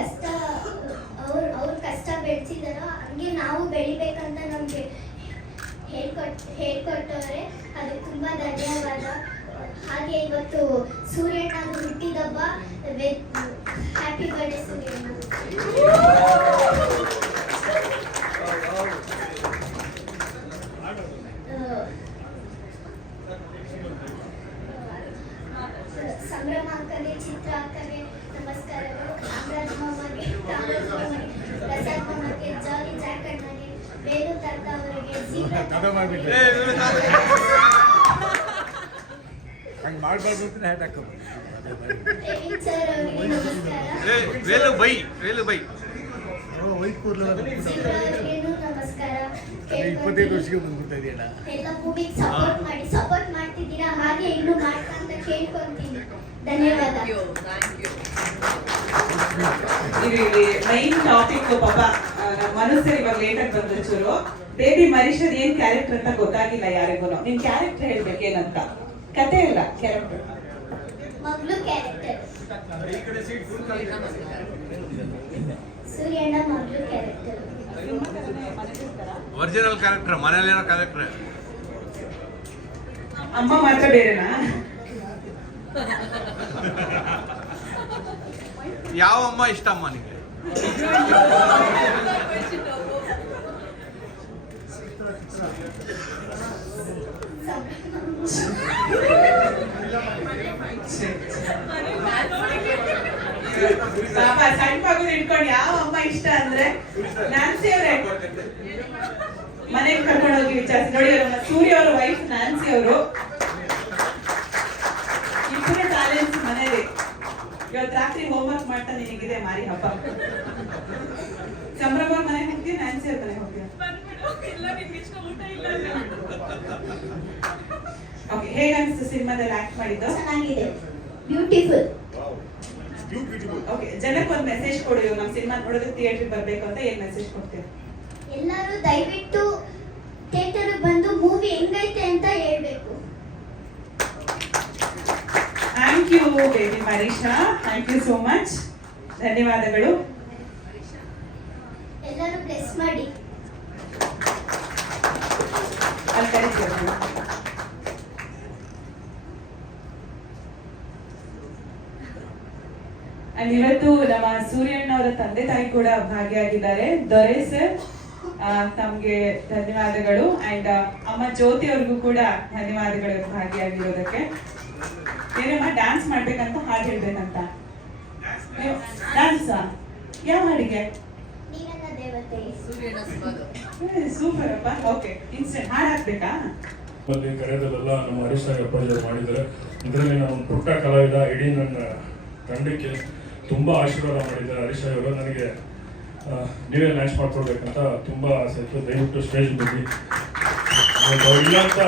ಕಷ್ಟ ಅವ್ರ ಕಷ್ಟ ಬೆಳೆಸಿದಾರೋ ಹಂಗೆ ನಾವು ಬೆಳಿಬೇಕಂತ ನಮಗೆ ಹೇಳ್ಕೊಟ್ಟವ್ರೆ. ಅದಕ್ಕೆ ತುಂಬ ಧನ್ಯವಾದ. ಹಾಗೆ ಇವತ್ತು ಸೂರ್ಯಣ್ಣ ಹುಟ್ಟಿದಬ್ಬ. Happy birthday ಸೂರ್ಯಣ್ಣ. ಸಂಭ್ರಮ ಅಕ್ಕಗೆ, ಚಿತ್ರ ಅಕ್ಕಗೆ ನಮಸ್ಕಾರಗಳು. ಕಾಮರಾಜ್ ಮಾಮಗೆ, ಪ್ರಸಾದ್ ಮಾಮಗೆ, ಜಾಲಿ ಜಾಕ್ ಅಣ್ಣಗೆ, ಬೇಲು ತರ್ಕ ಅವರಿಗೆ, ಸರ್ ಅವರಿಗೆ ನಮಸ್ಕಾರ. ಎಲ್ಲ ಮೂವಿಗೆ ಸಪೋರ್ಟ್ ಮಾಡ್ತಿದ್ದೀರಾ, ಹಾಗೆ ಇನ್ನು ಮಾಡ್ಕೊಂತ ಕೇಳ್ಕೊಂತೀನಿ. ಧನ್ಯವಾದ. ಮೈನ್ ಟಾಪಿಕ್ ಪಾಪ ಮನಸ್ಸರಿ ಇವಾಗ ಲೇಟಾಗಿ ಬಂದ್ರೆ ಚೂರು ಬೇಬಿ ಮರೀಶದ್ ಏನ್ ಕ್ಯಾರೆಕ್ಟರ್ ಅಂತ ಗೊತ್ತಾಗಿಲ್ಲ ಯಾರಿಗೂ. ನಿನ್ ಕ್ಯಾರೆಕ್ಟರ್ ಹೇಳ್ಬೇಕೇನಂತ, ಕತೆ ಇಲ್ಲ ಕ್ಯಾರೆಕ್ಟರ್. ಮಗಳು ಕ್ಯಾರೆಕ್ಟರ್ ಸೂರ್ಯಣ್ಣ ಮಗಳು ಕ್ಯಾರೆಕ್ಟರ್. ಒರಿಜಿನಲ್ ಕ್ಯಾರೆಕ್ಟರ್, ಮನೆಯಲ್ಲಿರೋ ಕ್ಯಾರೆಕ್ಟರ್. ಅಮ್ಮ ಮಾತ್ರ ಬೇರೆನಾ? ಯಾವ ಅಮ್ಮ ಇಷ್ಟ ಅಮ್ಮ ನಿಮಗೆ? ಪಾಪ ಸಣ್ಣ ಮಗು ಇಟ್ಕೊಂಡು ಯಾವ ಅಮ್ಮ ಇಷ್ಟ ಅಂದ್ರೆ ನ್ಯಾನ್ಸಿ ಅವ್ರೆ ಮನೆಗೆ ಕರ್ಕೊಂಡು ಹೋಗಿ ವಿಚಾರಿಸಿ ನೋಡಿ. ಸೂರ್ಯ ಅವರ ವೈಫ್ ನ್ಯಾನ್ಸಿ ಅವರು ಇಬ್ಬರೇ ಟ್ಯಾಲೆಂಟ್ಸ್ ಮನೇಲಿ. ಇವತ್ತು ರಾತ್ರಿ ಹೋಮ್ವರ್ಕ್ ಮಾಡ್ತಾ ನಿನಗಿದೆ ಮಾರಿ ಹಬ್ಬ. ಸಂಭ್ರಮ ಮನೆಗೆ ಹೋಗ್ತೀಯ, ನ್ಯಾನ್ಸಿ ಅವ್ರ ಮನೆಗೆ ಹೋಗ್ತೀಯ? ಓಕೆ, ಹೇಗೆ ಅನಿಸ್ತು ಸಿನಿಮಾದಲ್ಲಿ ಆಕ್ಟ್ ಮಾಡಿದ್ದು? ಚೆನ್ನಾಗಿದೆ, ಬ್ಯೂಟಿಫುಲ್. ಓಕೆ, ಜನಕ್ಕೆ ಒಂದು ಮೆಸೇಜ್ ಕೊಡು. ನಮ್ಮ ಸಿನಿಮಾ ನೋಡೋದಕ್ಕೆ ಥಿಯೇಟರ್ ಬರ್ಬೇಕು ಅಂತ ಏನ್ ಮೆಸೇಜ್ ಕೊಡ್ತೀವಿ? ಎಲ್ಲರೂ ದಯವಿಟ್ಟು ಥಿಯೇಟರ್ ಬಂದು ಮೂವಿ ಹೆಂಗೈತೆ ಅಂತ ಹೇಳ್ಬೇಕು. Thank you baby Marisha, thank you so much. ಧನ್ಯವಾದಗಳು. ಎಲ್ಲರೂ ಬ್ಲೆಸ್ ಮಾಡಿ. ಅಲ್ಲಿ ಕರೀತೀವಿ. ಇವತ್ತು ನಮ್ಮ ಸೂರ್ಯಣ್ಣ ಅವರ ತಂದೆ ತಾಯಿ ಕೂಡ ಭಾಗಿಯಾಗಿದ್ದಾರೆ. ದೊರೆ ಸರ್ ತಮ್ಗೆ ಧನ್ಯವಾದಗಳು. ಅಂಡ್ ಅಮ್ಮ ಜ್ಯೋತಿ ಅವ್ರಿಗೂ ಕೂಡ ಧನ್ಯವಾದಗಳು ಭಾಗಿಯಾಗಿರೋದಕ್ಕೆ. ಏನಮ್ಮ ಡ್ಯಾನ್ಸ್ ಮಾಡ್ಬೇಕಂತ, ಹಾಡು ಹೇಳ್ಬೇಕಂತ? ಡ್ಯಾನ್ಸ್ ಯಾವ ಹಾಡಿಗೆ? ಸೂಪರ್ ಅಪ್ಪ. ಓಕೆ, ಇನ್ಸ್ಟೆಂಟ್ ಹಾಡು ಹಾಕ್ಬೇಕಾ? ಕರೆಯದಲ್ಲೆಲ್ಲ ನಮ್ಮ ಹರೀಶ್ ಅಪ್ಪಾಜಿ ಮಾಡಿದ್ದಾರೆ. ಇದರಲ್ಲಿ ನಾನು ಪುಟ್ಟ ಕಲಾವಿದ, ಇಡೀ ನನ್ನ ತಂಡಕ್ಕೆ ತುಂಬಾ ಆಶೀರ್ವಾದ ಮಾಡಿದ್ದಾರೆ ಹರೀಶ್ ಅವರು. ನನಗೆ ನೀವೇ ಲ್ಯಾಂಚ್ ಮಾಡ್ಕೊಡ್ಬೇಕಂತ ತುಂಬಾ ಆಸೆ ಇತ್ತು. ದಯವಿಟ್ಟು ಸ್ಟೇಜ್ ಬಗ್ಗೆ ಇಲ್ಲ ಅಂತ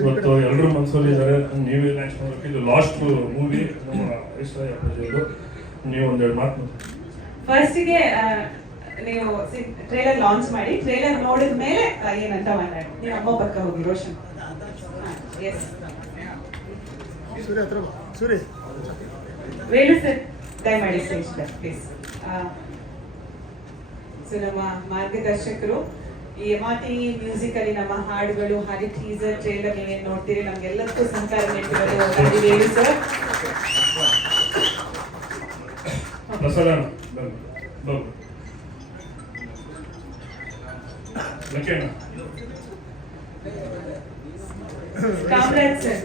ಇವತ್ತು ಎಲ್ಲರೂ ಮನಸ್ಸಲ್ಲಿ ಇದ್ದಾರೆ. ನೀವೇ ಲ್ಯಾಂಚ್ ಮಾಡಬೇಕು. ಇದು ಲಾಸ್ಟ್ ಮೂವಿ ನಮ್ಮ ಹರೀಶ್ ಅಪ್ಪಾಜಿ ಅವರು. ನೀವು ಒಂದೆರಡು ಮಾತು ಫಸ್ಟಿಗೆ ನೀವು ಟ್ರೇಲರ್ ಲಾಂಚ್ ಮಾಡಿ, ಟ್ರೇಲರ್ ನೋಡಿದ ಮೇಲೆ ಏನಂತ ಮಾತಾಡಿ. ನೀವು ಅಮ್ಮ ಪಕ್ಕ ಹೋಗಿ ರೋಷನ್. ವೇಣು ಸರ್ ದಯಮಾಡಿ ಸ್ಟೇಜ್ ಪ್ಲೀಸ್. ಸೊ ನಮ್ಮ ಮಾರ್ಗದರ್ಶಕರು ಈ ಮಾತಿ ಮ್ಯೂಸಿಕ್ ಅಲ್ಲಿ ನಮ್ಮ ಹಾಡುಗಳು ಹಾಗೆ ಟೀಸರ್ ಟ್ರೇಲರ್ ನೀವೇನ್ ನೋಡ್ತೀರಿ ನಮ್ಗೆಲ್ಲದಕ್ಕೂ ಸಹಕಾರ ನೀಡ್ತಿರೋದು Venu sir. Kamaraj sir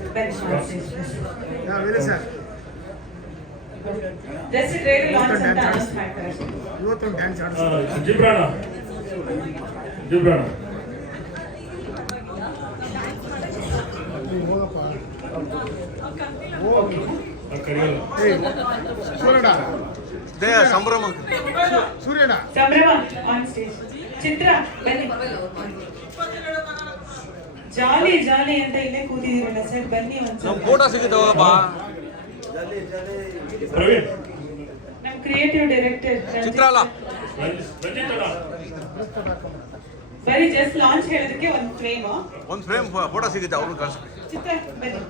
just trailer launch ಅಂತ ಅನೌನ್ಸ್ ಮಾಡ್ತಾರೆ. ಇವತ್ತೊಂದು ಡ್ಯಾನ್ಸ್ ಜಿಬ್ರಾಣ ಸಂಭ್ರಮ ಸೂರ್ಯಣ್ಣ ಆನ್ ಸ್ಟೇಜ್. ಚಿತ್ರ ಬನ್ನಿ. ಜಾಲಿ ಜಾಲಿ ಅಂತ ಇಲ್ಲೇ ಕೂತಿದ್ದೀರಲ್ಲ ಸರ್, ಬನ್ನಿ ಒಂದ್ಸಲ. ಫೋಟೋ ಸಿಗುತ್ತವಪ್ಪ. ನಮ್ಮ ಕ್ರಿಯೇಟಿವ್ ಡೈರೆಕ್ಟರ್ ಚಿತ್ರ ಅಲ್ಲ ಬರೀ ಜಸ್ಟ್ ಲಾಂಚ್ ಹೇಳೋದಕ್ಕೆ ಒಂದು ಫ್ರೇಮ್ ಒಂದು ಫ್ರೇಮ್ ಫೋಟೋ ಸಿಗುತ್ತೆ ಅವ್ರನ್ನ ಕಳ್ಸಿ. ಚಿತ್ರ ಬನ್ನಿ.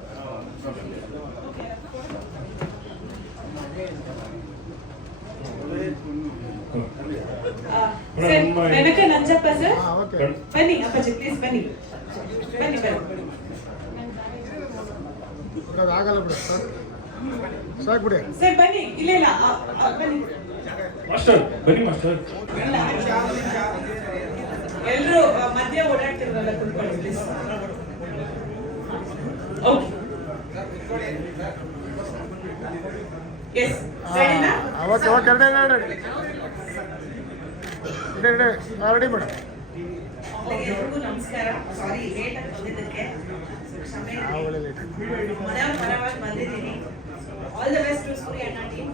Sir, Benaka Nanjappa sir, okay ಬನ್ನಿ ಅಪ್ಪಾಜಿ ಪ್ಲೀಸ್ ಬನ್ನಿ ಬನ್ನಿ ಬನ್ನಿ. ಅದು ಆಗಲ್ಲ ಬಿಡು ಸಾಕು ಬಿಡಿ. ಸರ್ ಬನ್ನಿ, ಇಲ್ಲ ಇಲ್ಲ ಬನ್ನಿ. ಮಾಸ್ಟರ್ ಬನ್ನಿ ಮಾಸ್ಟರ್. ಎಲ್ಲರೂ ಮಧ್ಯ ಓಡಾಡ್ತಿರಲ್ಲ, ಕುತ್ಕೊಳ್ಳಿ ಪ್ಲೀಸ್. ಓಕೆ ಎಸ್ ರೆಡಿನಾ? Okay okay ready ready madam. ಎಲ್ರಿಗೂ ನಮಸ್ಕಾರ. ಸಾರಿ ಲೇಟ್ ಆಗಿ ಬಂದಿದ್ದಕ್ಕೆ ಕ್ಷಮೆ ಇರಲಿ. ಮನೆಯವ್ರ ಪರವಾಗಿ ಬಂದಿದ್ದೀನಿ. ಆಲ್ ದ ಬೆಸ್ಟ್ ಟು ಸೂರ್ಯ ಅಣ್ಣ ಟೀಮ್.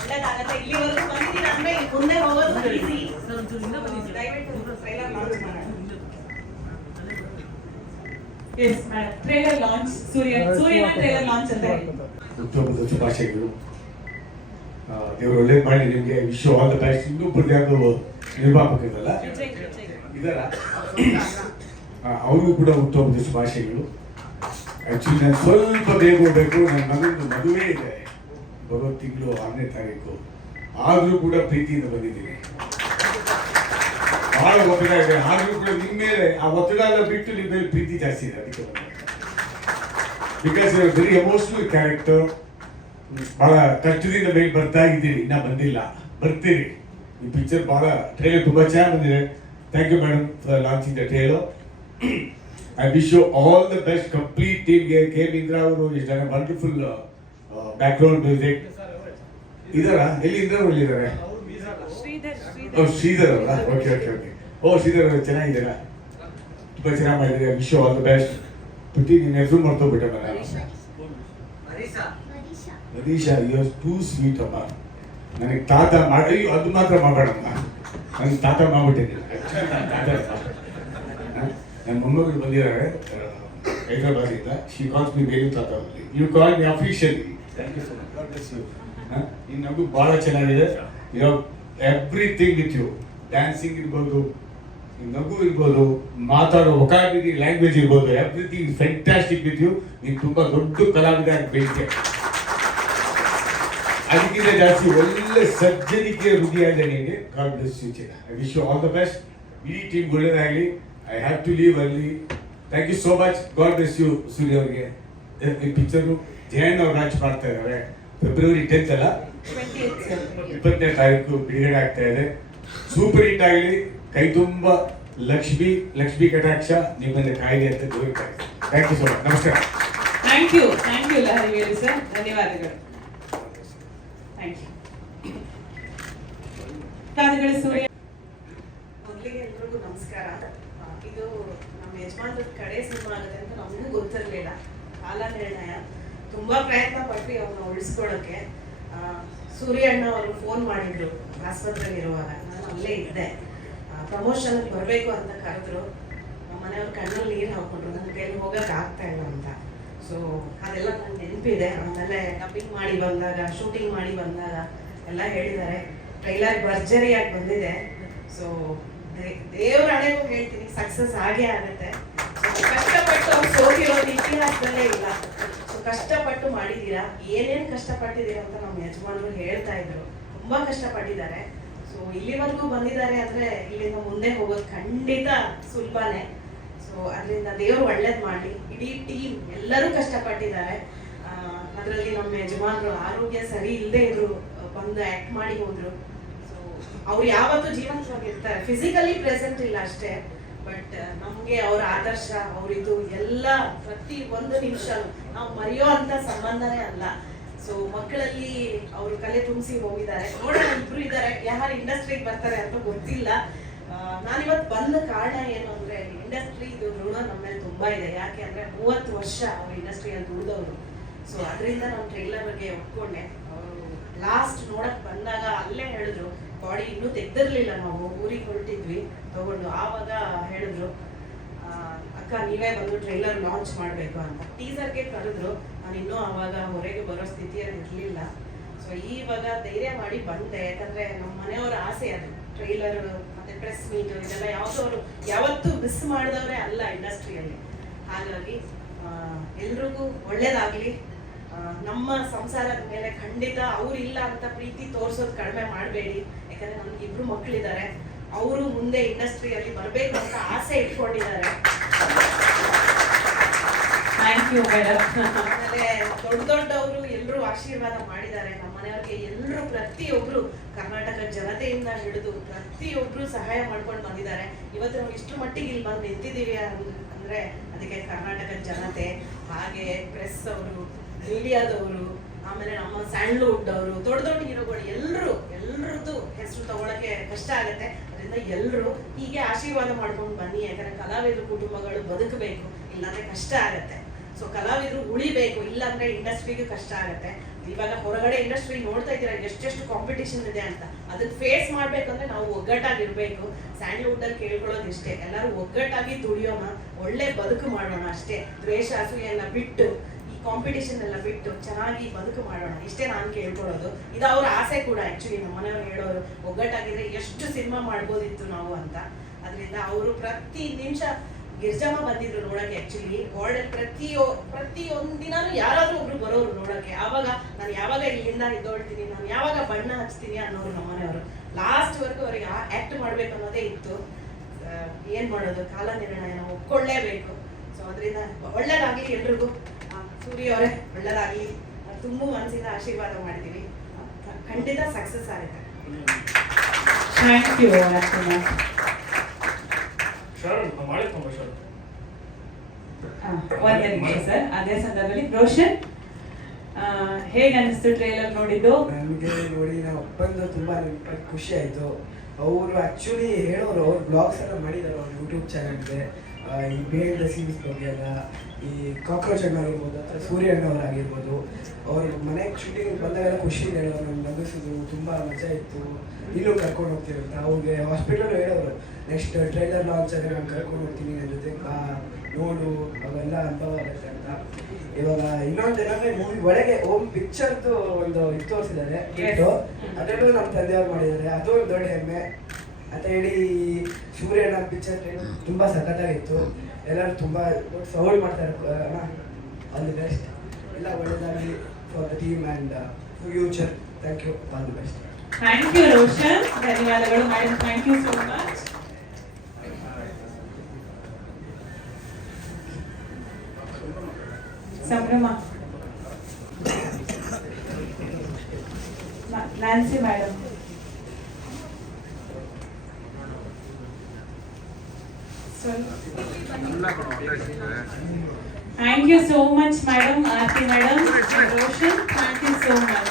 ಒಳ್ಳೇದಾಗತ್ತೆ. ಇಲ್ಲಿವರೆಗೂ ಬಂದಿದ್ದೀನಿ ಅಂದ್ರೆ ಮುಂದೆ ಹೋಗೋದು ಈಸಿ. ದಯವಿಟ್ಟು ಟ್ರೈಲರ್ ಲಾಂಚ್ ಮಾಡೋಣ. ಎಸ್ ಮೇಡಮ್, ಟ್ರೈಲರ್ ಲಾಂಚ್ ಸೂರ್ಯನ ಟ್ರೈಲರ್ ಲಾಂಚ್ ಅಂತ ಹೇಳಿ. ಹುಟ್ಟುಹಬ್ಬದ ಶುಭಾಶಯಗಳು. ದೇವರು ಒಳ್ಳೇದು ಮಾಡಿ ನಿಮಗೆ ವಿಶ್ವ ಆಲ್ ದ ಬೆಸ್ಟ್. ಇನ್ನೊಬ್ಬರು ಯಾರು ನಿರ್ಮಾಪಕರಲ್ಲ ಇದರ ಅವ್ರಿಗೂ ಕೂಡ ಹುಟ್ಟುಹಬ್ಬದ ಶುಭಾಶಯಗಳು. ಆ್ಯಕ್ಚುಲಿ ನಾನು ಸ್ವಲ್ಪ ಬೇಗ ಹೋಗ್ಬೇಕು, ನನ್ನ ಮಗಂದು ಮದುವೆ ಇದೆ ಬರೋ ತಿಂಗಳು 6ನೇ ತಾರೀಕು. ಆದರೂ ಕೂಡ ಪ್ರೀತಿಯಿಂದ ಬಂದಿದ್ದೀನಿ. ಬಹಳ ಒತ್ತಡ ಇದೆ, ಆದರೂ ಕೂಡ ನಿಮ್ಮ ಮೇಲೆ ಆ ಒತ್ತಡ ಎಲ್ಲ ಬಿಟ್ಟು ನಿಮ್ಮ ಮೇಲೆ ಪ್ರೀತಿ ಜಾಸ್ತಿ ಇದೆ. ಅದಕ್ಕೆ ಬಿಕಾಸ್ ವೆರಿ ಎಮೋಷನಲ್ ಕ್ಯಾರೆಕ್ಟರ್. ಬಹಳ ಕಷ್ಟದಿಂದ ಮೇಲೆ ಬರ್ತಾ ಇದ್ದೀರಿ, ಇನ್ನ ಬಂದಿಲ್ಲ, ಬರ್ತೀರಿ. ಈ ಪಿಕ್ಚರ್ ಬಹಳ ಟ್ರೈಲರ್ ತುಂಬಾ ಚೆನ್ನಾಗಿ ಬಂದಿದೆ. Thank you madam for launching the trailer. I wish you all the best. Complete ಟೀಮ್ಗೆ ಕೆ ಇಂದ್ರಾ ಅವರು is done wonderful background music. ಇದಾರ ಎಲ್ಲಿ ಇಂದ್ರಾ ಅವರು ಇದ್ದಾರೆ? ಶ್ರೀಧರ್ ಅವರ? Okay okay okay. Oh Sridhar ಅವರು ಚೆನ್ನಾಗಿದ್ದೀರಾ? ತುಂಬಾ ಚೆನ್ನಾಗಿ ಮಾಡಿದ್ದೀರಾ. Wish you all the best. ಪುಟ್ಟಿ ನಿನ್ನ ಹೆಸರು ಮರ್ತೋಗ್ಬಿಟ್ಟೆ ಮನೆ. Nadisha, you are too sweet ಅಮ್ಮ. ನನಗೆ ತಾತ ಮಾಡಿ ಅದು ಮಾತ್ರ ಮಾಡಬೇಡಮ್ಮ. ನನಗೆ ತಾತ ಮಾಡ್ಬಿಟ್ಟಿದ್ದೀನಿ. ನನ್ನ ಮೊಮ್ಮಗಳು ಬಂದಿದ್ದಾರೆ ಹೈದರಾಬಾದಿಂದ. ಶಿ ಕಾಲ್ಸ್ ಮಿ ಬೇಲು ತಾತ ಅವರಲ್ಲಿ. You call me officially. Thank you so much. God bless you. ಈ ನಗು ಭಾಳ ಚೆನ್ನಾಗಿದೆ. You have everything with you. Dancing ಇರ್ಬೋದು, ನಗು ಇರ್ಬೋದು, ಮಾತಾಡೋ ವೊಕಾಬ್ಯುಲರಿ ಲ್ಯಾಂಗ್ವೇಜ್ ಇರ್ಬೋದು, ಎವ್ರಿಥಿಂಗ್ ಫ್ಯಾಂಟಾಸ್ಟಿಕ್ ವಿತ್ ಯು. ನೀನು ತುಂಬ ದೊಡ್ಡ ಕಲಾವಿದ ಬೆಳಿಗ್ಗೆ. ಅದಕ್ಕಿಂತ ಜಾಸ್ತಿ ಒಳ್ಳೆ ಸಜ್ಜನಿಕೆ ಹೃದಯ ಇದೆ ನಿಮಗೆ. ಗಾಡ್ ಬ್ಲೆಸ್ ಯು ಚಿನ್ನ. I wish you all the best. ಇಡೀ ಟೀಮ್ ಒಳ್ಳೆಯದಾಗಲಿ. I have to leave early. Thank you so much. God bless you Surya ಅವರಿಗೆ. ಈ ಪಿಕ್ಚರು ಜಯಣ್ಣ ಅವ್ರು ಲಾಂಚ್ ಮಾಡ್ತಾ ಇದ್ದಾರೆ. ಫೆಬ್ರವರಿ 10th ಅಲ್ಲ, 20ನೇ ತಾರೀಕು ಬಿಡುಗಡೆ ಆಗ್ತಾ ಇದೆ. ಸೂಪರ್ ಹಿಟ್ ಆಗಲಿ. ಕೈ ತುಂಬ ಲಕ್ಷ್ಮಿ ಕಟಾಕ್ಷ ನಿಮ್ಮನ್ನ ಕಾಯಿಲೆ ಅಂತ ಕೋರ್ತಾ ಇದೆ. Thank you so much. ನಮಸ್ಕಾರ. ಥ್ಯಾಂಕ್ ಯು ಲಹರಿ ಸರ್, ಧನ್ಯವಾದಗಳು. Thank you. ಧನ್ಯವಾದಗಳು ಸೂರ್ಯ. ಮೊದಲಿಗೆ ಎಲ್ರಿಗೂ ನಮಸ್ಕಾರ. ಇದು ನಮ್ಮ ಯಜಮಾನ್ರ ಕಡೆ ಸಿನಿಮಾ ಆಗುತ್ತೆ ಅಂತ ನಮಗೂ ಗೊತ್ತಿರಲಿಲ್ಲ. ಕಾಲ ನಿರ್ಣಯ ತುಂಬಾ ಪ್ರಯತ್ನ ಪಟ್ವಿ ಅವ್ರನ್ನ ಉಳಿಸ್ಕೊಳ್ಳೋಕೆ. ಸೂರ್ಯ ಅಣ್ಣ ಅವರು ಫೋನ್ ಮಾಡಿದ್ರು ಆಸ್ಪತ್ರೆಯಲ್ಲಿರುವಾಗ. ನಾನು ಅಲ್ಲೇ ಇದ್ದೆ. ಪ್ರಮೋಷನ್ ಬರಬೇಕು ಅಂತ ಕರೆದ್ರು. ನಮ್ಮ ಮನೆಯವ್ರ ಕಣ್ಣಲ್ಲಿ ನೀರು ಹಾಕೊಂಡ್ರು, ನನ್ನ ಕೈಯಲ್ಲಿ ಹೋಗಕ್ಕೆ ಆಗ್ತಾ ಇಲ್ಲ ಅಂತ. ಸೊ ಅದೆಲ್ಲ ನಂಗೆ ನೆನಪಿದೆ. ಆಮೇಲೆ ಡಬ್ಬಿಂಗ್ ಮಾಡಿ ಬಂದಾಗ, ಶೂಟಿಂಗ್ ಮಾಡಿ ಬಂದಾಗ ಎಲ್ಲ ಹೇಳಿದ್ದಾರೆ. ಟ್ರೈಲರ್ ಭರ್ಜರಿಯಾಗಿ ಬಂದಿದೆ. ಸೊ ದೇವ್ರ ಹಣೆಗೂ ಹೇಳ್ತೀನಿ, ಸಕ್ಸಸ್ ಆಗೇ ಆಗುತ್ತೆ. ಕಷ್ಟಪಟ್ಟು ಅವ್ರು ಸೋತಿರೋದು ಇತಿಹಾಸದಲ್ಲೇ ಇಲ್ಲ. ಸೊ ಕಷ್ಟಪಟ್ಟು ಮಾಡಿದ್ದೀರಾ. ಏನೇನು ಕಷ್ಟಪಟ್ಟಿದ್ದೀರಾ ಅಂತ ನಮ್ಮ ಯಜಮಾನರು ಹೇಳ್ತಾ ಇದ್ರು. ತುಂಬಾ ಕಷ್ಟಪಟ್ಟಿದ್ದಾರೆ. ಸೊ ಇಲ್ಲಿವರೆಗೂ ಬಂದಿದ್ದಾರೆ ಅಂದ್ರೆ ಇಲ್ಲಿಂದ ಮುಂದೆ ಹೋಗೋದು ಖಂಡಿತ ಸುಲಭನೇ. ಸೊ ಅದರಿಂದ ದೇವರು ಒಳ್ಳೇದು ಮಾಡಲಿ. ಇಡೀ ಟೀಮ್ ಎಲ್ಲರೂ ಕಷ್ಟಪಟ್ಟಿದ್ದಾರೆ. ಅದರಲ್ಲಿ ನಮ್ಮ ಯಜಮಾನರು ಆರೋಗ್ಯ ಸರಿ ಇಲ್ಲದೆ ಇದ್ರು, ಬಂದು ಆಕ್ಟ್ ಮಾಡಿ ಹೋದ್ರು. ಸೊ ಅವ್ರು ಯಾವತ್ತೂ ಜೀವಂತವಾಗಿರ್ತಾರೆ. ಫಿಸಿಕಲಿ ಪ್ರೆಸೆಂಟ್ ಇಲ್ಲ ಅಷ್ಟೇ, ಬಟ್ ನಮಗೆ ಅವ್ರ ಆದರ್ಶ, ಅವರಿದು ಎಲ್ಲ ಪ್ರತಿ ಒಂದು ನಿಮಿಷ ನಾವು ಮರೆಯೋ ಅಂತ ಸಂಬಂಧನೇ ಅಲ್ಲ. ಸೊ ಮಕ್ಕಳಲ್ಲಿ ಅವರು ಕಲೆ ತುಂಬಿಸಿ ಹೋಗಿದ್ದಾರೆ. ನೋಡೋಣ, ಇಬ್ರು ಇದ್ದಾರೆ. ಯಾರು ಇಂಡಸ್ಟ್ರಿಗೆ ಬರ್ತಾರೆ ಅಂತ ಗೊತ್ತಿಲ್ಲ. ನಾನಿವತ್ತು ಬಂದ ಕಾರಣ ಏನು ಅಂದ್ರೆ, ಇಂಡಸ್ಟ್ರಿ ಇದು ಋಣ ನಮ್ಮ ಮೇಲೆ ತುಂಬಾ ಇದೆ. ಯಾಕೆ ಅಂದ್ರೆ 30 ವರ್ಷ ಅವ್ರು ಇಂಡಸ್ಟ್ರಿಯಲ್ಲಿ ದುಡಿದವರು. ಸೊ ಅದರಿಂದ ನಾನು ಟ್ರೈಲರ್ಗೆ ಒಪ್ಕೊಂಡೆ. ಅವರು ಲಾಸ್ಟ್ ನೋಡಕ್ ಬಂದಾಗ ಅಲ್ಲೇ ಹೇಳಿದ್ರು, ಬಾಡಿ ಇನ್ನೂ ತೆಗ್ದಿರ್ಲಿಲ್ಲ, ನಾವು ಊರಿಗೆ ಹೊರಟಿದ್ವಿ ತಗೊಂಡು. ಆವಾಗ ಹೇಳಿದ್ರು, ಅಕ್ಕ ನೀವೇ ಬಂದು ಟ್ರೈಲರ್ ಲಾಂಚ್ ಮಾಡಬೇಕು ಅಂತ. ಟೀಸರ್ಗೆ ಕರೆದ್ರು. ನಾನು ಇನ್ನೂ ಆವಾಗ ಹೊರಗೆ ಬರೋ ಸ್ಥಿತಿಯಲ್ಲಿ ಇರಲಿಲ್ಲ. ಸೊ ಇವಾಗ ಧೈರ್ಯ ಮಾಡಿ ಬಂದೆ. ಯಾಕಂದ್ರೆ ನಮ್ಮ ಮನೆಯವರ ಆಸೆ ಅದು ಟ್ರೈಲರ್ ಮತ್ತೆ ಪ್ರೆಸ್ ಮೀಟ್ ಇದೆಲ್ಲ ಯಾವತ್ತೂ ಅವರು ಯಾವತ್ತೂ ಮಿಸ್ ಮಾಡಿದವರೇ ಅಲ್ಲ ಇಂಡಸ್ಟ್ರಿಯಲ್ಲಿ. ಹಾಗಾಗಿ ಎಲ್ರಿಗೂ ಒಳ್ಳೇದಾಗ್ಲಿ. ನಮ್ಮ ಸಂಸಾರದ ಮೇಲೆ ಖಂಡಿತ ಅವ್ರಿಲ್ಲ ಅಂತ ಪ್ರೀತಿ ತೋರಿಸೋದು ಕಡಿಮೆ ಮಾಡಬೇಡಿ. ಯಾಕಂದ್ರೆ ನಮ್ಗೆ 2 ಮಕ್ಕಳಿದ್ದಾರೆ, ಅವರು ಮುಂದೆ ಇಂಡಸ್ಟ್ರಿಯಲ್ಲಿ ಬರಬೇಕು ಅಂತ ಆಸೆ ಇಟ್ಕೊಂಡಿದ್ದಾರೆ. Thank you madam. ಆಮೇಲೆ ದೊಡ್ಡವರು ಎಲ್ಲರೂ ಆಶೀರ್ವಾದ ಮಾಡಿದ್ದಾರೆ. ನಮ್ಮ ಮನೆಯವ್ರಿಗೆ ಎಲ್ಲರೂ ಪ್ರತಿಯೊಬ್ರು ಕರ್ನಾಟಕ ಜನತೆಯಿಂದ ಹಿಡಿದು ಪ್ರತಿಯೊಬ್ರು ಸಹಾಯ ಮಾಡ್ಕೊಂಡು ಬಂದಿದ್ದಾರೆ. ಇವತ್ತು ನಾವು ಇಷ್ಟರ ಮಟ್ಟಿಗೆ ಇಲ್ಲಿ ಬಂದು ನಿಂತಿದ್ದೀವಿ ಅಂದ್ರೆ ಅದಕ್ಕೆ ಕರ್ನಾಟಕ ಜನತೆ, ಹಾಗೆ ಪ್ರೆಸ್ ಅವರು, ಮೀಡಿಯಾದವರು, ಆಮೇಲೆ ನಮ್ಮ ಸ್ಯಾಂಡ್ಲ್ವುಡ್ ಅವರು, ದೊಡ್ಡ ಹೀರೋಗಳು ಎಲ್ಲರದ್ದು ಹೆಸರು ತಗೊಳಕ್ಕೆ ಕಷ್ಟ ಆಗುತ್ತೆ. ಅದರಿಂದ ಎಲ್ಲರೂ ಹೀಗೆ ಆಶೀರ್ವಾದ ಮಾಡ್ಕೊಂಡು ಬನ್ನಿ. ಯಾಕಂದ್ರೆ ಕಲಾವಿದ್ರ ಕುಟುಂಬಗಳು ಬದುಕಬೇಕು, ಇಲ್ಲಾಂದ್ರೆ ಕಷ್ಟ ಆಗತ್ತೆ. ಸೊ ಕಲಾವಿದರು ಉಳಿಬೇಕು, ಇಲ್ಲಾಂದ್ರೆ ಇಂಡಸ್ಟ್ರಿಗೆ ಕಷ್ಟ ಆಗತ್ತೆ. ಇವಾಗ ಹೊರಗಡೆ ಇಂಡಸ್ಟ್ರಿ ನೋಡ್ತಾ ಇದ್ದೀರಾ ಎಷ್ಟೆಷ್ಟು ಕಾಂಪಿಟೇಷನ್ ಇದೆ ಅಂತ. ಅದನ್ನ ಫೇಸ್ ಮಾಡ್ಬೇಕಂದ್ರೆ ನಾವು ಒಗ್ಗಟ್ಟಾಗಿರ್ಬೇಕು. ಸ್ಯಾಂಡ್ಲ್ವುಡ್ ಅಲ್ಲಿ ಕೇಳ್ಕೊಳ್ಳೋದು ಇಷ್ಟೇ, ಎಲ್ಲರೂ ಒಗ್ಗಟ್ಟಾಗಿ ದುಡಿಯೋಣ, ಒಳ್ಳೆ ಬದುಕು ಮಾಡೋಣ ಅಷ್ಟೇ. ದ್ವೇಷ ಅಸೂಯೆಲ್ಲ ಬಿಟ್ಟು, ಈ ಕಾಂಪಿಟೇಷನ್ ಎಲ್ಲ ಬಿಟ್ಟು ಚೆನ್ನಾಗಿ ಬದುಕು ಮಾಡೋಣ, ಇಷ್ಟೇ ನಾನು ಕೇಳ್ಕೊಳ್ಳೋದು. ಇದು ಅವ್ರ ಆಸೆ ಕೂಡ. ಆಕ್ಚುಲಿ ನಮ್ಮ ಮನೆಯವ್ರು ಹೇಳೋರು, ಒಗ್ಗಟ್ಟಾಗಿದ್ರೆ ಎಷ್ಟು ಸಿನಿಮಾ ಮಾಡ್ಬೋದಿತ್ತು ನಾವು ಅಂತ. ಅದರಿಂದ ಅವರು ಪ್ರತಿ ನಿಮಿಷ ಗಿರ್ಜಮ್ಮ ಬಂದಿದ್ರು ನೋಡಕ್ಕೆ. ಆಕ್ಚುಲಿ ವಾರ್ಡಲ್ಲಿ ಪ್ರತಿಯೊಂದು ದಿನಾನು ಯಾರಾದ್ರೂ ಒಬ್ರು ಬರೋರು ನೋಡಕ್ಕೆ. ಆವಾಗ ನಾನು ಯಾವಾಗ ಇಲ್ಲಿಂದ ಎದ್ದೊಳ್ತೀನಿ, ನಾನು ಯಾವಾಗ ಬಣ್ಣ ಹಚ್ತೀನಿ ಅನ್ನೋರು ನಮ್ಮನೆಯವರು. ಲಾಸ್ಟ್ ವರ್ಗು ಅವರಿಗೆ ಆಕ್ಟ್ ಮಾಡ್ಬೇಕು ಅನ್ನೋದೇ ಇತ್ತು. ಏನ್ ಮಾಡೋದು, ಕಾಲ ನಿರ್ಣಯ ನಾವು ಒಪ್ಕೊಳ್ಳೇಬೇಕು. ಸೊ ಅದರಿಂದ ಒಳ್ಳೇದಾಗ್ಲಿ ಎಲ್ರಿಗೂ. ಸೂರ್ಯ ಅವರೇ ಒಳ್ಳೇದಾಗ್ಲಿ, ತುಂಬ ಮನಸ್ಸಿಂದ ಆಶೀರ್ವಾದ ಮಾಡಿದೀವಿ. ಖಂಡಿತ ಸಕ್ಸಸ್ ಆಗುತ್ತೆ. Thank you. ಒಂದೇ ನಿಮಿಷ ಸರ್. ಅದೇ ಸಂದರ್ಭದಲ್ಲಿ ರೋಷನ್, ಹೇಗೆ ಅನಿಸ್ತು ಟ್ರೈಲರ್ ನೋಡಿದ್ದು? ನನಗೆ ನೋಡಿ ನಮ್ಮ ಅಪ್ಪಂದು ತುಂಬ ಖುಷಿ ಆಯಿತು. ಅವರು ಆ್ಯಕ್ಚುಲಿ ಹೇಳೋರು, ಅವ್ರು ಬ್ಲಾಗ್ಸ್ ಎಲ್ಲ ಮಾಡಿದ್ದಾರೆ ಅವ್ರ ಯೂಟ್ಯೂಬ್ ಚಾನಲ್ಗೆ. ಈ ಬಿಹೈಂಡ್ ದ ಸೀನ್ಸ್ ಬಗ್ಗೆ ಎಲ್ಲ, ಈ ಕಾಕ್ರೋಚ್ ಅಣ್ಣ ಆಗಿರ್ಬೋದು ಅಥವಾ ಸೂರ್ಯ ಅಣ್ಣವರಾಗಿರ್ಬೋದು, ಅವರು ಮನೆಗೆ ಶೂಟಿಂಗ್ ಬಂದಾಗೆಲ್ಲ ಖುಷಿಯಿಂದ ಹೇಳೋರು, ನಮ್ಗೆ ನಗಿಸಿದ್ರು, ತುಂಬ ಮಜಾ ಇತ್ತು, ಇಲ್ಲೂ ಕರ್ಕೊಂಡು ಹೋಗ್ತೀವಿ ಅಂತ. ಅವ್ರಿಗೆ ಹಾಸ್ಪಿಟಲ್ ಹೇಳೋರು, ನೆಕ್ಸ್ಟ್ ಟ್ರೈಲರ್ ಲಾಂಚ್ ಆದರೆ ನಾನು ಕರ್ಕೊಂಡು ಹೋಗ್ತೀನಿ, ನನ್ನ ಜೊತೆ ಬಾ ನೋಡು, ಅವೆಲ್ಲ ಅನುಭವ ಆಗುತ್ತೆ ಅಂತ. ಇವಾಗ ಇನ್ನೊಂದು ಏನಂದ್ರೆ ಮೂವಿ ಒಳಗೆ ಪಿಕ್ಚರ್ದು ಒಂದು ಇದು ತೋರಿಸಿದ್ದಾರೆ, ಅದರಲ್ಲೂ ನಮ್ಮ ತಂದೆಯವ್ರು ಮಾಡಿದ್ದಾರೆ. ಅದು ಒಂದು ದೊಡ್ಡ ಹೆಮ್ಮೆ ಅಂತ ಹೇಳಿ. ಸೂರ್ಯನ ಪಿಕ್ಚರ್ ತುಂಬ ಸಖತ್ತಾಗಿತ್ತು. ಎಲ್ಲರೂ ತುಂಬ ಸಪೋರ್ಟ್ ಮಾಡ್ತಾರೆ. ಆಲ್ ದಿ ಬೆಸ್ಟ್, ಎಲ್ಲ ಒಳ್ಳೆಯದಾಗಲಿ for the team and future. Thank you, all the best. Thank you Roshan, ಧನ್ಯವಾದಗಳು madam. Thank you so much. Sambhrama, Nancy madam. Thank you so much, madam. Aarti madam, Roshan, thank you so much.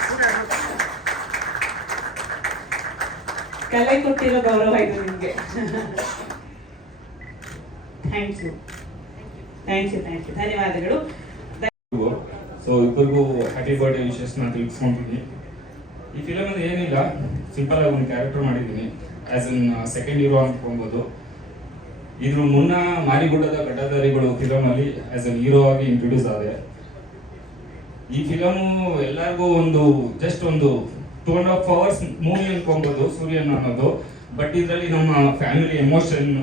ಕಲೆ ಕೊಟ್ಟಿರೋ ಗೌರವ ಇದು ನಿಮಗೆ. Thank you, thank you, thank you, ಧನ್ಯವಾದಗಳು. So ಇಬ್ಬರಿಗೂ happy birthday wishes ನಾನು ತಿಳಿಸ್ಕೊಂಡಿದ್ದೀನಿ. ಈ ಫಿಲಮಲ್ಲಿ ಏನಿಲ್ಲ, ಸಿಂಪಲ್ ಆಗಿ ಒಂದು ಕ್ಯಾರೆಕ್ಟರ್ ಮಾಡಿದ್ದೀನಿ, ಆ್ಯಸ್ ಅನ್ ಸೆಕೆಂಡ್ ಹೀರೋ ಅನ್ಕೊಬೋದು. ಇದ್ರ ಮುನ್ನ ಮಾರಿಗುಡ್ಡದ ಗಡ್ಡಧಾರಿಗಳು ಫಿಲಮಲ್ಲಿ ಆ್ಯಸ್ ಅನ್ ಹೀರೋ ಆಗಿ ಇಂಟ್ರೊಡ್ಯೂಸ್ ಆದೆ. ಈ ಫಿಲಮು ಎಲ್ಲರಿಗೂ ಒಂದು ಜಸ್ಟ್ ಒಂದು 2.5 hours ಮೂವಿ ಅನ್ಕೊಬೋದು ಸೂರ್ಯನ್ ಅನ್ನೋದು. ಬಟ್ ಇದರಲ್ಲಿ ನಮ್ಮ ಫ್ಯಾಮಿಲಿ ಎಮೋಷನ್,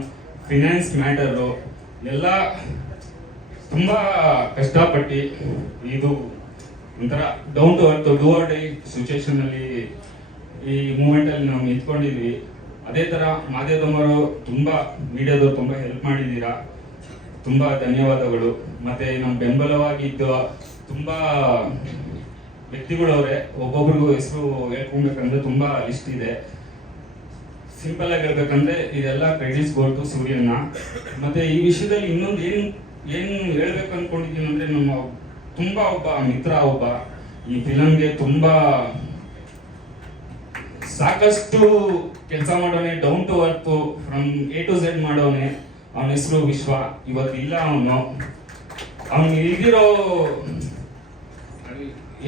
ಫಿನಾನ್ಸ್ ಮ್ಯಾಟರು ಎಲ್ಲ ತುಂಬ ಕಷ್ಟಪಟ್ಟು ಇದು ಒಂಥರ down to earth do or die ಸಿಚುವೇಶನಲ್ಲಿ ಈ ಮೂಮೆಂಟಲ್ಲಿ ನಾವು ನಿಂತ್ಕೊಂಡಿದ್ವಿ. ಅದೇ ಥರ ಮಾಧ್ಯಮದವರು ತುಂಬ, ಮೀಡಿಯಾದವರು ತುಂಬ ಹೆಲ್ಪ್ ಮಾಡಿದ್ದೀರಾ, ತುಂಬ ಧನ್ಯವಾದಗಳು. ಮತ್ತು ನಮ್ಮ ಬೆಂಬಲವಾಗಿದ್ದ ತುಂಬ ವ್ಯಕ್ತಿಗಳವ್ರೆ, ಒಬ್ಬೊಬ್ರಿಗೂ ಹೆಸರು ಹೇಳ್ಕೊಬೇಕಂದ್ರೆ ತುಂಬ ಲಿಸ್ಟ್ ಇದೆ. ಸಿಂಪಲ್ ಆಗಿ ಹೇಳ್ಬೇಕಂದ್ರೆ ಇದೆಲ್ಲ ಕ್ರೆಡಿಟ್ಸ್ ಗೋಲ್ ಟು ಸೂರ್ಯನ. ಮತ್ತು ಈ ವಿಷಯದಲ್ಲಿ ಇನ್ನೊಂದು ಏನು ಹೇಳ್ಬೇಕು ಅಂದ್ಕೊಂಡಿದ್ದೀನಿ ಅಂದರೆ, ನಮ್ಮ ತುಂಬ ಒಬ್ಬ ಮಿತ್ರ, ಒಬ್ಬ ಈ ಫಿಲಮ್ಗೆ ತುಂಬ ಸಾಕಷ್ಟು ಕೆಲಸ ಮಾಡೋನೆ, down to earth from A to Z ಮಾಡೋನೆ. ಅವನ ಹೆಸರು ವಿಶ್ವ. ಇವತ್ತಿಲ್ಲ ಅವನು ಇಲ್ದಿರೋ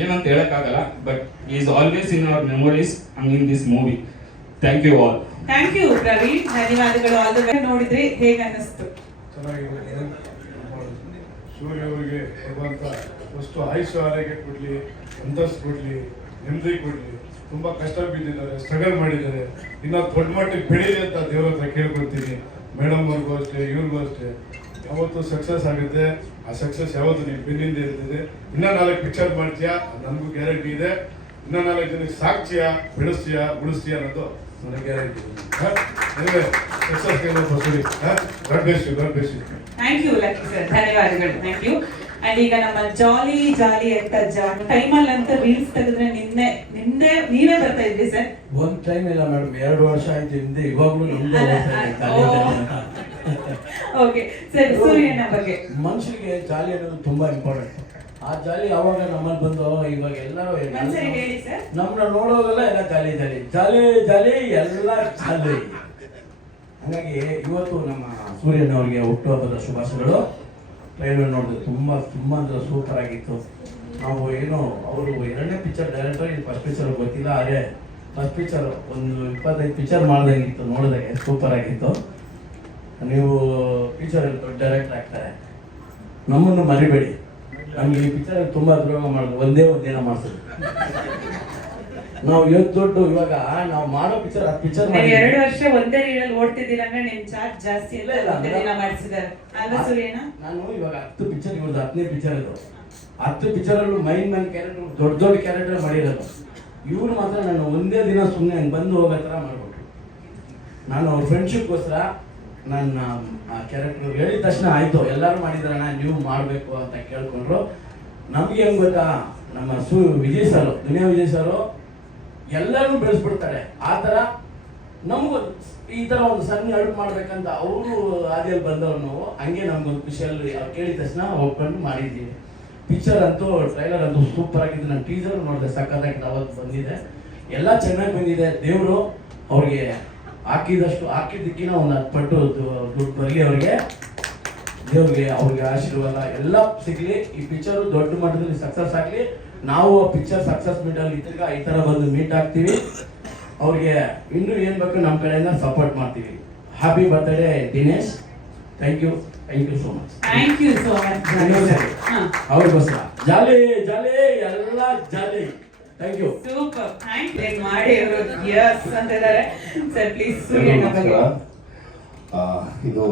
ಏನಂತ ಹೇಳಕ್ಕಾಗಲ್ಲ. But is always in our memories and in this movie. Thank you all. Thank you Praveen, ಧನ್ಯವಾದಗಳು. All the best. ನೋಡಿದ್ರಿ, ಹೇಗೆ ಅನ್ನಿಸ್ತು? ಚೆನ್ನಾಗಿದೆ. ಸೂರ್ಯ ಅವರಿಗೆ ಭಗವಂತ ಫಸ್ಟು ಆಯುಷ್ಯ ಆರೋಗ್ಯ ಕೊಡಲಿ, ಅಂತಸ್ತು ಕೊಡಲಿ, ನೆಮ್ಮದಿ ಕೊಡಲಿ. ತುಂಬ ಕಷ್ಟ ಬಿದ್ದಿದ್ದಾರೆ, ಸ್ಟ್ರಗಲ್ ಮಾಡಿದ್ದಾರೆ. ಇನ್ನೂ ದೊಡ್ಡ ಮಟ್ಟಿಗೆ ಬೆಳೀಲಿ ಅಂತ ದೇವ್ರ ಹತ್ರ ಕೇಳ್ಕೊಳ್ತೀನಿ. ಮೇಡಮ್ ಅವ್ರಿಗೂ ಅಷ್ಟೇ, ಇವ್ರಿಗೂ ಅಷ್ಟೇ. ಯಾವತ್ತು ಸಕ್ಸಸ್ ಆಗುತ್ತೆ, ಆ ಸಕ್ಸಸ್ ಯಾವತ್ತು ನೀವು ಬೆನ್ನಿಂದ ಇರ್ತದೆ. ಇನ್ನೂ 4 ಪಿಕ್ಚರ್ ಮಾಡ್ತೀಯಾ, ನನಗೂ ಗ್ಯಾರಂಟಿ ಇದೆ. ಇನ್ನೂ 4 ಜನಕ್ಕೆ ಸಾಕ್ತೀಯಾ, ಬೆಳೆಸ್ತೀಯಾ, ಉಳಿಸ್ತೀಯಾ ಅನ್ನೋದು ನನಗೆ ಗ್ಯಾರಂಟಿ ಇದೆ. Success God bless you, God bless you. Thank you Lucky sir, ಧನ್ಯವಾದಗಳು. Thank you. ಅಂಡ್ ಈಗ ನಮ್ಮ ಜಾಲಿ ಜಾಲಿ ಅಂತ ಟೈಮಲ್ಲಿ ಅಂತ ರೀಲ್ಸ್ ತೆಗೆದ್ರೆ ನಿನ್ನೆ ನೀವೇ ಬರ್ತಾ ಇದ್ರಿ ಸರ್? ಒಂದ್ ಟೈಮ್ ಇಲ್ಲ ಮೇಡಮ್, 2 ವರ್ಷ ಆಯ್ತು ಹಿಂದೆ, ಇವಾಗ್ಲೂ ನಿಮ್ದೆ ಓಕೆ ಸರ್, ಸೂರ್ಯನ ಬಗ್ಗೆ ಮನುಷ್ಯರಿಗೆ ಜಾಲಿ ಅನ್ನೋದು ತುಂಬಾ ಇಂಪಾರ್ಟೆಂಟ್. ಆ ಜಾಲಿ ಯಾವಾಗ ನಮ್ಮಲ್ಲಿ ಬಂದು ಇವಾಗ ಎಲ್ಲರೂ ಹೇಳಿ ಸರ್. ನಮ್ಮನ್ನ ನೋಡೋದೆಲ್ಲ ಎಲ್ಲ ಜಾಲಿ ಜಾಲಿ ಜಾಲಿ ಜಾಲಿ ಎಲ್ಲ ಜಾಲಿ. ಹಾಗಾಗಿ ಇವತ್ತು ನಮ್ಮ ಸೂರ್ಯನವರಿಗೆ ಹುಟ್ಟುಹಬ್ಬದ ಶುಭಾಶಯಗಳು. ಟ್ರೈಲರ್ ನೋಡಿದ್ರೆ ತುಂಬಾ ಅಂದ್ರೆ ಸೂಪರ್ ಆಗಿತ್ತು. ನಾವು ಏನು ಅವರು 2ನೇ ಪಿಕ್ಚರ್ ಡೈರೆಕ್ಟರ್, ಇದು ಫಸ್ಟ್ ಪಿಕ್ಚರ್ ಗೊತ್ತಿಲ್ಲ, ಆದರೆ ಫಸ್ಟ್ ಪಿಕ್ಚರ್ ಒಂದು 25 ಪಿಕ್ಚರ್ ಮಾಡ್ದಂಗಿತ್ತು, ನೋಡಿದಾಗೆ ಸೂಪರ್ ಆಗಿತ್ತು. ನೀವು ಪಿಕ್ಚರಲ್ಲಿ ದೊಡ್ಡ ಡೈರೆಕ್ಟರ್ ಆಗ್ತಾರೆ, ನಮ್ಮನ್ನು ಮರಿಬೇಡಿ. ನಮ್ಗೆ ಈ ಪಿಕ್ಚರ್ ತುಂಬಾ ದ್ರೋಹ ಮಾಡಿದ್ರು, ಒಂದೇ ದಿನ ಮಾಡ್ಸೋದು. ನಾವು ದೊಡ್ಡ ಇವಾಗ ನಾವು ಮಾಡೋ ಪಿಕ್ಚರ್ 10 ಪಿಕ್ಚರ್ 2 ವರ್ಷ ಒಂದೇ ರೀಡಲ್ಲಿ ಓಡ್ತಿದ್ದೀರ ಅಂದ್ರೆ ನಿಮ್ ಚಾರ್ಜ್ ಜಾಸ್ತಿ ಇಲ್ಲ. ದಿನ ಮಾಡಿಸಿದಾರೆ ಅಲ್ವಾ ಸೂರ್ಯನ? ನಾನು ಇವಾಗ 10 ಪಿಕ್ಚರ್, ಇವ್ರದ್ದು 10ನೇ ಪಿಕ್ಚರ್ ಇದು. 10 ಪಿಕ್ಚರಲ್ಲೂ ಮೈನ್ ಕ್ಯಾರೆಕ್ಟರ್, ದೊಡ್ಡ ಕ್ಯಾರೆಕ್ಟರ್ ಮಾಡಿರೋದು. ಇವ್ರು ಮಾತ್ರ ನಾನು ಒಂದೇ ದಿನ ಸುಮ್ಮನೆ ಬಂದು ಹೋಗೋ ಥರ ಮಾಡ್ಬಿಟ್ರು. ನಾನು ಅವ್ರ ಫ್ರೆಂಡ್ಶಿಪ್ಗೋಸ್ಕರ ನನ್ನ ಆ ಕ್ಯಾರೆಕ್ಟರ್ ಹೇಳಿದ ತಕ್ಷಣ ಆಯಿತು, ಎಲ್ಲರೂ ಮಾಡಿದ್ರಣ್ಣ ನೀವು ಮಾಡಬೇಕು ಅಂತ ಕೇಳ್ಕೊಂಡ್ರು. ನಮಗೆ ಹೆಂಗೆ ಗೊತ್ತಾ, ನಮ್ಮ ವಿಜಯ್ ಸರ್, ದುನಿಯಾ ವಿಜಯ್ ಸರು ಎಲ್ಲರೂ ಬೆಳೆಸ್ಬಿಡ್ತಾರೆ. ಆ ಥರ ನಮಗೂ ಈ ಥರ ಒಂದು ಸಣ್ಣ ಅಡುಗೆ ಮಾಡ್ಬೇಕಂತ ಅವರು ಹಾದಿಯಲ್ಲಿ ಬಂದವ್ರು ನಾವು. ಹಂಗೆ ನಮ್ಗೊಂದು ಖುಷಿಯಲ್ಲಿ ಕೇಳಿದ ತಕ್ಷಣ ಒಪ್ಕೊಂಡು ಮಾಡಿದ್ದೀವಿ. ಪಿಕ್ಚರ್ ಅಂತೂ ಟ್ರೈಲರ್ ಅಂತೂ ಸೂಪರ್ ಆಗಿದ್ದು. ನಾನು ಟೀಸರ್ ನೋಡಿದೆ, ಸಖತ್ತಾಗಿ ಅವತ್ತು ಬಂದಿದೆ, ಎಲ್ಲ ಚೆನ್ನಾಗಿ ಬಂದಿದೆ. ದೇವರು ಅವ್ರಿಗೆ ಹಾಕಿದ್ದಕ್ಕಿಂತ ಒಂದು 10 ಪಟ್ಟು ದುಡ್ಡು ಬರಲಿ ಅವ್ರಿಗೆ. ಅವ್ರಿಗೆ ಆಶೀರ್ವಾದ ಎಲ್ಲ ಸಿಗಲಿ. ಈ ಪಿಕ್ಚರು ದೊಡ್ಡ ಮಟ್ಟದಲ್ಲಿ ಸಕ್ಸಸ್ ಆಗಲಿ. ನಾವು ಪಿಕ್ಚರ್ ಸಕ್ಸಸ್ ಮೀಟಲ್ಲಿ ತಿರ್ಗಾ ಈ ಥರ ಬಂದು ಮೀಟ್ ಆಗ್ತೀವಿ. ಅವ್ರಿಗೆ ಇನ್ನೂ ಏನು ಬೇಕು ನಮ್ಮ ಕಡೆಯಿಂದ ಸಪೋರ್ಟ್ ಮಾಡ್ತೀವಿ. Happy birthday Dinesh. Thank you so much. Thank you so much. ಅವ್ರಿಗೋಸ್ಕರ ಜಾಲಿ ಜಾಲಿ ಎಲ್ಲ jolly. Thank you. Super, thank you. ಮಾಡಿ ಅವರು ಯಸ್ ಅಂತ ಇದ್ದಾರೆ ಸರ್. ಪ್ಲೀಸ್ ಸೂರ್ಯನ ಬಗ್ಗೆ. ಇದು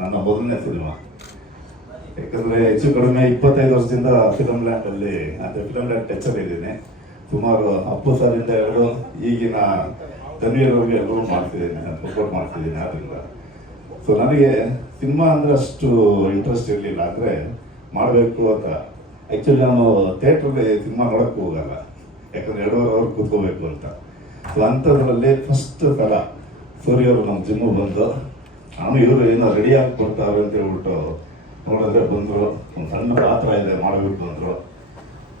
ನನ್ನ ಮೊದಲನೇ ಸಿನಿಮಾ. ಯಾಕಂದರೆ ಹೆಚ್ಚು ಕಡಿಮೆ 25 ವರ್ಷದಿಂದ ಫಿಲಮ್ ಲ್ಯಾಂಡಲ್ಲಿ, ಅಂದರೆ ಫಿಲಮ್ ಲ್ಯಾಂಡ್ ಟಚಲ್ಲಿ ಇದ್ದೀನಿ. ಸುಮಾರು 10 ಸಾಲಿಂದ ಹಿಡಿದು ಈಗಿನ ಧನ್ವೀರವ್ರಿಗೆ ಎಲ್ಲರೂ ಮಾಡ್ತಿದ್ದೀನಿ, ಸಪೋರ್ಟ್ ಮಾಡ್ತಿದ್ದೀನಿ. ಆದ್ದರಿಂದ ಸೊ ನನಗೆ ಸಿನಿಮಾ ಅಂದರೆ ಅಷ್ಟು ಇಂಟ್ರೆಸ್ಟ್ ಇರಲಿಲ್ಲ, ಆದರೆ ಮಾಡಬೇಕು ಅಂತ. ಆ್ಯಕ್ಚುಲಿ ನಾನು ಥಿಯೇಟ್ರಲ್ಲಿ ಸಿನಿಮಾ ನೋಡೋಕ್ಕೆ ಹೋಗಲ್ಲ, ಯಾಕಂದರೆ 2.5 ಅವರ್ ಕೂತ್ಕೋಬೇಕು ಅಂತ. ಸೊ ಅಂಥದ್ರಲ್ಲಿ ಫಸ್ಟ್ ಸಲ ಸೂರ್ಯವರು ನಮ್ಮ ಜಿಮ್ಮಿಗೆ ಬಂದು, ನಾನು ಇವರು ಏನೋ ರೆಡಿ ಆಗಿ ಕೊಡ್ತಾರೆ ಅಂತ ಹೇಳ್ಬಿಟ್ಟು ನೋಡಿದ್ರೆ ಬಂದರು. ಒಂದು ಸಣ್ಣ ಪಾತ್ರ ಇದೆ ಮಾಡಬೇಕು ಅಂದರು.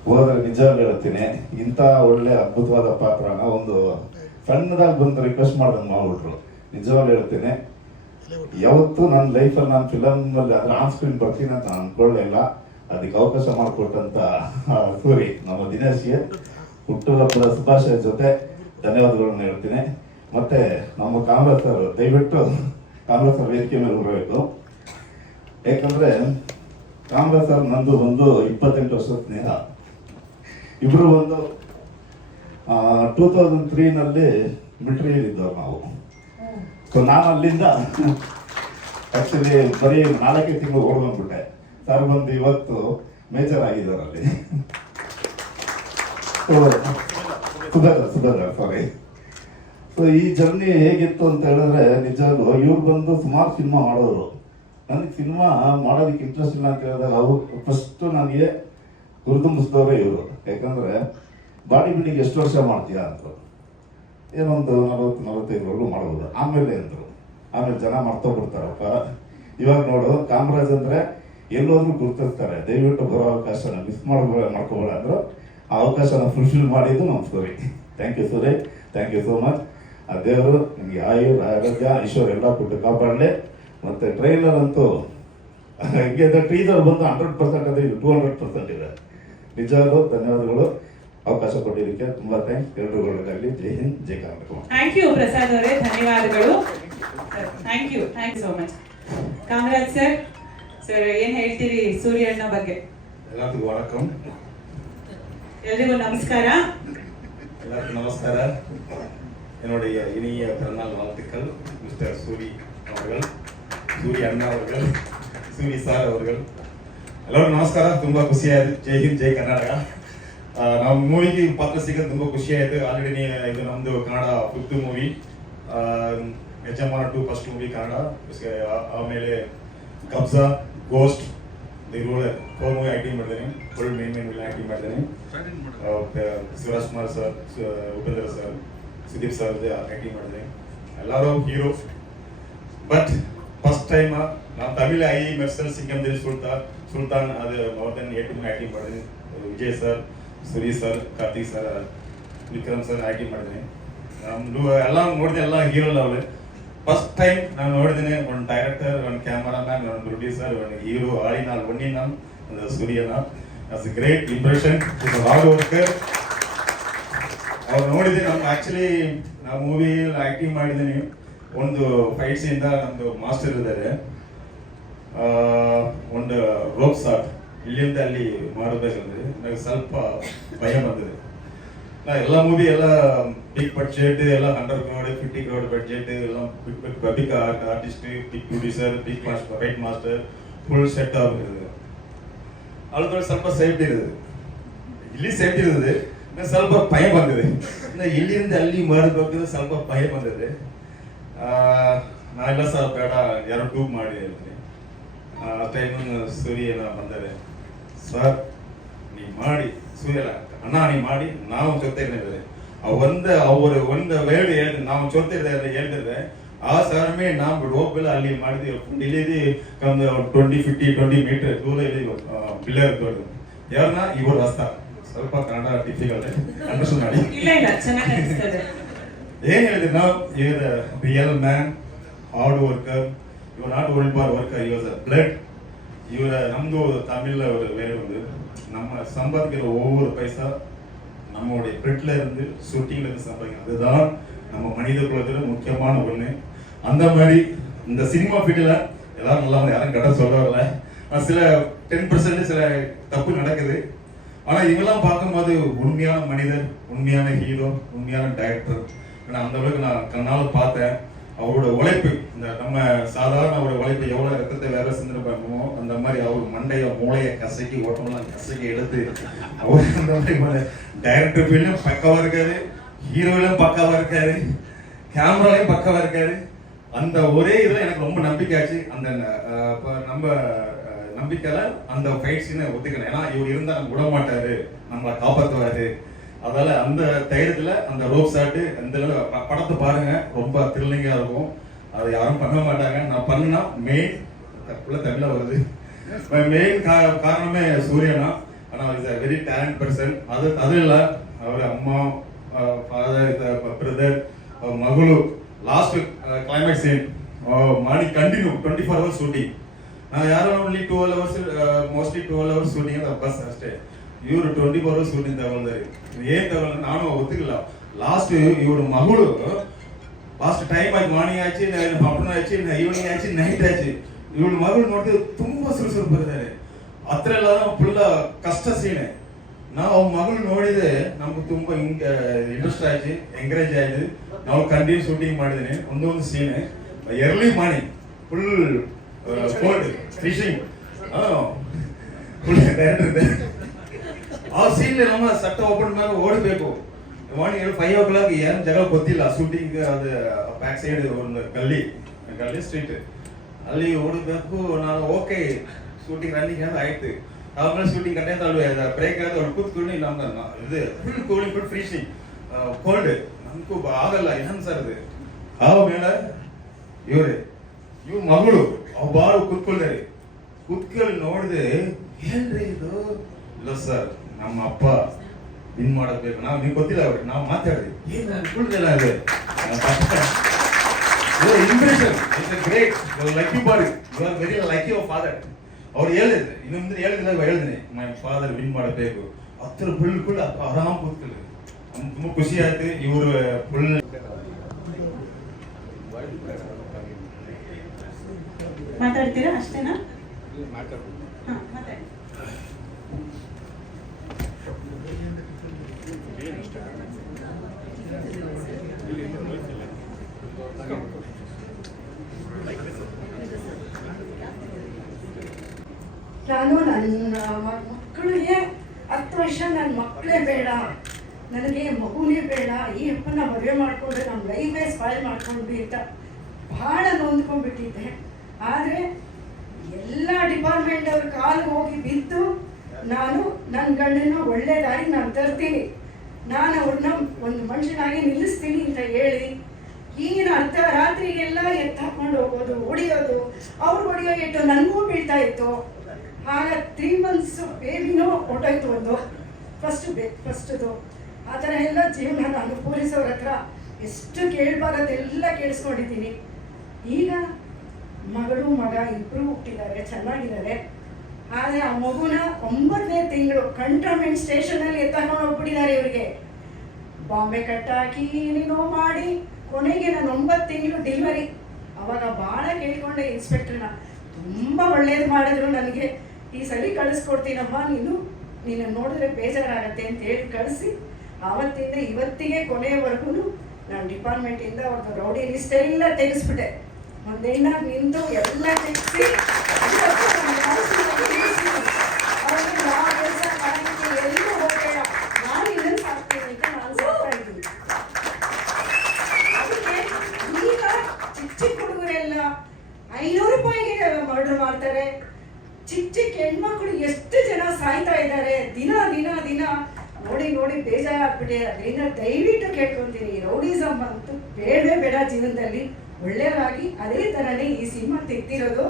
ಹೋದ್ರೆ ನಿಜವಾಗ್ಲೂ ಹೇಳ್ತೀನಿ, ಇಂಥ ಒಳ್ಳೆ ಅದ್ಭುತವಾದ ಪಾತ್ರನ ಒಂದು ಸಣ್ಣದಾಗಿ ಬಂದು ರಿಕ್ವೆಸ್ಟ್ ಮಾಡ್ದಂಗೆ ಮಾಡ್ಬಿಟ್ರು. ನಿಜವಾಗ್ಲೂ ಹೇಳ್ತೀನಿ, ಯಾವತ್ತೂ ನನ್ನ ಲೈಫಲ್ಲಿ ನಾನು ಫಿಲಮ್ನಲ್ಲಿ ಅಂದರೆ ಆನ್ ಸ್ಕ್ರೀನ್ ಬರ್ತೀನಿ ಅಂತ ನಾನು ಅನ್ಕೊಳ್ಳೇ ಇಲ್ಲ. ಅದಕ್ಕೆ ಅವಕಾಶ ಮಾಡಿಕೊಟ್ಟಂಥ ಸೂರಿ ನಮ್ಮ ದಿನೇಶ್ಗೆ ಹುಟ್ಟುಹಬ್ಬದ ಶುಭಾಶಯ ಜೊತೆ ಧನ್ಯವಾದಗಳನ್ನು ಹೇಳ್ತೀನಿ. ಮತ್ತು ನಮ್ಮ ಕಾಮರಾಜ್ ಸರ್, ದಯವಿಟ್ಟು ಕಾಮರಾಜ್ ಸರ್ ವೇದಿಕೆ ಮೇಲೆ ಬರಬೇಕು. ಯಾಕಂದರೆ ಕಾಮರಾಜ್ ಸರ್ ನಂದು ಒಂದು 28 ವರ್ಷದ ಸ್ನೇಹ. ಇಬ್ಬರು ಒಂದು 2003ನಲ್ಲಿ ಮಿಲಿಟರಿಯಲ್ಲಿದ್ದವ್ರು ನಾವು. ಸೊ ನಾನು ಅಲ್ಲಿಂದ ಆ್ಯಕ್ಚುಲಿ ಬರೀ 4 ತಿಂಗಳು ಓಡ್ಬಂದ್ಬಿಟ್ಟೆ. ಸರ್ ಬಂದು ಇವತ್ತು ಮೇಜರ್ ಆಗಿದ್ದಾರೆ ಅಲ್ಲಿ. ಸುಬೇದಾರ್ ಸಾರಿ. ಸೊ ಈ ಜರ್ನಿ ಹೇಗಿತ್ತು ಅಂತ ಹೇಳಿದ್ರೆ, ನಿಜವಾಗ್ಲೂ ಇವ್ರು ಬಂದು ಸುಮಾರು ಸಿನಿಮಾ ಮಾಡೋರು. ನನಗೆ ಸಿನಿಮಾ ಮಾಡೋದಕ್ಕೆ ಇಂಟ್ರೆಸ್ಟ್ ಇಲ್ಲ ಅಂತ ಹೇಳಿದಾಗ ಅವರು ಫಸ್ಟು ನನಗೆ ಗುರುತುಂಬಿಸಿದವರೇ ಇವರು. ಯಾಕಂದರೆ ಬಾಡಿ ಬಿಲ್ಡಿಂಗ್ ಎಷ್ಟು ವರ್ಷ ಮಾಡ್ತೀಯಾ ಅಂದರು. ಏನೊಂದು 40-45 ಮಾಡ್ಬೋದು. ಆಮೇಲೆ ಅಂದರು, ಆಮೇಲೆ ಜನ ಮರ್ತೋಗ್ಬಿಡ್ತಾರಪ್ಪ. ಇವಾಗ ನೋಡು, ಕಾಮರಾಜ್ ಅಂದರೆ ಎಲ್ಲೋದ್ರೂ ಗುರುತಿಸ್ತಾರೆ. ದಯವಿಟ್ಟು ಬರೋ ಅವಕಾಶನ ಮಿಸ್ ಮಾಡ್ಕೋಬೇಡ ಅಂದರು. ಆ ಅವಕಾಶನ ಫುಲ್ಫಿಲ್ ಮಾಡಿದ್ದು ನಮ್ಮ Suri. Thank you Suri, thank you so much. ಆ ದೇವರು ನಿಮಗೆ ಆರೋಗ್ಯ ಐಶ್ವರ್ಯ ಎಲ್ಲ ಕೊಟ್ಟು ಕಾಪಾಡಲಿ. ಮತ್ತು ಟ್ರೈಲರ್ ಅಂತೂ ಹಂಗೆ ಟೀಸರ್ ಬಂದು 100% ಅಂದರೆ ಇದು 200% ಇದೆ. ನಿಜವಾಗ್ಲೂ ಧನ್ಯವಾದಗಳು. ಅವಕಾಶ ಕೊಟ್ಟಿದ್ದಕ್ಕೆ ತುಂಬ ಥ್ಯಾಂಕ್ಸ್. ಎಲ್ಲರೂ ಒಳ್ಳೆದಾಗಲಿ. ಜೈ ಹಿಂದ್, ಜೈ ಕರ್ನಾಟಕ. ಥ್ಯಾಂಕ್ ಯು ಪ್ರಸಾದ್ ಅವರೇ, ಧನ್ಯವಾದಗಳು. Thank you so much. Kamaraj sir, ಏನು ಹೇಳ್ತೀರಿ ಸೂರ್ಯಣ್ಣ ಬಗ್ಗೆ? ಎಲ್ಲರಿಗೂ ವಣಕಂ. ಎಲ್ರಿಗೂ ನಮಸ್ಕಾರ. எல்லாருக்கும் நமஸ்காரம். என்னுடைய இனிய பிறந்தநாள் வாழ்த்துக்கள் மிஸ்டர் சூரி அவர்கள், சூரி ಅಣ್ಣ அவர்கள், ಸೂರಿ ಸಾರ್ ಅವர்கள். ಎಲ್ಲರಿಗೂ ನಮಸ್ಕಾರ. ತುಂಬ ಖುಷಿಯಾಯಿತು. ಜೈ ಹಿಂದ್, ಜೈ ಕರ್ನಾಟಕ. ನಾವು ಮೂವಿಗೆ ಪಾತ್ರ ಸಿಗೋದು ತುಂಬ ಖುಷಿ ಆಯಿತು. ಆಲ್ರೆಡಿ ಇದು ನಮ್ಮದು ಕನ್ನಡ 5th ಮೂವಿ, ಯಜಮಾನ 2 ಫಸ್ಟ್ ಮೂವಿ ಕನ್ನಡ, ಆಮೇಲೆ Kabzaa, ghost, the ruler 4 movie acting ಮಾಡಿದ್ದೀನಿ. ಫುಲ್ ಮೇನ್ ಆ್ಯಕ್ಟಿಂಗ್ ಮಾಡಿದ್ದೀನಿ. Shivaraj Kumar sir, Upendra sir, Sudeep sir acting ಮಾಡಿದ್ದೀನಿ. ಎಲ್ಲರೂ ಹೀರೋ. ಬಟ್ ಫಸ್ಟ್ ಟೈಮ್ ನಾನು ತಮಿಳ್ ಐ ಮೆರ್ಸಲ್ ಸಿಂಗಂದಲ್ಲಿ ಸುಲ್ತಾನ್ ಅದು ಮೋರ್ ದೆನ್ 8 ಮೂವಿ ಆ್ಯಕ್ಟಿಂಗ್ ಮಾಡಿದ್ದೀನಿ. Vijay sir, Suri sir, Karthik sir, Vikram sir acting ಮಾಡಿದ್ದೀನಿ. ನಮ್ಮದು ಎಲ್ಲ ನೋಡಿದೆ, ಎಲ್ಲ ಹೀರೋ ಲೆವೆಲ್. ಫಸ್ಟ್ ಟೈಮ್ ನಾನು ನೋಡಿದ್ದೀನಿ ಒಂದು ಡೈರೆಕ್ಟರ್, ಒಂದು ಕ್ಯಾಮರಾಮ್ಯಾನ್, ಒಂದು ಪ್ರೊಡ್ಯೂಸರ್, ಒಂದು ಹೀರೋ, ಆಳಿನಾಲ್ ಒಣ್ಣಿನಾಲ್, ಒಂದು ಸೂರ್ಯನ. That's a great impression. He's a hard worker. ಅವ್ರು ನೋಡಿದ್ರೆ ನಮ್ಗೆ ಆ್ಯಕ್ಚುಲಿ ನಾವು ಮೂವಿ ಆ್ಯಕ್ಟಿಂಗ್ ಮಾಡಿದ್ದೀನಿ. ಒಂದು ಫೈಟ್ ಸೀನ್ ನಮ್ಮದು ಮಾಸ್ಟರ್ ಇದ್ದಾರೆ, ಒಂದು ರೋಪ್ ಶಾಟ್ ಇಲ್ಲಿಂದ ಅಲ್ಲಿ ಮಾಡಬೇಕಂದ್ರೆ ನನಗೆ ಸ್ವಲ್ಪ ಭಯ ಬಂದಿದೆ. ನಾ ಎಲ್ಲ ಮೂವಿ ಎಲ್ಲ ಬಿಗ್ ಬಡ್ಜೆಟ್, ಎಲ್ಲ 100 crore 50 crore ಬಡ್ಜೆಟ್, ಎಲ್ಲ big artist, big producer, big fight master, full set ಆಗಿರ್ತದೆ. ಅದ್ರೊಳಗೆ ಸ್ವಲ್ಪ ಸೇಫ್ಟಿ ಇರ್ತದೆ, ಇಲ್ಲಿ ಸೇಫ್ಟಿ ಇರ್ತದೆ. ಸ್ವಲ್ಪ ಭಯ ಬಂದಿದೆ. ಇಲ್ಲಿಂದ ಅಲ್ಲಿ ಮಾಡಬೇಕು, ಸ್ವಲ್ಪ ಭಯ ಬಂದಿದೆ. ನಾನೆಲ್ಲ ಸರ್ ಬೇಡ, ಯಾರು ಟೂಬ್ ಮಾಡಿ ಹೇಳ್ತೀನಿ. ಆ ಟೈಮ್ ಸೂರ್ಯನ ಬಂದರೆ, ಸರ್ ನೀ ಮಾಡಿ, ಸೂರ್ಯ ಅಣ್ಣ ನೀ ಮಾಡಿ, ನಾವು ಜೊತೆ ಇದ್ದೇವೆ. ಒಂದು ವೇಳೆ ಹೇಳಿದ್ರೆ ನಾವು ಜೊತೆ ಹೇಳಿದ್ರೆ ಆ ಸಮಯ ನಾವು ರೋಪ್ ಅಲ್ಲಿ ಮಾಡಿದ್ವಿ. ಇಲ್ಲಿ ಒಂದು 20 ಮೀಟರ್ ದೂರ ಇಲ್ಲಿ ಪಿಲ್ಲರ್ ದೊಡ್ಡದು. ಯಾರನ್ನ ಇವರು ರಸ್ತ ಸ್ವಲ್ಪ ಕನ್ನಡ ಡಿಫಿಕಲ್ಟ್ ಅಂಡರ್ಸ್ಟ್ಯಾಂಡ್ ಮಾಡಿ. ಏನ್ ಹೇಳಿದ್ರಿ ನಾವು, ಇವ್ರ ರಿಯಲ್ ಮ್ಯಾನ್, ಹಾರ್ಡ್ ವರ್ಕರ್. ಇವ್ರು ನಾಟ್ ಓಲ್ಡ್ ಬಾರ್ ವರ್ಕರ್, ಇವಾಗ பிளட். இவரை நம்து தமிழ்ல ஒரு வேறு வந்து நம்ம சம்பாதிக்கிற ஒவ்வொரு பைசா நம்மளுடைய பிளட்ல இருந்து ஷூட்டிங்ல இருந்து சம்பாதிக்கணும். அதுதான் நம்ம மனித குலத்துல முக்கியமான ஒண்ணு. அந்த மாதிரி இந்த சினிமா ஃபீல்ட்ல எல்லாரும் நல்லா யாரும் கட்ட சொல்ல வரல. சில 10% சில தப்பு நடக்குது. ஆனா இவெல்லாம் பார்க்கும்போது உண்மையான மனிதர், உண்மையான ஹீரோ, உண்மையான டைரக்டர். அந்த அளவுக்கு நான் கண்ணால பார்த்தேன். அவரோட உழைப்பு, இந்த நம்ம சாதாரண அவரோட உழைப்பு எவ்வளோ ரத்தத்தை வேற செஞ்சிருப்பாமோ அந்த மாதிரி அவர் மண்டைய மூளையை கசக்கி ஓட்டமெல்லாம் கசக்கி எடுத்து அவர் அந்த மாதிரி டைரக்டர் ஃபீல்டும் பக்காவா இருக்காரு, ஹீரோவிலும் பக்காவா இருக்காரு, கேமராலையும் பக்காவா இருக்காரு. அந்த ஒரே இதில் எனக்கு ரொம்ப நம்பிக்கை ஆச்சு. அந்த நம்ம நம்பிக்கையில அந்த ஃபைட் சீனை ஒத்துக்கணும். ஏன்னா இவர் இருந்தால் நம்ம விட மாட்டாரு, நம்மளை காப்பாற்றுவாரு. அதால அந்த தைரியத்துல அந்த ரோப் ஷாட்டு அந்த படத்தை பாருங்க, ரொம்ப த்ரில்லிங்கா இருக்கும். அதை யாரும் பண்ண மாட்டாங்க. நான் பண்ணா மெயின் தமிழா வருது. மெயின் காரணமே சூரியனா. ஆனால் is a very talent person. அது இல்லை, அவர் அம்மா, ஃபாதர், பிரதர், மகளு. லாஸ்ட் கிளைமேக்ஸ் சீன் மாடி கண்டினியூ 24 hours ಶೂಟಿಂಗ್. ನಾವು ಯಾರು only 12 hours, mostly 12 hours shooting ಅಂತ ಬಸ್ ಅಷ್ಟೇ. ಇವರು 24 hours ಶೂಟಿಂಗ್ ತಗೊಂಡ್ರಿ. ಏನ್ ತಗೊಂಡ್ರೆ ನಾನು ಗೊತ್ತಿಲ್ಲ. ಲಾಸ್ಟ್ ಇವ್ರ ಮಗಳು ಲಾಸ್ಟ್ ಟೈಮ್ ಆಯ್ತು, ಮಾರ್ನಿಂಗ್ ಆಯ್ತು, ಆಫ್ಟರ್ನೂನ್ ಆಯ್ತು, ಈವ್ನಿಂಗ್ ಆಯ್ತು, ನೈಟ್ ಆಯ್ತು. ಇವಳ ಮಗಳು ನೋಡಿದ್ರೆ ತುಂಬಾ ಸುರು ಬರ್ತಾರೆ. ಹತ್ರ ಎಲ್ಲ ಫುಲ್ ಕಷ್ಟ ಸೀನೆ. ನಾವು ಅವ್ರ ಮಗಳು ನೋಡಿದ್ರೆ ನಮ್ಗೆ ತುಂಬಾ ಇಂಟ್ರೆಸ್ಟ್ ಆಯ್ತು, ಎಂಕರೇಜ್ ಆಯ್ತು. ನಾವು ಕಂಟಿನ್ಯೂ ಶೂಟಿಂಗ್ ಮಾಡಿದ್ದೀನಿ. ಒಂದೊಂದು scene early morning full cold fishing full director. ಆ ಸೀನ್ ನಮ್ಮ ಸಟ್ಟ ಓಪನ್ ಮಾಡಿ ಓಡಬೇಕು. ಮಾರ್ನಿಂಗ್ 5 o'clock ಏನು ಜಾಗ ಗೊತ್ತಿಲ್ಲ. ಶೂಟಿಂಗ್ ಅದು ಬ್ಯಾಕ್ ಸೈಡ್ ಒಂದು ಗಲ್ಲಿ ಸ್ಟ್ರೀಟ್ ಅಲ್ಲಿ ಓಡಬೇಕು. ನಾನು ಓಕೆ ಶೂಟಿಂಗ್ ರನ್ನಿಂಗ್ ಅಂತ ಆಯ್ತು. ಆಮೇಲೆ ಶೂಟಿಂಗ್ ಕಟ್ಟೆ ಬ್ರೇಕ್ ಆದ ಅವ್ರು ಕೂತ್ಕೊಂಡು ನಮ್ಮ ಇದು ಫುಲ್ ಕೂಲಿಂಗ್, ಫುಲ್ ಫ್ರೀಶಿಂಗ್, ಕೋಲ್ಡ್. ನಮಗೂ ಆಗಲ್ಲ ಏನು ಸರ್ ಅದು. ಆಮೇಲೆ ಇವ್ರ ಮಗಳು ಅವ್ ಬಾಳು ಕೂತ್ಕೊಳ್ತಾರೆ. ಕೂತ್ಕೊಳ್ಳಿ ನೋಡಿದೆ, ಏನ್ರಿ ಇದು? ಇಲ್ಲ ಸರ್, ನಮ್ಮ ಅಪ್ಪ ವಿನ್ ಮಾಡಬೇಕು. ನಾವು ನಿಮ್ಗೆ ಗೊತ್ತಿಲ್ಲ ಅವ್ರಿಗೆ, ನಾವು ಮಾತಾಡಿದ್ವಿ. ಏನು ಕುಳ್ದೆಲ್ಲ ಇದೆ impression. It's a great lucky body. You are very lucky your father. ಅವ್ರು ಹೇಳಿದ್ರೆ ಇನ್ನೊಂದು ಹೇಳಿದ್ರೆ ಹೇಳಿದ್ದೀನಿ, ಮೈ ಫಾದರ್ ವಿನ್ ಮಾಡಬೇಕು. ಹತ್ರ ಫುಲ್ ಆರಾಮ್ ಕೂತ್ಕೊಳ್ಳಿ. ನಮ್ಗೆ ತುಂಬ ಖುಷಿ ಆಯ್ತು. ಇವರು ಫುಲ್ ಮಾತಾಡ್ತೀರಾ ಅಷ್ಟೇನಾ? ನಾನು ನನ್ನ ಮಕ್ಕಳಿಗೆ 10 ವರ್ಷ ನನ್ನ ಮಕ್ಕಳೇ ಬೇಡ, ನನಗೆ ಮಗುನೇ ಬೇಡ, ಈ ಅಪ್ಪನ ಮದುವೆ ಮಾಡಿಕೊಂಡ್ರೆ ನಮ್ಮ ಲೈಫೇ ಸ್ಪಾಯ್ಲ್ ಮಾಡ್ಕೊಂಡ್ವಿ ಅಂತ ಭಾಳ ನೊಂದ್ಕೊಂಡ್ಬಿಟ್ಟಿದ್ದೆ. ಆದರೆ ಎಲ್ಲ ಡಿಪಾರ್ಟ್ಮೆಂಟ್ ಅವ್ರ ಕಾಲಿಗೆ ಹೋಗಿ ಬಿದ್ದು ನಾನು ನನ್ನ ಗಂಡನ ಒಳ್ಳೆ ದಾರಿ ನಾನು ತರ್ತೀನಿ, ನಾನು ಅವ್ರನ್ನ ಒಂದು ಮನುಷ್ಯನಾಗಿ ನಿಲ್ಲಿಸ್ತೀನಿ ಅಂತ ಹೇಳಿ ಈಗಿನ ಅರ್ಧ ರಾತ್ರಿಗೆಲ್ಲ ಎತ್ತಾಕೊಂಡು ಹೋಗೋದು, ಹೊಡಿಯೋದು, ಅವ್ರು ಹೊಡಿಯೋ ಇಟ್ಟು ನನಗೂ ಬೀಳ್ತಾ ಇತ್ತು. ಆಗ 3 months ಬೇಬಿನೂ ಹೊಟ್ಟೋಯ್ತು, ಒಂದು ಫಸ್ಟದು. ಆ ಥರ ಎಲ್ಲ ಜೀವನ ನಾನು ಪೊಲೀಸವ್ರ ಹತ್ರ ಎಷ್ಟು ಕೇಳಬಾರದೆಲ್ಲ ಕೇಳಿಸ್ಕೊಂಡಿದ್ದೀನಿ. ಈಗ ಮಗಳು ಮಗ ಇಬ್ಬರು ಹುಟ್ಟಿದ್ದಾರೆ, ಚೆನ್ನಾಗಿದ್ದಾರೆ. ಆದರೆ ಆ ಮಗುನ 9ನೇ ತಿಂಗಳು ಕಂಟೋನ್ಮೆಂಟ್ ಸ್ಟೇಷನಲ್ಲಿ ಎತ್ತಕೊಂಡು ಹೋಗ್ಬಿಟ್ಟಿದ್ದಾರೆ ಇವರಿಗೆ. ಬಾಂಬೆ ಕಟ್ಟಾಕಿ ಏನೇನೋ ಮಾಡಿ ಕೊನೆಗೆ ನಾನು 9 ತಿಂಗಳು ಡೆಲಿವರಿ. ಅವಾಗ ಭಾಳ ಕೇಳ್ಕೊಂಡೆ ಇನ್ಸ್ಪೆಕ್ಟ್ರನ್ನ, ತುಂಬ ಒಳ್ಳೇದು ಮಾಡಿದ್ರು ನನಗೆ. ಈ ಸಲ ಕಳಿಸ್ಕೊಡ್ತೀನಮ್ಮ, ನೀನು ನೋಡಿದ್ರೆ ಬೇಜಾರಾಗತ್ತೆ ಅಂತ ಹೇಳಿ ಕಳಿಸಿ ಆವತ್ತಿಂದ ಇವತ್ತಿಗೆ ಕೊನೆಯವರೆಗೂ ನಾನು ಡಿಪಾರ್ಟ್ಮೆಂಟಿಂದ ಅವ್ರದ್ದು ರೌಡಿ ಲಿಸ್ಟ್ ಎಲ್ಲ ತೆಗೆಸ್ಬಿಟ್ಟೆ. ಒಂದು ಹೆಣ್ಣಾಗಿ ನಿಂತು ಎಲ್ಲ ತೆಗೆಸಿ ಅವ್ರಿಗೆ ಯಾವ ಕೆಲಸ ಮಾಡೋಕ್ಕೆ ಎಲ್ಲೂ ಹೋಗಬೇಡ, ನಾನು ಇದನ್ನು ಸಾಕ್ತೀನಿ ಅಂತ ನಾನು ಸಾಕ್ತಾ ಇದ್ದೀನಿ. ಅದಕ್ಕೆ ಈಗ ಚಿಕ್ಕ ಹುಡುಗರೆಲ್ಲ 500 ರೂಪಾಯಿಗೆ ಮರ್ಡರ್ ಮಾಡ್ತಾರೆ. ಚಿಕ್ಕ ಹೆಣ್ಮಕ್ಳು ಎಷ್ಟು ಜನ ಸಾಯ್ತಾ ಇದ್ದಾರೆ ದಿನ ದಿನ ದಿನ ನೋಡಿ ಬೇಜಾರಾಗ್ಬಿಟ್ಟೆ. ಅದರಿಂದ ದಯವಿಟ್ಟು ಕೇಳ್ಕೊತೀನಿ, ರೌಡಿಸಮ್ ಅಂತೂ ಬೇಡವೇ ಬೇಡ ಜೀವನದಲ್ಲಿ. ಒಳ್ಳೆಯದಾಗಿ ಅದೇ ಥರನೇ ಈ ಸಿನಿಮಾ ತೆಗ್ದಿರೋದು.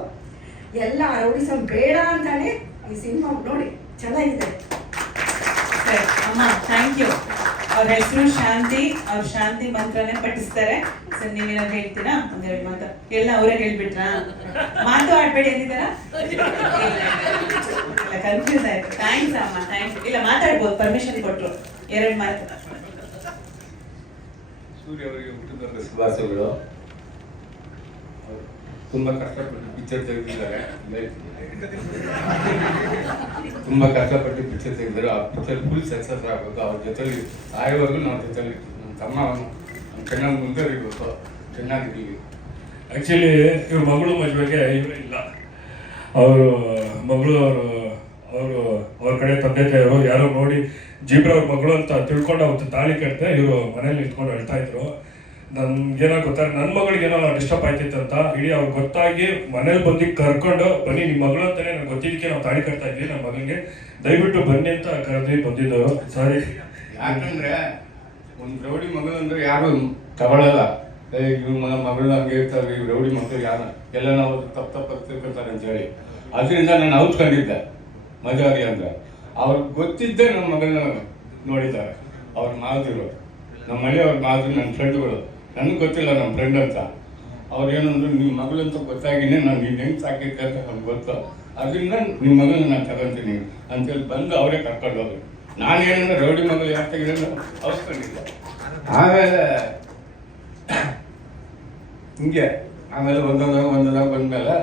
ಎಲ್ಲ ರೌಡಿಸಮ್ ಬೇಡ ಅಂತಾನೆ ಈ ಸಿನಿಮಾ ನೋಡಿ ಚೆನ್ನಾಗಿದೆ. ಅಮ್ಮ ಥ್ಯಾಂಕ್ ಯು. ಅವ್ರ ಹೆಸರು ಶಾಂತಿ, ಅವ್ರ ಶಾಂತಿ ಮಂತ್ರನೇ ಪಠಿಸ್ತಾರೆ. ಸರ್ ನೀವೇನಾದ್ರು ಹೇಳ್ತೀರಾ? ಒಂದೆರಡು ಮಾತು ಎಲ್ಲ ಅವರೇ ಹೇಳ್ಬಿಟ್ರಾ? ಮಾತು ಆಡ್ಬೇಡಿ ಅಂದಿದ್ದಾರ? ಕನ್ಫ್ಯೂಸ್ ಆಯ್ತು. ಥ್ಯಾಂಕ್ಸ್ ಅಮ್ಮ, ಥ್ಯಾಂಕ್ಸ್. ಇಲ್ಲ ಮಾತಾಡ್ಬೋದು, ಪರ್ಮಿಷನ್ ಕೊಟ್ರು. 2 ಮಾತು. ಸೂರ್ಯ ಅವರಿಗೆ ಹುಟ್ಟಿದ ಶುಭಾಶಯಗಳು. ತುಂಬಾ ಕಷ್ಟಪಟ್ಟು ಪಿಕ್ಚರ್ ತೆಗೆದಿದ್ದಾರೆ, ತುಂಬಾ ಕಷ್ಟಪಟ್ಟು ಪಿಕ್ಚರ್ ತೆಗೆದ್ರು. ಆ ಪಿಕ್ಚರ್ ಫುಲ್ ಸಕ್ಸಸ್ ಆಗಬೇಕು. ಅವ್ರ ಜೊತೆಲಿ ಆಯೋವರೆಗೂ ನಾವು ಜೊತೆಲಿ ನಮ್ಮ ತಮ್ಮ ಚೆನ್ನಾಗಿ ಮುಂದುವರಿಬೇಕು, ಚೆನ್ನಾಗಿದ್ದೀವಿ. ಆ್ಯಕ್ಚುಲಿ ಇವ್ರ ಮಗಳು ಮದುವೆಗೆ ಇವರೇ ಇಲ್ಲ. ಅವರು ಮಗಳು ಅವ್ರ ಕಡೆ ತಂದೆ ತಾಯಿಯವರು ಯಾರೋ ನೋಡಿ ಜೀಬ್ರ ಅವ್ರ ಮಗಳು ಅಂತ ತಿಳ್ಕೊಂಡು ಅವತ್ತು ತಾಳಿ ಕಟ್ತೆ ಇವರು ಮನೇಲಿ ನಿಂತ್ಕೊಂಡು ಹೇಳ್ತಾ ಇದ್ರು. ನನ್ಗೇನೋ ಗೊತ್ತಾಗ ನನ್ನ ಮಗಳಿಗೆ ಏನೋ ಡಿಸ್ಟರ್ಬ್ ಆಯ್ತಿತ್ತಂತ ಇಡೀ ಅವ್ರು ಗೊತ್ತಾಗಿ ಮನೇಲಿ ಬಂದು ಕರ್ಕೊಂಡು ಬನ್ನಿ ನಿಮ್ಮ ಮಗಳು ಅಂತಾನೆ ನನಗೆ ಗೊತ್ತಿದ್ದಕ್ಕೆ ನಾವು ತಾಳಿ ಕಟ್ತಾ ಇದ್ವಿ ನನ್ನ ಮಗನಿಗೆ, ದಯವಿಟ್ಟು ಬನ್ನಿ ಅಂತ ಕರೆದ್ವಿ, ಬಂದಿದ್ದವರು. ಸಾರಿ, ಯಾಕಂದ್ರೆ ಒಂದು ರೌಡಿ ಮಗಳು ಅಂದ್ರೆ ಯಾರು ತಗೊಳ್ಳಲ್ಲ. ಇವ್ರ ಮಗಳು ನಮ್ಗೆ ಇರ್ತಾರೆ, ಇವ್ರು ರೌಡಿ ಮಕ್ಕಳು ಯಾರು ಎಲ್ಲ ನಾವು ತಪ್ಪು ತಿಳ್ಕೊತಾರೆ ಅಂತ ಹೇಳಿ. ಅದರಿಂದ ನಾನು ಔತ್ಕೊಂಡಿದ್ದೆ ಮದುವೆ ಅಂದ್ರೆ. ಅವ್ರಿಗೆ ಗೊತ್ತಿದ್ದೆ ನಮ್ಮ ಮಗಳನ್ನ ನೋಡಿದ್ದಾರೆ. ಅವ್ರ ಮಾದ್ರು ನಮ್ಮ ಮನೆಯವ್ರ ಮಾದ್ರು ನನ್ನ ಫ್ರೆಂಡ್ಗಳು, ನನಗೆ ಗೊತ್ತಿಲ್ಲ ನಮ್ಮ ಫ್ರೆಂಡ್ ಅಂತ. ಅವ್ರು ಏನಂದ್ರು ನಿಮ್ಮ ಮಗಳು ಅಂತ ಗೊತ್ತಾಗಿನೇ ನಾನು ನೀನು ಹೆಂಗೆ ಸಾಕಿದ್ದೆ ಅಂತ ನಮ್ಗೆ ಗೊತ್ತು, ಅದರಿಂದ ನಿಮ್ಮ ಮಗಳನ್ನ ನಾನು ತಗೊಂತೀನಿ ಅಂತೇಳಿ ಬಂದು ಅವರೇ ಕರ್ಕೊಂಡು ಹೋದ್ರು. ನಾನೇನಂದ್ರೆ ರೌಡಿ ಮಗಳು ಯಾಕೆ ಔತ್ಕೊಂಡಿದ್ದೆ. ಆಮೇಲೆ ಹಿಂಗೆ ಆಮೇಲೆ ಒಂದೊಂದಾಗ ಬಂದ್ಮೇಲೆ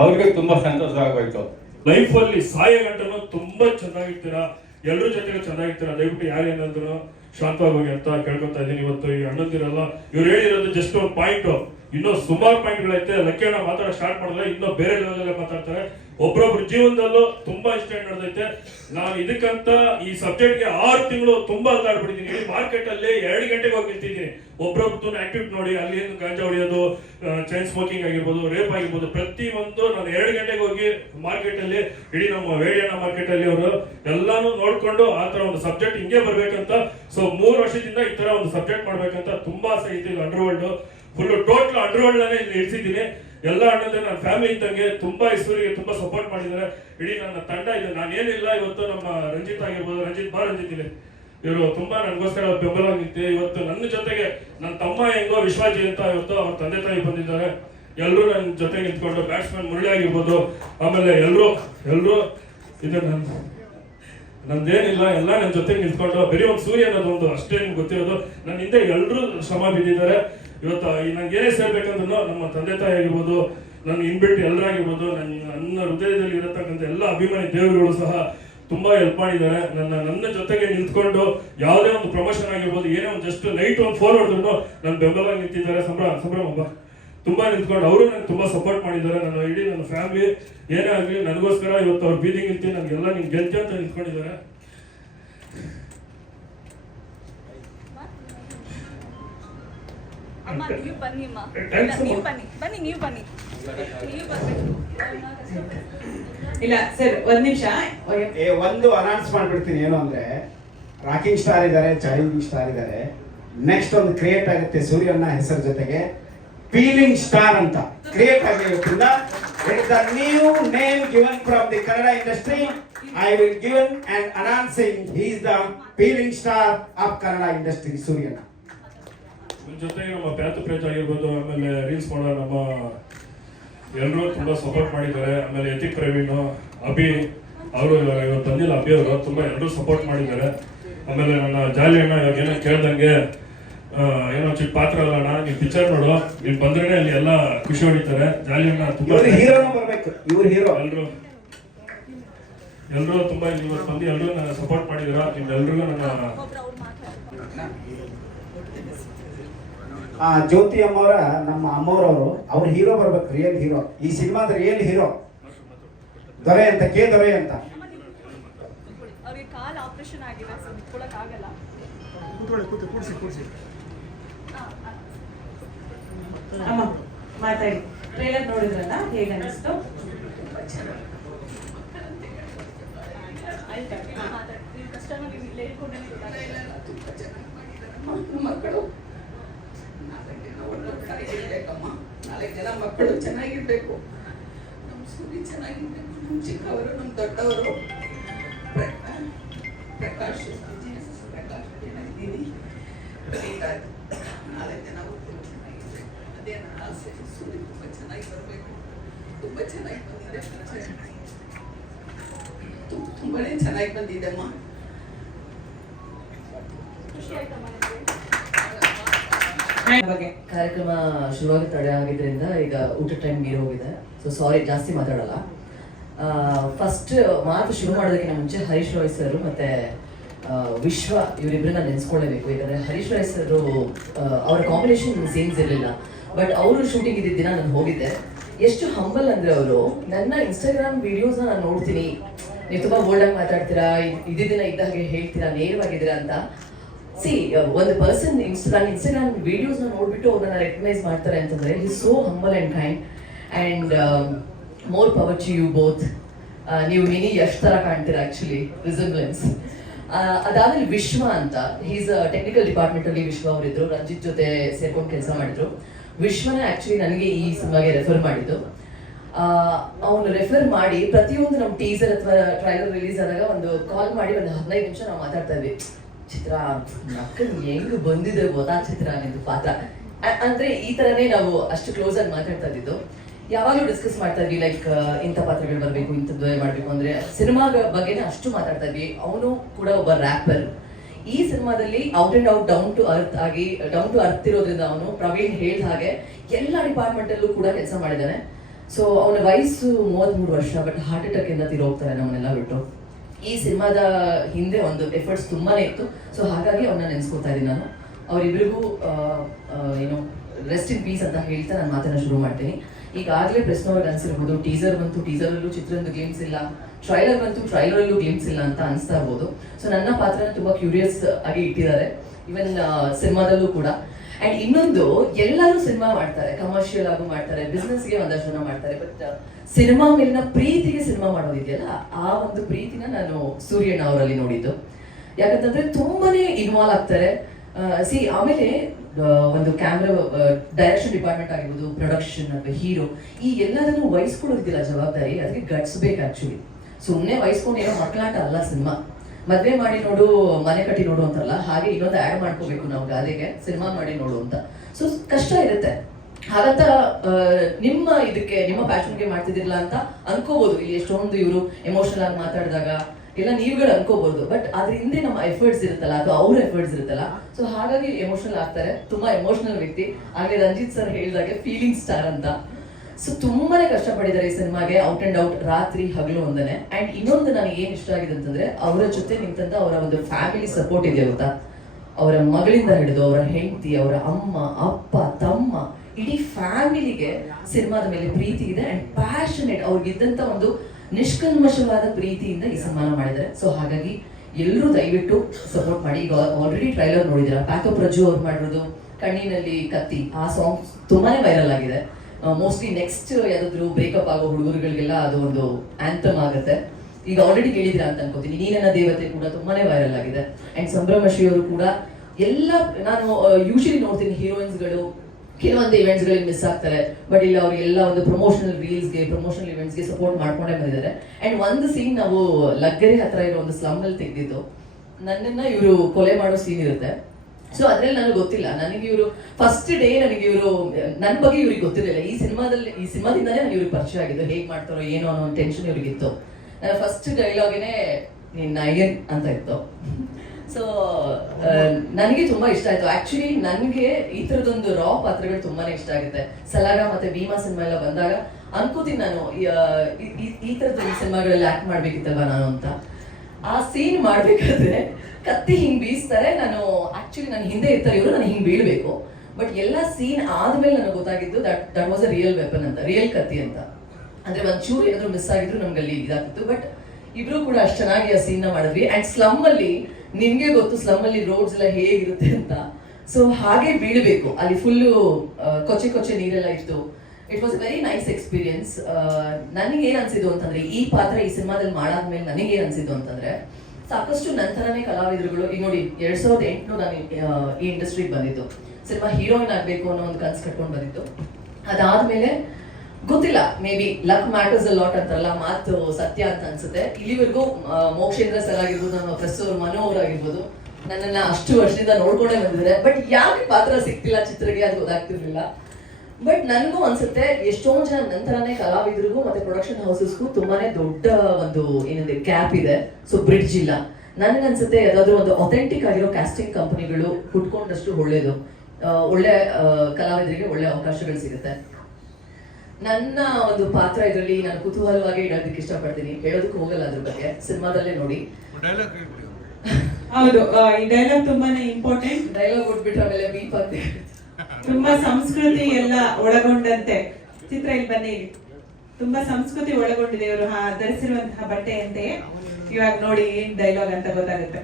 ಅವ್ರಿಗೆ ತುಂಬಾ ಸಂತೋಷ ಆಗೋಯ್ತು. ಲೈಫಲ್ಲಿ ಸಾಯೋ ಗಂಟನೂ ತುಂಬಾ ಚೆನ್ನಾಗಿರ್ತೀರಾ, ಎಲ್ಲರ ಜೊತೆಗೆ ಚೆನ್ನಾಗಿರ್ತೀರಾ. ದಯವಿಟ್ಟು ಯಾರೇನಾದ್ರು ಶಾಂತವಾಗಿ ಅಂತ ಕೇಳ್ಕೊತಾ ಇದ್ದೀನಿ. ಇವತ್ತು ಈ ಅಣ್ಣಂದಿರಲ್ಲ, ಇವ್ರು ಹೇಳಿರೋದು ಜಸ್ಟ್ ಒಂದು ಪಾಯಿಂಟ್, ಇನ್ನೂ ಸುಮಾರು ಪಾಯಿಂಟ್ಗಳೈತೆ. ಲಕ್ಕಿಯಣ್ಣ ಮಾತಾಡೋ ಸ್ಟಾರ್ಟ್ ಮಾಡಿದ್ರೆ ಇನ್ನೂ ಬೇರೆ ಲೆವೆಲಲ್ಲೇ ಮಾತಾಡ್ತಾರೆ. ಒಬ್ಬೊಬ್ರ ಜೀವನದಲ್ಲೂ ತುಂಬಾ ಇಷ್ಟ ನಡೆದೈತೆ. ನಾನು ಇದಕ್ಕಂತ ಈ ಸಬ್ಜೆಕ್ಟ್ಗೆ 6 ತಿಂಗಳು ತುಂಬಾ ಅಲ್ದಾಡ್ಬಿಟ್ಟಿದ್ದೀನಿ. ಈ ಮಾರ್ಕೆಟ್ ಅಲ್ಲಿ 2 ಗಂಟೆಗೆ ಹೋಗಿ ನಿಂತಿದ್ದೀನಿ. ಒಬ್ಬೊಬ್ರು ಆಕ್ಟಿವಿಟಿ ನೋಡಿ, ಅಲ್ಲಿ ಏನು ಗಾಂಜಾ ಹೊಡೆಯೋದು, ಚೈನ್ ಸ್ಮೋಕಿಂಗ್ ಆಗಿರ್ಬೋದು, ರೇಪ್ ಆಗಿರ್ಬೋದು, ಪ್ರತಿಯೊಂದು ನಾನು 2 ಗಂಟೆಗೆ ಹೋಗಿ ಮಾರ್ಕೆಟ್ ಅಲ್ಲಿ, ಇಡೀ ನಮ್ಮ ವೇಡಿಯಣ್ಣ ಮಾರ್ಕೆಟ್ ಅಲ್ಲಿ ಅವರು ಎಲ್ಲಾನು ನೋಡ್ಕೊಂಡು ಆ ತರ ಒಂದು ಸಬ್ಜೆಕ್ಟ್ ಹಿಂಗೆ ಬರ್ಬೇಕಂತ. ಸೊ 3 ವರ್ಷದಿಂದ ಈ ತರ ಒಂದು ಸಬ್ಜೆಕ್ಟ್ ಮಾಡ್ಬೇಕಂತ ತುಂಬಾ ಆಸೆ ಇತ್ತು. ಇದು ಅಂಡರ್ವರ್ಲ್ಡ್ ಫುಲ್ ಟೋಟಲ್ ಅಂಡರ್ವರ್ಲ್ಡ್ ಅಲ್ಲೇ ಇಳಿಸಿದ್ದೀನಿ. ಎಲ್ಲ ಅಣ್ಣಂದ್ರೆ ನನ್ನ ಫ್ಯಾಮಿಲಿ ಇದ್ದಂಗೆ ತುಂಬಾ ಇಷ್ಟರಿಗೆ ತುಂಬಾ ಸಪೋರ್ಟ್ ಮಾಡಿದ್ದಾರೆ. ಇಡೀ ನನ್ನ ತಂಡ ಇದೆ. ನಾನೇನಿಲ್ಲ, ಇವತ್ತು ನಮ್ಮ ರಂಜಿತ್ ಆಗಿರ್ಬೋದು, ರಂಜಿತ್ ಇಲ್ಲಿ ಇವರು ತುಂಬಾ ನನಗೋಸ್ಕರ ಬೆಂಬಲ ನಿಂತೆ. ಇವತ್ತು ನನ್ನ ಜೊತೆಗೆ ನನ್ನ ತಮ್ಮ ಹೆಂಗೋ ವಿಶ್ವಾಜಿ ಅಂತ ಇವತ್ತು ಅವ್ರ ತಂದೆ ತಾಯಿ ಬಂದಿದ್ದಾರೆ. ಎಲ್ಲರೂ ನನ್ನ ಜೊತೆಗೆ ನಿಂತ್ಕೊಂಡು, ಬ್ಯಾಟ್ಸ್ಮನ್ ಮುರಳಿ ಆಗಿರ್ಬೋದು, ಆಮೇಲೆ ಎಲ್ಲರೂ ಇದು ನಂದೇನಿಲ್ಲ, ಎಲ್ಲ ನನ್ನ ಜೊತೆಗೆ ನಿಂತ್ಕೊಂಡು, ಬರೀ ಒಂದು ಸೂರ್ಯ ಅನ್ನೋದೊಂದು ಅಷ್ಟೇ ನಿಮ್ಗೆ ಗೊತ್ತಿರೋದು. ನನ್ನ ಹಿಂದೆ ಎಲ್ಲರೂ ಶ್ರಮ ಬಿದ್ದಿದ್ದಾರೆ. ಇವತ್ತು ನಂಗೆ ಏನೇ ಸೇರ್ಬೇಕಂದ್ರೂ ನಮ್ಮ ತಂದೆ ತಾಯಿ ಆಗಿರ್ಬೋದು, ನನ್ನ ಇನ್ಬಿಟ್ಟು ಎಲ್ಲರಾಗಿರ್ಬೋದು, ನನ್ನ ಹೃದಯದಲ್ಲಿ ಇರತಕ್ಕಂಥ ಎಲ್ಲ ಅಭಿಮಾನಿ ದೇವರುಗಳು ಸಹ ತುಂಬಾ ಹೆಲ್ಪ್ ಮಾಡಿದ್ದಾರೆ. ನನ್ನ ಜೊತೆಗೆ ನಿಂತ್ಕೊಂಡು ಯಾವುದೇ ಒಂದು ಪ್ರಮೋಷನ್ ಆಗಿರ್ಬೋದು, ಏನೇ ಒಂದು ಜಸ್ಟ್ ನೈಟ್ ಒಂದು 4 ಹೊಡೆದ್ರು ನನ್ನ ಬೆಂಬಲವಾಗಿ ನಿಂತಿದ್ದಾರೆ. ಸಂಭ್ರಮ ತುಂಬಾ ನಿಂತ್ಕೊಂಡು ಅವರು ನನಗೆ ತುಂಬಾ ಸಪೋರ್ಟ್ ಮಾಡಿದ್ದಾರೆ. ನನ್ನ ಫ್ಯಾಮಿಲಿ ಏನೇ ಆಗಲಿ ನನಗೋಸ್ಕರ ಇವತ್ತು ಅವ್ರು ಬೀದಿಗೆ ನಿಂತು ನನಗೆಲ್ಲ ನೀನು ಗೆಲ್ತಿ ಅಂತ ನಿಂತ್ಕೊಂಡಿದ್ದಾರೆ. ಇಲ್ಲ ಸರ್, ಒಂದ್ ನಿಮಿಷ ಒಂದು ಅನೌನ್ಸ್ ಮಾಡ್ಬಿಡ್ತೀನಿ. ಏನು ಅಂದ್ರೆ ರಾಕಿಂಗ್ ಸ್ಟಾರ್ ಇದ್ದಾರೆ, ಚಾಲೆಂಜಿಂಗ್ ಸ್ಟಾರ್ ಇದ್ದಾರೆ. ನೆಕ್ಸ್ಟ್ ಒಂದು ಕ್ರಿಯೇಟ್ ಆಗುತ್ತೆ ಸೂರ್ಯಣ್ಣ ಹೆಸರು ಜೊತೆಗೆ ಫೀಲಿಂಗ್ ಸ್ಟಾರ್ ಅಂತ ಕ್ರಿಯೇಟ್ ಆಗಿರೋದ್ರಿಂದ it's the new name given from the Kannada industry. I will given and announcing he is the feeling star of Kannada industry ಸೂರ್ಯಣ್ಣ. ಜೊತೆಗೆ ನಮ್ಮ ಪ್ಯಾತು ಪ್ರೇಜ್ ಆಗಿರ್ಬೋದು, ಆಮೇಲೆ ರೀಲ್ಸ್ ಮಾಡೋ ನಮ್ಮ ಎಲ್ಲರೂ ತುಂಬಾ ಸಪೋರ್ಟ್ ಮಾಡಿದ್ದಾರೆ. ಆಮೇಲೆ ಯತಿಕ್ ಪ್ರವೀಣ್, ಅಭಿ ಅವರು ಇವತ್ತು ಬಂದಿಲ್ಲ, ಅಭಿ ಅವರು ತುಂಬಾ ಎಲ್ಲರೂ ಸಪೋರ್ಟ್ ಮಾಡಿದ್ದಾರೆ. ಆಮೇಲೆ ನನ್ನ ಜಾಲಿ ಅಣ್ಣ ಇವಾಗ ಏನೋ ಕೇಳ್ದಂಗೆ ಏನೋ ಚಿಕ್ಕ ಪಾತ್ರ ಅಲ್ಲ ಅಣ್ಣ, ನೀವು ಪಿಕ್ಚರ್ ನೋಡು, ಇಲ್ಲಿ ಬಂದ್ರೆ ಅಲ್ಲಿ ಎಲ್ಲ ಖುಷಿ ಹೊಡಿತಾರೆ. ಜಾಲಿ ಅಣ್ಣ ತುಂಬಾ ಹೀರೋನ ಬರ್ಬೇಕು, ಇವ್ರು ಹೀರೋ. ಎಲ್ಲರೂ ತುಂಬಾ ಇವತ್ತು ಬಂದು ಎಲ್ಲರೂ ನನ್ನ ಸಪೋರ್ಟ್ ಮಾಡಿದಾರ. ನಿಮ್ಮೆಲ್ರಿಗೂ ನನ್ನ ಜ್ಯೋತಿ ಅಮ್ಮವರ ನಮ್ಮ ಅಮ್ಮವ್ರವರು ಅವ್ರ ಹೀರೋ ಬರ್ಬೇಕು, ರಿಯಲ್ ಹೀರೋ. ಈ ಸಿನಿಮಾದ ರಿಯಲ್ ಹೀರೋ ದೊರೆ ಅಂತ, ದೊರೆ ಅಂತ. ಅವ್ರಿಗೆ ಕಾಲ್ ಆಪರೇಷನ್ ಆಗಿದೆ, ಸೊ ನಿಂತ್ಕೊಳ್ಳೋಕೆ ಆಗಲ್ಲ. ಅಮ್ಮ ಮಾತಾಡಿ. ಟ್ರೈಲರ್ ನೋಡಿದ್ರಲ್ಲ, ಹೇಗೆ ಅನಿಸ್ತು? ಮಕ್ಕಳು ನಾಳೆ ಜನ ಮಕ್ಕಳು ಚೆನ್ನಾಗಿರ್ಬೇಕು, ನಮ್ಮ ಸೂರಿ ಚೆನ್ನಾಗಿರ್ಬೇಕು, ನಮ್ಮ ಚಿಕ್ಕವರು ನಮ್ಮ ದೊಡ್ಡವರು. ಪ್ರಕಾಶ್ ಇದ್ದೀನಿ, ನಾಳೆ ಜನ ಚೆನ್ನಾಗಿರ್ಬೇಕು, ಅದೇ ನನ್ನ ಆಸೆ. ಸೂರಿ ತುಂಬ ಚೆನ್ನಾಗಿ ಬರಬೇಕು, ತುಂಬ ಚೆನ್ನಾಗಿ ಬಂದಿದೆ, ತುಂಬಾನೇ ಚೆನ್ನಾಗಿ ಬಂದಿದೆಮ್ಮ. ಕಾರ್ಯಕ್ರಮ ಶುರುವಾಗಿ ತಡೆ ಆಗಿದ್ರಿಂದ ಈಗ ಊಟ ಟೈಮ್ ಮೀರಿ ಹೋಗಿದೆ. ಸೊ ಸಾರಿ, ಜಾಸ್ತಿ ಮಾತಾಡಲ್ಲ. ಫಸ್ಟ್ ಮಾತು ಶುರು ಮಾಡೋದಕ್ಕಿಂತ ಮುಂಚೆ ಹರೀಶ್ ರಾಯ್ ಸರ್ ಮತ್ತೆ ವಿಶ್ವ ಇವರಿಬ್ಬರನ್ನ ನೆನೆಸ್ಕೊಳ್ಳೇಬೇಕು. ಯಾಕಂದ್ರೆ ಹರೀಶ್ ರಾಯ್ ಸರ್ ಅವರ ಕಾಂಬಿನೇಷನ್ ಸೀನ್ಸ್ ಇರಲಿಲ್ಲ, ಬಟ್ ಅವರು ಶೂಟಿಂಗ್ ಇದ್ದಿದ್ದ ದಿನ ನಾನು ಹೋಗಿದ್ದೆ. ಎಷ್ಟು ಹಂಬಲ್ ಅಂದ್ರೆ ಅವರು ನನ್ನ ಇನ್ಸ್ಟಾಗ್ರಾಮ್ ವಿಡಿಯೋಸ್ನ ನಾನು ನೋಡ್ತೀನಿ, ನೀವು ತುಂಬಾ ಬೋಲ್ಡ್ ಆಗಿ ಮಾತಾಡ್ತೀರಾ, ದಿನ ಇದ್ದಾಗೆ ಹೇಳ್ತೀರಾ, ನೇರವಾಗಿದ್ದೀರಾ ಅಂತ. ಸಿ ಒಂದು ಪರ್ಸನ್ ನನ್ನ ಇನ್ಸ್ಟಾಗ್ರಾಮ್ ವಿಡಿಯೋಸ್ನ ನೋಡ್ಬಿಟ್ಟು ಅವ್ರನ್ನ ರೆಕಗ್ನೈಸ್ ಮಾಡ್ತಾರೆ ಅಂತಂದ್ರೆ he so humble and kind and more power to you both. ನೀವು ಮಿನಿ ಯಶ್ ಥರ ಕಾಣ್ತೀರಾ ಆ್ಯಕ್ಚುಲಿ, ರಿಸೆಂಬ್ಲೆನ್ಸ್. ಅದಾದ್ಮೇಲೆ ವಿಶ್ವ ಅಂತ, ಹೀಸ್ ಟೆಕ್ನಿಕಲ್ ಡಿಪಾರ್ಟ್ಮೆಂಟಲ್ಲಿ ವಿಶ್ವ ಅವರಿದ್ರು, ರಂಜಿತ್ ಜೊತೆ ಸೇರ್ಕೊಂಡು ಕೆಲಸ ಮಾಡಿದ್ರು. ವಿಶ್ವನೇ ಆ್ಯಕ್ಚುಲಿ ನನಗೆ ಈ ಸಿನಿಮಾಗೆ ರೆಫರ್ ಮಾಡಿದ್ದು. ಅವನು ರೆಫರ್ ಮಾಡಿ ಪ್ರತಿಯೊಂದು ನಮ್ಮ ಟೀಸರ್ ಅಥವಾ ಟ್ರೈಲರ್ ರಿಲೀಸ್ ಆದಾಗ ಒಂದು ಕಾಲ್ ಮಾಡಿ ಒಂದು 15 ನಿಮಿಷ ನಾವು ಮಾತಾಡ್ತಾ ಇದ್ವಿ. ಚಿತ್ರ ನಕ್ಕನ್ ಹೆಂಗ್ ಬಂದಿದೆ ಗೊತ್ತಾ ಚಿತ್ರ ನಿಂದು ಪಾತ್ರ ಅಂದ್ರೆ ಈ ತರನೇ ನಾವು ಅಷ್ಟು ಕ್ಲೋಸ್ ಆಗಿ ಮಾತಾಡ್ತಾ ಇದ್ದಿದ್ದು. ಯಾವಾಗಲೂ ಡಿಸ್ಕಸ್ ಮಾಡ್ತಾ ಇದ್ವಿ, ಲೈಕ್ ಇಂಥ ಪಾತ್ರಗಳು ಬರಬೇಕು, ಇಂಥದ್ದು ಮಾಡಬೇಕು ಅಂದ್ರೆ ಸಿನಿಮಾ ಬಗ್ಗೆನೇ ಅಷ್ಟು ಮಾತಾಡ್ತಾ ಇದ್ವಿ. ಅವನು ಕೂಡ ಒಬ್ಬ ರ್ಯಾಪರ್. ಈ ಸಿನಿಮಾದಲ್ಲಿ out and out down to earth ಇರೋದ್ರಿಂದ ಅವನು ಪ್ರವೀಣ್ ಹೇಳಿದ ಹಾಗೆ ಎಲ್ಲ ಡಿಪಾರ್ಟ್ಮೆಂಟ್ ಅಲ್ಲೂ ಕೂಡ ಕೆಲಸ ಮಾಡಿದ್ದಾನೆ. ಸೊ ಅವನ ವಯಸ್ಸು 33 ವರ್ಷ, ಬಟ್ ಹಾರ್ಟ್ ಅಟ್ಯಾಕ್ ಇಂದ ತೀರೋಗ್ತಾರೆ ನಮ್ಮನ್ನೆಲ್ಲ ಬಿಟ್ಟು. ಈ ಸಿನಿಮಾದ ಹಿಂದೆ ಒಂದು ಎಫರ್ಟ್ಸ್ ತುಂಬಾನೇ ಇತ್ತು. ಸೊ ಹಾಗಾಗಿ ಅವನ್ನ ನೆನೆಸ್ಕೊತಾ ಇದ್ದೀನಿ ನಾನು. ಅವರಿಬ್ಬರಿಗೂ ಏನೋ ರೆಸ್ಟ್ ಇನ್ ಪೀಸ್ ಅಂತ ಹೇಳ್ತಾ ನಾನು ಮಾತನ್ನ ಶುರು ಮಾಡ್ತೀನಿ. ಈಗಾಗಲೇ ಪ್ರೆಸ್ನವ್ರಿಗೆ ಅನ್ಸಿರ್ಬೋದು, ಟೀಸರ್ ಬಂತು, ಟೀಸರಲ್ಲೂ ಚಿತ್ರದ ಗ್ಲಿಮ್ಸ್ ಇಲ್ಲ, ಟ್ರೈಲರ್ ಬಂತು, ಟ್ರೈಲರಲ್ಲೂ ಗ್ಲಿಮ್ಸ್ ಇಲ್ಲ ಅಂತ ಅನಿಸ್ತಾ ಇರ್ಬೋದು. ಸೊ ನನ್ನ ಪಾತ್ರನ ತುಂಬಾ ಕ್ಯೂರಿಯಸ್ ಆಗಿ ಇಟ್ಟಿದ್ದಾರೆ, ಇವನ್ ಸಿನಿಮಾದಲ್ಲೂ ಕೂಡ. ಅಂಡ್ ಇನ್ನೊಂದು, ಎಲ್ಲರೂ ಸಿನಿಮಾ ಮಾಡ್ತಾರೆ, ಕಮರ್ಷಿಯಲ್ ಆಗು ಮಾಡ್ತಾರೆ, ಬಿಸ್ನೆಸ್ಗೆ ಒಂದಷ್ಟು ಜನ ಮಾಡ್ತಾರೆ, ಬಟ್ ಸಿನಿಮಾ ಮೇಲಿನ ಪ್ರೀತಿಗೆ ಸಿನಿಮಾ ಮಾಡೋದಿದೆಯಲ್ಲ, ಆ ಒಂದು ಪ್ರೀತಿನ ನಾನು ಸೂರ್ಯಣ್ಣ ಅವರಲ್ಲಿ ನೋಡಿದ್ದು. ಯಾಕಂತಂದ್ರೆ ತುಂಬಾನೇ ಇನ್ವಾಲ್ವ್ ಆಗ್ತಾರೆ. ಆಮೇಲೆ ಒಂದು ಕ್ಯಾಮ್ರಾ ಡೈರೆಕ್ಷನ್ ಡಿಪಾರ್ಟ್ಮೆಂಟ್ ಆಗಿರ್ಬೋದು, ಪ್ರೊಡಕ್ಷನ್ ಅಥವಾ ಹೀರೋ, ಈ ಎಲ್ಲದನ್ನು ವಹಿಸ್ಕೊಳ್ಳೋದಿಲ್ಲ ಜವಾಬ್ದಾರಿ, ಅದಕ್ಕೆ ಗಟ್ಸ್ಬೇಕು ಆಕ್ಚುಲಿ. ಸುಮ್ಮನೆ ವಹಿಸ್ಕೊಂಡು ಏನೋ ಮಕ್ಕಳಾಟ ಅಲ್ಲ ಸಿನಿಮಾ. ಮದ್ವೆ ಮಾಡಿ ನೋಡು, ಮನೆ ಕಟ್ಟಿ ನೋಡು ಅಂತಾರಲ್ಲ, ಹಾಗೆ ಇನ್ನೊಂದು ಆ್ಯಡ್ ಮಾಡ್ಕೋಬೇಕು ನಾವು ಗಾದೆಗೆ, ಸಿನಿಮಾ ಮಾಡಿ ನೋಡು ಅಂತ. ಸೊ ಕಷ್ಟ ಇರುತ್ತೆ. ಹಾಗಂತ ನಿಮ್ಮ ಇದಕ್ಕೆ, ನಿಮ್ಮ ಪ್ಯಾಷನ್ಗೆ ಮಾಡ್ತಿದ್ದಿಲ್ಲ ಅಂತ ಅನ್ಕೋಬಹುದು. ಇಲ್ಲಿ ಎಷ್ಟೊಂದು ಇವರು ಎಮೋಷನಲ್ ಆಗಿ ಮಾತಾಡಿದಾಗ ಎಲ್ಲ ನೀವುಗಳು ಅನ್ಕೋಬಹುದು, ಬಟ್ ಅದ್ರ ಹಿಂದೆ ನಮ್ಮ ಎಫರ್ಟ್ಸ್ ಇರುತ್ತಲ್ಲ, ಅಥವಾ ಅವ್ರ ಎಫರ್ಟ್ಸ್ ಇರುತ್ತಲ್ಲ. ಸೊ ಹಾಗಾಗಿ ಎಮೋಷನಲ್ ಆಗ್ತಾರೆ. ತುಂಬಾ ಎಮೋಷನಲ್ ವ್ಯಕ್ತಿ. ಹಾಗೆ ರಂಜಿತ್ ಸರ್ ಹೇಳಿದಾಗೆ ಫೀಲಿಂಗ್ ಸ್ಟಾರ್ ಅಂತ. ಸೊ ತುಂಬಾನೇ ಕಷ್ಟಪಟ್ಟಿದ್ದಾರೆ ಈ ಸಿನಿಮಾಗೆ, ಔಟ್ ಅಂಡ್ ಔಟ್, ರಾತ್ರಿ ಹಗಲು ಒಂದನೆ. ಅಂಡ್ ಇನ್ನೊಂದು ನನಗೆ ಏನ್ ಇಷ್ಟ ಆಗಿದೆ ಅಂತಂದ್ರೆ ಅವರ ಜೊತೆ ನಿಂತಂತ ಅವರ ಒಂದು ಫ್ಯಾಮಿಲಿ ಸಪೋರ್ಟ್ ಇದೆ ಗೊತ್ತಾ. ಅವರ ಮಗಳಿಂದ ಹಿಡಿದು ಅವರ ಹೆಂಡತಿ, ಅವರ ಅಮ್ಮ, ಅಪ್ಪ, ತಮ್ಮ, ಇಡೀ ಫ್ಯಾಮಿಲಿಗೆ ಸಿನಿಮಾದ ಮೇಲೆ ಪ್ರೀತಿ ಇದೆ ಅಂಡ್ ಪ್ಯಾಷನೇಟ್. ಅವ್ರಿಗಿದ್ದಂತ ಒಂದು ನಿಷ್ಕಲ್ಮಶವಾದ ಪ್ರೀತಿಯಿಂದ ಈ ಸಿನಿಮಾನ ಮಾಡಿದ್ದಾರೆ. ಸೊ ಹಾಗಾಗಿ ಎಲ್ಲರೂ ದಯವಿಟ್ಟು ಸಪೋರ್ಟ್ ಮಾಡಿ. ಈಗ ಆಲ್ರೆಡಿ ಟ್ರೈಲರ್ ನೋಡಿದಿರ, ಪ್ಯಾಕಪ್ ರಜು ಅವ್ರು ಮಾಡಿರೋದು ಕಣ್ಣಿನಲ್ಲಿ ಕತ್ತಿ, ಆ ಸಾಂಗ್ ತುಂಬಾನೇ ವೈರಲ್ ಆಗಿದೆ. ಮೋಸ್ಟ್ಲಿ ನೆಕ್ಸ್ಟ್ ಯಾವ್ದಾದ್ರು ಬ್ರೇಕಪ್ ಆಗೋ ಹುಡುಗರುಗಳಿಗೆಲ್ಲ ಅದು ಒಂದು ಆಂಥಮ್ ಆಗುತ್ತೆ. ಈಗ ಆಲ್ರೆಡಿ ಕೇಳಿದಿರ ಅಂತ ಅನ್ಕೋತೀನಿ. ನೀನನ್ನ ದೇವತೆ ಕೂಡ ತುಂಬಾನೇ ವೈರಲ್ ಆಗಿದೆ. ಅಂಡ್ ಸಂಭ್ರಮಶ್ರೀ ಅವರು ಕೂಡ ಎಲ್ಲ, ನಾನು ಯೂಶಲಿ ನೋಡ್ತೀನಿ ಹೀರೋಯಿನ್ಸ್ಗಳು ಕೆಲವೊಂದು ಇವೆಂಟ್ಸ್ಗಳಲ್ಲಿ ಮಿಸ್ ಆಗ್ತಾರೆ, ಬಟ್ ಇಲ್ಲ ಅವರಿಗೆಲ್ಲ ಒಂದು ಪ್ರಮೋಷನಲ್ ರೀಲ್ಸ್ಗೆ, ಪ್ರಮೋಷನಲ್ ಇವೆಂಟ್ಸ್ಗೆ ಸಪೋರ್ಟ್ ಮಾಡ್ಕೊಂಡೇ ಬಂದಿದ್ದಾರೆ. ಅಂಡ್ ಒಂದು ಸೀನ್ ನಾವು ಲಗ್ಗೆರೆ ಹತ್ರ ಇರೋ ಒಂದು ಸ್ಲಮ್ ಅಲ್ಲಿ ತೆಗೆದಿದ್ದು, ನನ್ನನ್ನ ಇವರು ಕೊಲೆ ಮಾಡೋ ಸೀನ್ ಇರುತ್ತೆ. ಸೊ ಅದ್ರಲ್ಲಿ ನನಗೆ ಗೊತ್ತಿಲ್ಲ, ನನಗೆ ಇವರು ಫಸ್ಟ್ ಡೇ ನನಗೆ ಇವರು ನನ್ನ ಬಗ್ಗೆ ಇವ್ರಿಗೆ ಗೊತ್ತಿರಲಿಲ್ಲ. ಈ ಸಿನಿಮಾದಿಂದಾನೇ ನನಗೆ ಇವ್ರಿಗೆ ಪರಿಚಯ ಆಗಿದ್ದು, ಹೇಗೆ ಮಾಡ್ತಾರೋ ಏನೋ ಅನ್ನೋ ಒಂದು ಟೆನ್ಷನ್ ಇವ್ರಿಗಿತ್ತು. ನನ್ನ ಫಸ್ಟ್ ಡೈಲಾಗೇನೆ ನೀನ್ ನಾಯನ್ ಅಂತ ಇತ್ತು. ಸೊ ನನಗೆ ತುಂಬಾ ಇಷ್ಟ ಆಯ್ತು. ಆಕ್ಚುಲಿ ನನಗೆ ಈ ತರದೊಂದು ರಾ ಪಾತ್ರಗಳು ತುಂಬಾನೇ ಇಷ್ಟ ಆಗುತ್ತೆ. ಸಲಾಗ ಮತ್ತೆ ಭೀಮಾ ಸಿನಿಮಾ ಎಲ್ಲ ಬಂದಾಗ ಅನ್ಕೋತೀನಿ ನಾನು ಈ ತರದ ಸಿನಿಮಾಗಳಲ್ಲಿ ಆಕ್ಟ್ ಮಾಡ್ಬೇಕಿತ್ತಲ್ವಾ ನಾನು ಅಂತ. ಆ ಸೀನ್ ಮಾಡ್ಬೇಕಾದ್ರೆ ಕತ್ತಿ ಹಿಂಗ್ ಬೀಸ್ತಾರೆ, ನಾನು ಹಿಂದೆ ಇರ್ತಾರೆ ಇವರು, ನಾನು ಹಿಂಗ್ ಬೀಳ್ಬೇಕು. ಬಟ್ ಎಲ್ಲ ಸೀನ್ ಆದ್ಮೇಲೆ ನನಗೆ ಗೊತ್ತಾಗಿದ್ದು that was a real weapon ಅಂತ, ರಿಯಲ್ ಕತ್ತಿ ಅಂತ. ಅಂದ್ರೆ ಒಂಚೂರು ಏನಾದ್ರು ಮಿಸ್ ಆಗಿದ್ರು ನಮ್ಗೆ ಅಲ್ಲಿ ಇದಾಗ್ತಿತ್ತು. ಬಟ್ ಇಬ್ರು ಕೂಡ ಅಷ್ಟು ಚೆನ್ನಾಗಿ ಆ ಸೀನ್ ನ ಮಾಡಿದ್ವಿ. ಅಂಡ್ ಸ್ಲಮ್ ಅಲ್ಲಿ ನಿಮ್ಗೆ ಗೊತ್ತು, ಸ್ಲಮ್ ಅಲ್ಲಿ ರೋಡ್ಸ್ ಎಲ್ಲ ಹೇಗಿರುತ್ತೆ ಅಂತ. ಸೊ ಹಾಗೆ ಬೀಳ್ಬೇಕು, ಅಲ್ಲಿ ಫುಲ್ಲು ಕೊಚ್ಚೆ ಕೊಚ್ಚೆ ನೀರೆಲ್ಲ ಇತ್ತು. It was a very nice experience. ನನಗೆ ಏನ್ ಅನ್ಸಿದ್ದು ಅಂತಂದ್ರೆ, ಈ ಪಾತ್ರ ಈ ಸಿನಿಮಾದಲ್ಲಿ ಮಾಡಾದ್ಮೇಲೆ ನನಗೆ ಏನ್ ಅನ್ಸಿದ್ದು ಅಂತಂದ್ರೆ, ಸಾಕಷ್ಟು ನಂತರನೇ ಕಲಾವಿದರುಗಳು, ಈಗ ನೋಡಿ 2008 ನಾನು ಈ ಇಂಡಸ್ಟ್ರಿಗೆ ಬಂದಿದ್ದು, ಸಿನಿಮಾ ಹೀರೋಯಿನ್ ಆಗ್ಬೇಕು ಅನ್ನೋ ಒಂದು ಕನ್ಸು ಕಟ್ಕೊಂಡು ಬಂದಿದ್ದು. ಅದಾದ್ಮೇಲೆ ಗೊತ್ತಿಲ್ಲ, may be luck matters a lot ಅಂತಾರಲ್ಲ, ಮಾತು ಸತ್ಯ ಅಂತ ಅನ್ಸುತ್ತೆ. ಇಲ್ಲಿವರೆಗೂ ಮೋಕ್ಷೇಂದ್ರ ಸರ್ ಆಗಿರ್ಬೋದು, ನಮ್ಮ ಪ್ರೊಫೆಸರ್ ಮನೋ ಅವರಾಗಿರ್ಬೋದು, ನನ್ನನ್ನ ಅಷ್ಟು ವರ್ಷದಿಂದ ನೋಡ್ಕೊಂಡೇ ಬಂದಿದ್ದಾರೆ. ಬಟ್ ಯಾಕೆ ಪಾತ್ರ ಸಿಗ್ತಿಲ್ಲ ಚಿತ್ರಕ್ಕೆ ಅದು ಗೊತ್ತಾಗ್ತಿರ್ಲಿಲ್ಲ. ಬಟ್ ನನಗೂ ಅನ್ಸುತ್ತೆ ಎಷ್ಟೊಂದು ಜನ ನಂತರನೇ ಕಲಾವಿದರಿಗೂ ಮತ್ತೆ ಪ್ರೊಡಕ್ಷನ್ ಹೌಸಸ್ಗೂ ತುಂಬಾನೇ ದೊಡ್ಡ ಒಂದು ಏನಂದ್ರೆ ಗ್ಯಾಪ್ ಇದೆ. ಸೊ ಬ್ರಿಡ್ಜ್ ಇಲ್ಲ. ನನಗನ್ಸುತ್ತೆ ಯಾವ್ದಾದ್ರು ಒಂದು ಅಥೆಂಟಿಕ್ ಆಗಿರೋ ಕಾಸ್ಟಿಂಗ್ ಕಂಪನಿಗಳು ಹುಟ್ಕೊಂಡಷ್ಟು ಒಳ್ಳೇದು, ಒಳ್ಳೆ ಕಲಾವಿದರಿಗೆ ಒಳ್ಳೆ ಅವಕಾಶಗಳು ಸಿಗುತ್ತೆ. ನನ್ನ ಒಂದು ಪಾತ್ರ ಇದರಲ್ಲಿ ನಾನು ಕುತೂಹಲವಾಗಿ ಹೇಳೋದಕ್ಕೆ ಇಷ್ಟಪಡ್ತೀನಿ, ಹೇಳೋದಕ್ಕೆ ಹೋಗಲ್ಲ ಅದ್ರ ಬಗ್ಗೆ, ಸಿನಿಮಾದಲ್ಲೇ ನೋಡಿ. ಹೌದು, ಈ ಡೈಲಾಗ್ ತುಂಬಾನೇ ಇಂಪಾರ್ಟೆಂಟ್. ಡೈಲಾಗ್ ಕೊಟ್ಬಿಟ್ರೆ ಆಮೇಲೆ ಬೀಪ್ ಆಗ್ತದೆ. ತುಂಬಾ ಸಂಸ್ಕೃತಿ ಎಲ್ಲ ಒಳಗೊಂಡಂತೆ ಚಿತ್ರ. ಇಲ್ಲಿ ಬನ್ನಿ, ತುಂಬಾ ಸಂಸ್ಕೃತಿ ಒಳಗೊಂಡಿದೆ ಇವರು ಧರಿಸಿರುವಂತಹ ಬಟ್ಟೆಯಂತೆಯೇ. ಇವಾಗ ನೋಡಿ ಏನ್ ಡೈಲಾಗ್ ಅಂತ ಗೊತ್ತಾಗುತ್ತೆ.